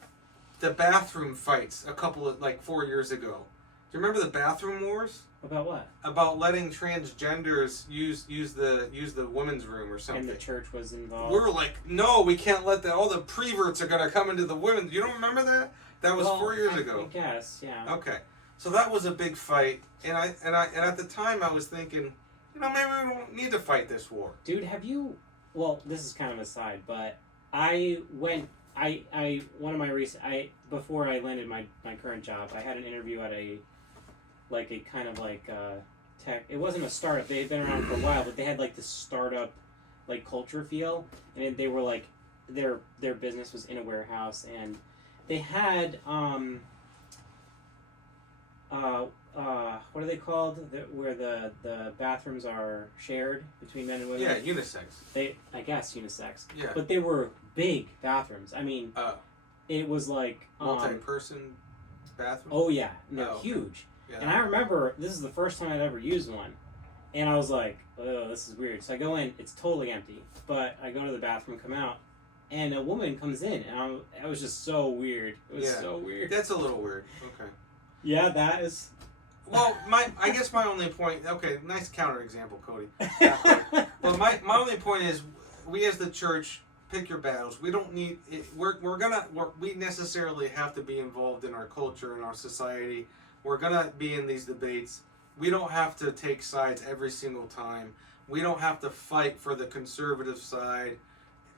the bathroom fights a couple of 4 years ago. Do you remember the bathroom wars? About what? About letting transgenders use the women's room or something. And the church was involved. We're like, no, we can't let that. All the preverts are gonna come into the women. You don't remember that? That was 4 years ago. I guess, yeah. Okay, so that was a big fight, and at the time I was thinking, maybe we don't need to fight this war. Dude, have you? Well, this is kind of a side, but I went. One of my recent. Before I landed my current job, I had an interview at a kind of tech. It wasn't a startup. They had been around for a while, but they had this startup culture feel, and they were their business was in a warehouse, and they had what are they called? Where the bathrooms are shared between men and women. Yeah, unisex. I guess unisex. Yeah. But they were big bathrooms. I mean, it was multi-person bathroom. Oh yeah, no, okay. Huge. Yeah. And I remember this is the first time I'd ever used one, and I was like, "Oh, this is weird." So I go in, it's totally empty. But I go to the bathroom, come out, and a woman comes in, and it was just so weird. It was so weird. That's a little weird. Okay. Yeah, that is. Well, I guess my only point. Okay, nice counterexample, Cody. But my only point is, we as the church pick your battles. We don't need. We necessarily have to be involved in our culture and our society. We're gonna be in these debates. We don't have to take sides every single time. We don't have to fight for the conservative side,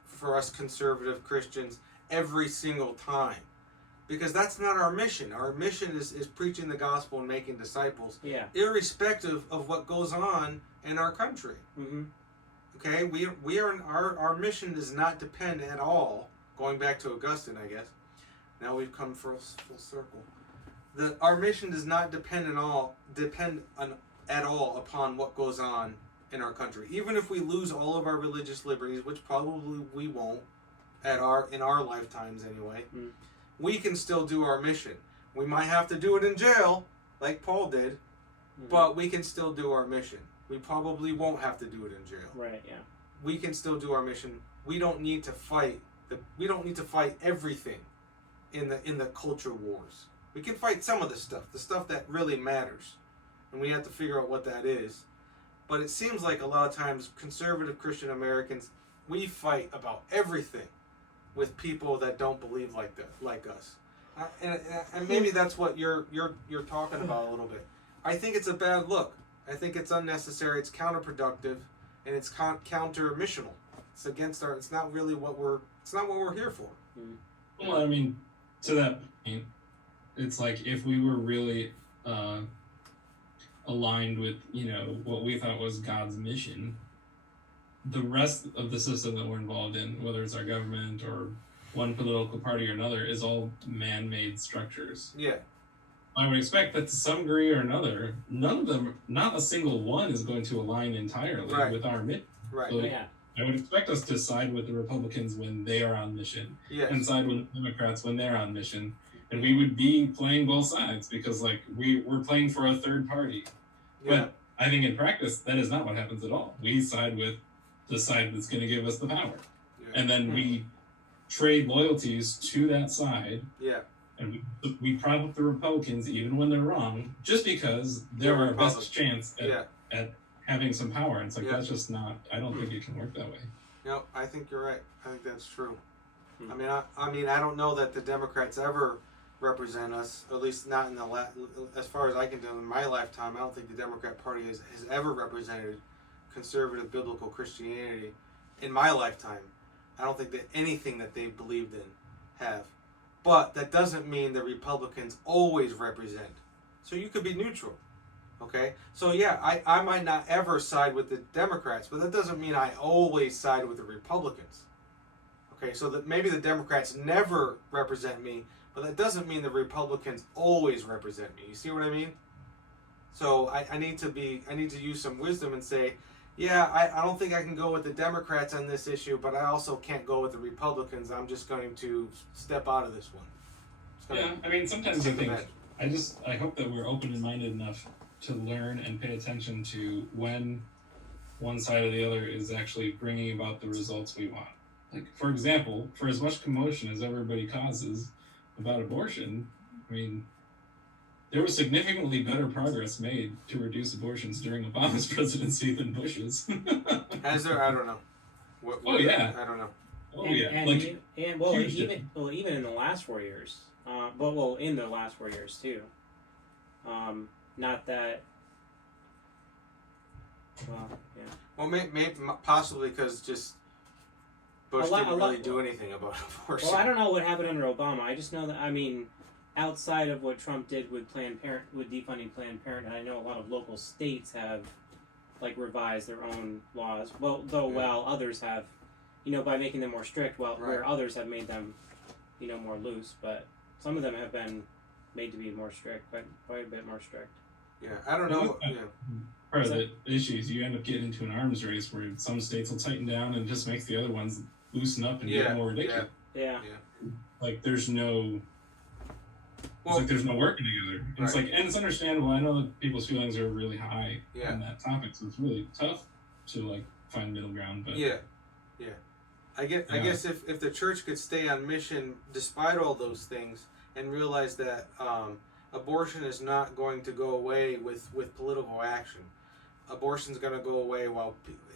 for us conservative Christians, every single time. Because that's not our mission. Our mission is preaching the gospel and making disciples, irrespective of what goes on in our country. Mm-hmm. Okay, we are our mission does not depend at all. Going back to Augustine, I guess. Now we've come full circle. Our mission does not depend at all upon what goes on in our country. Even if we lose all of our religious liberties, which probably we won't, in our lifetimes anyway. Mm. We can still do our mission. We might have to do it in jail, like Paul did, but we can still do our mission. We probably won't have to do it in jail. Right, yeah. We can still do our mission. We don't need to fight we don't need to fight everything in the culture wars. We can fight some of the stuff that really matters. And we have to figure out what that is. But it seems like a lot of times conservative Christian Americans, we fight about everything with people that don't believe like us, and maybe that's what you're talking about a little bit. I think it's a bad look. I think it's unnecessary. It's counterproductive, and it's counter missional. It's against our. It's not really what we're. It's not what we're here for. Well, I mean, to that point, it's like if we were really aligned with what we thought was God's mission, the rest of the system that we're involved in, whether it's our government or one political party or another, is all man-made structures. Yeah. I would expect that to some degree or another, none of them, not a single one, is going to align entirely with our mission. Right. So I would expect us to side with the Republicans when they are on mission, and side with the Democrats when they're on mission, and we would be playing both sides because we're playing for a third party. Yeah. But I think in practice that is not what happens at all. We side with the side that's going to give us the power, and then we trade loyalties to that side. Yeah. And we prop up the Republicans even when they're wrong, just because they're our best chance at having some power. And it's like that's just not. I don't think it can work that way. No, I think you're right. I think that's true. I mean, I don't know that the Democrats ever represent us, at least not in as far as I can tell in my lifetime. I don't think the Democrat Party has ever represented conservative biblical Christianity in my lifetime. I don't think that anything that they believed in have. But that doesn't mean the Republicans always represent. So you could be neutral. Okay? So yeah, I might not ever side with the Democrats, but that doesn't mean I always side with the Republicans. Okay, so that maybe the Democrats never represent me, but that doesn't mean the Republicans always represent me. You see what I mean? So I need to use some wisdom and say, yeah, I don't think I can go with the Democrats on this issue, but I also can't go with the Republicans. I'm just going to step out of this one. Yeah, I mean, sometimes I think, I hope that we're open and minded enough to learn and pay attention to when one side or the other is actually bringing about the results we want. Like, for example, for as much commotion as everybody causes about abortion, I mean, there was significantly better progress made to reduce abortions during Obama's presidency than Bush's. Has there? I don't know. Oh, yeah. I don't know. Oh, and, yeah. And, like, and well, even in the last 4 years, in the last 4 years too. Not that. Well, yeah. Well, maybe possibly because just Bush didn't really do anything about abortion. Well, I don't know what happened under Obama. I just know that, I mean, outside of what Trump did with defunding Planned Parenthood, I know a lot of local states have like revised their own laws. Well, while others have, by making them more strict. Where others have made them, more loose. But some of them have been made to be more strict, quite a bit more strict. Yeah, I don't know. Yeah. Part of the issue is you end up getting into an arms race where some states will tighten down and just makes the other ones loosen up and get more ridiculous. Yeah. Like there's no. It's like there's no working together. It's like, and it's understandable. I know that people's feelings are really high on that topic, so it's really tough to like find middle ground. But I guess if the church could stay on mission despite all those things and realize that abortion is not going to go away with political action. Abortion's going to go away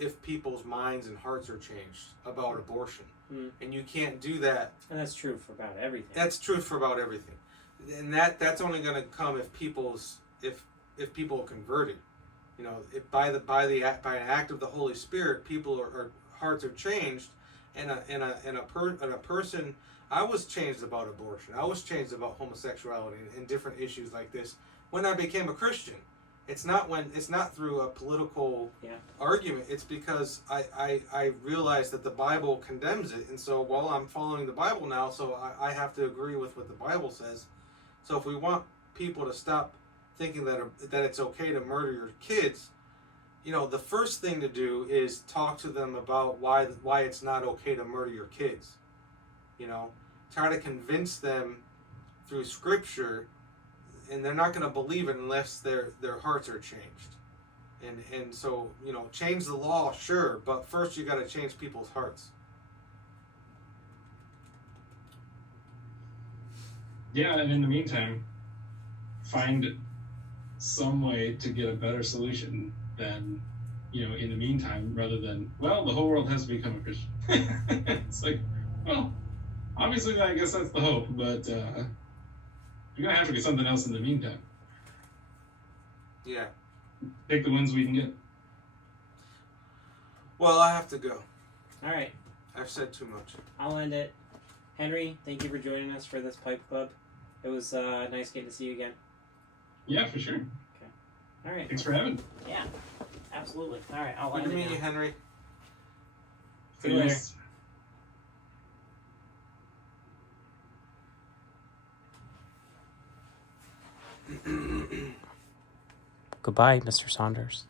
if people's minds and hearts are changed about abortion, and you can't do that. And that's true for about everything. That's true for about everything. And that's only going to come if people are converted, by an act of the Holy Spirit, are hearts are changed, and a person. I was changed about abortion. I was changed about homosexuality and different issues like this when I became a Christian. It's not through a political argument. It's because I realized that the Bible condemns it, and so while I'm following the Bible now, so I have to agree with what the Bible says. So if we want people to stop thinking that it's okay to murder your kids, the first thing to do is talk to them about why it's not okay to murder your kids. Try to convince them through Scripture, and they're not going to believe it unless their hearts are changed. And so change the law, sure, but first you got to change people's hearts. Yeah, and in the meantime, find some way to get a better solution than, in the meantime, rather than, well, the whole world has to become a Christian. It's like, well, obviously, I guess that's the hope, but you're going to have to get something else in the meantime. Yeah. Take the wins we can get. Well, I have to go. All right. I've said too much. I'll end it. Henry, thank you for joining us for this Pipe Club. It was nice getting to see you again. Yeah, for sure. Okay. All right. Thanks for having me. Yeah, absolutely. All right, I'll Good end to it meet now. you, Henry. See you later. Goodbye, Mr. Saunders.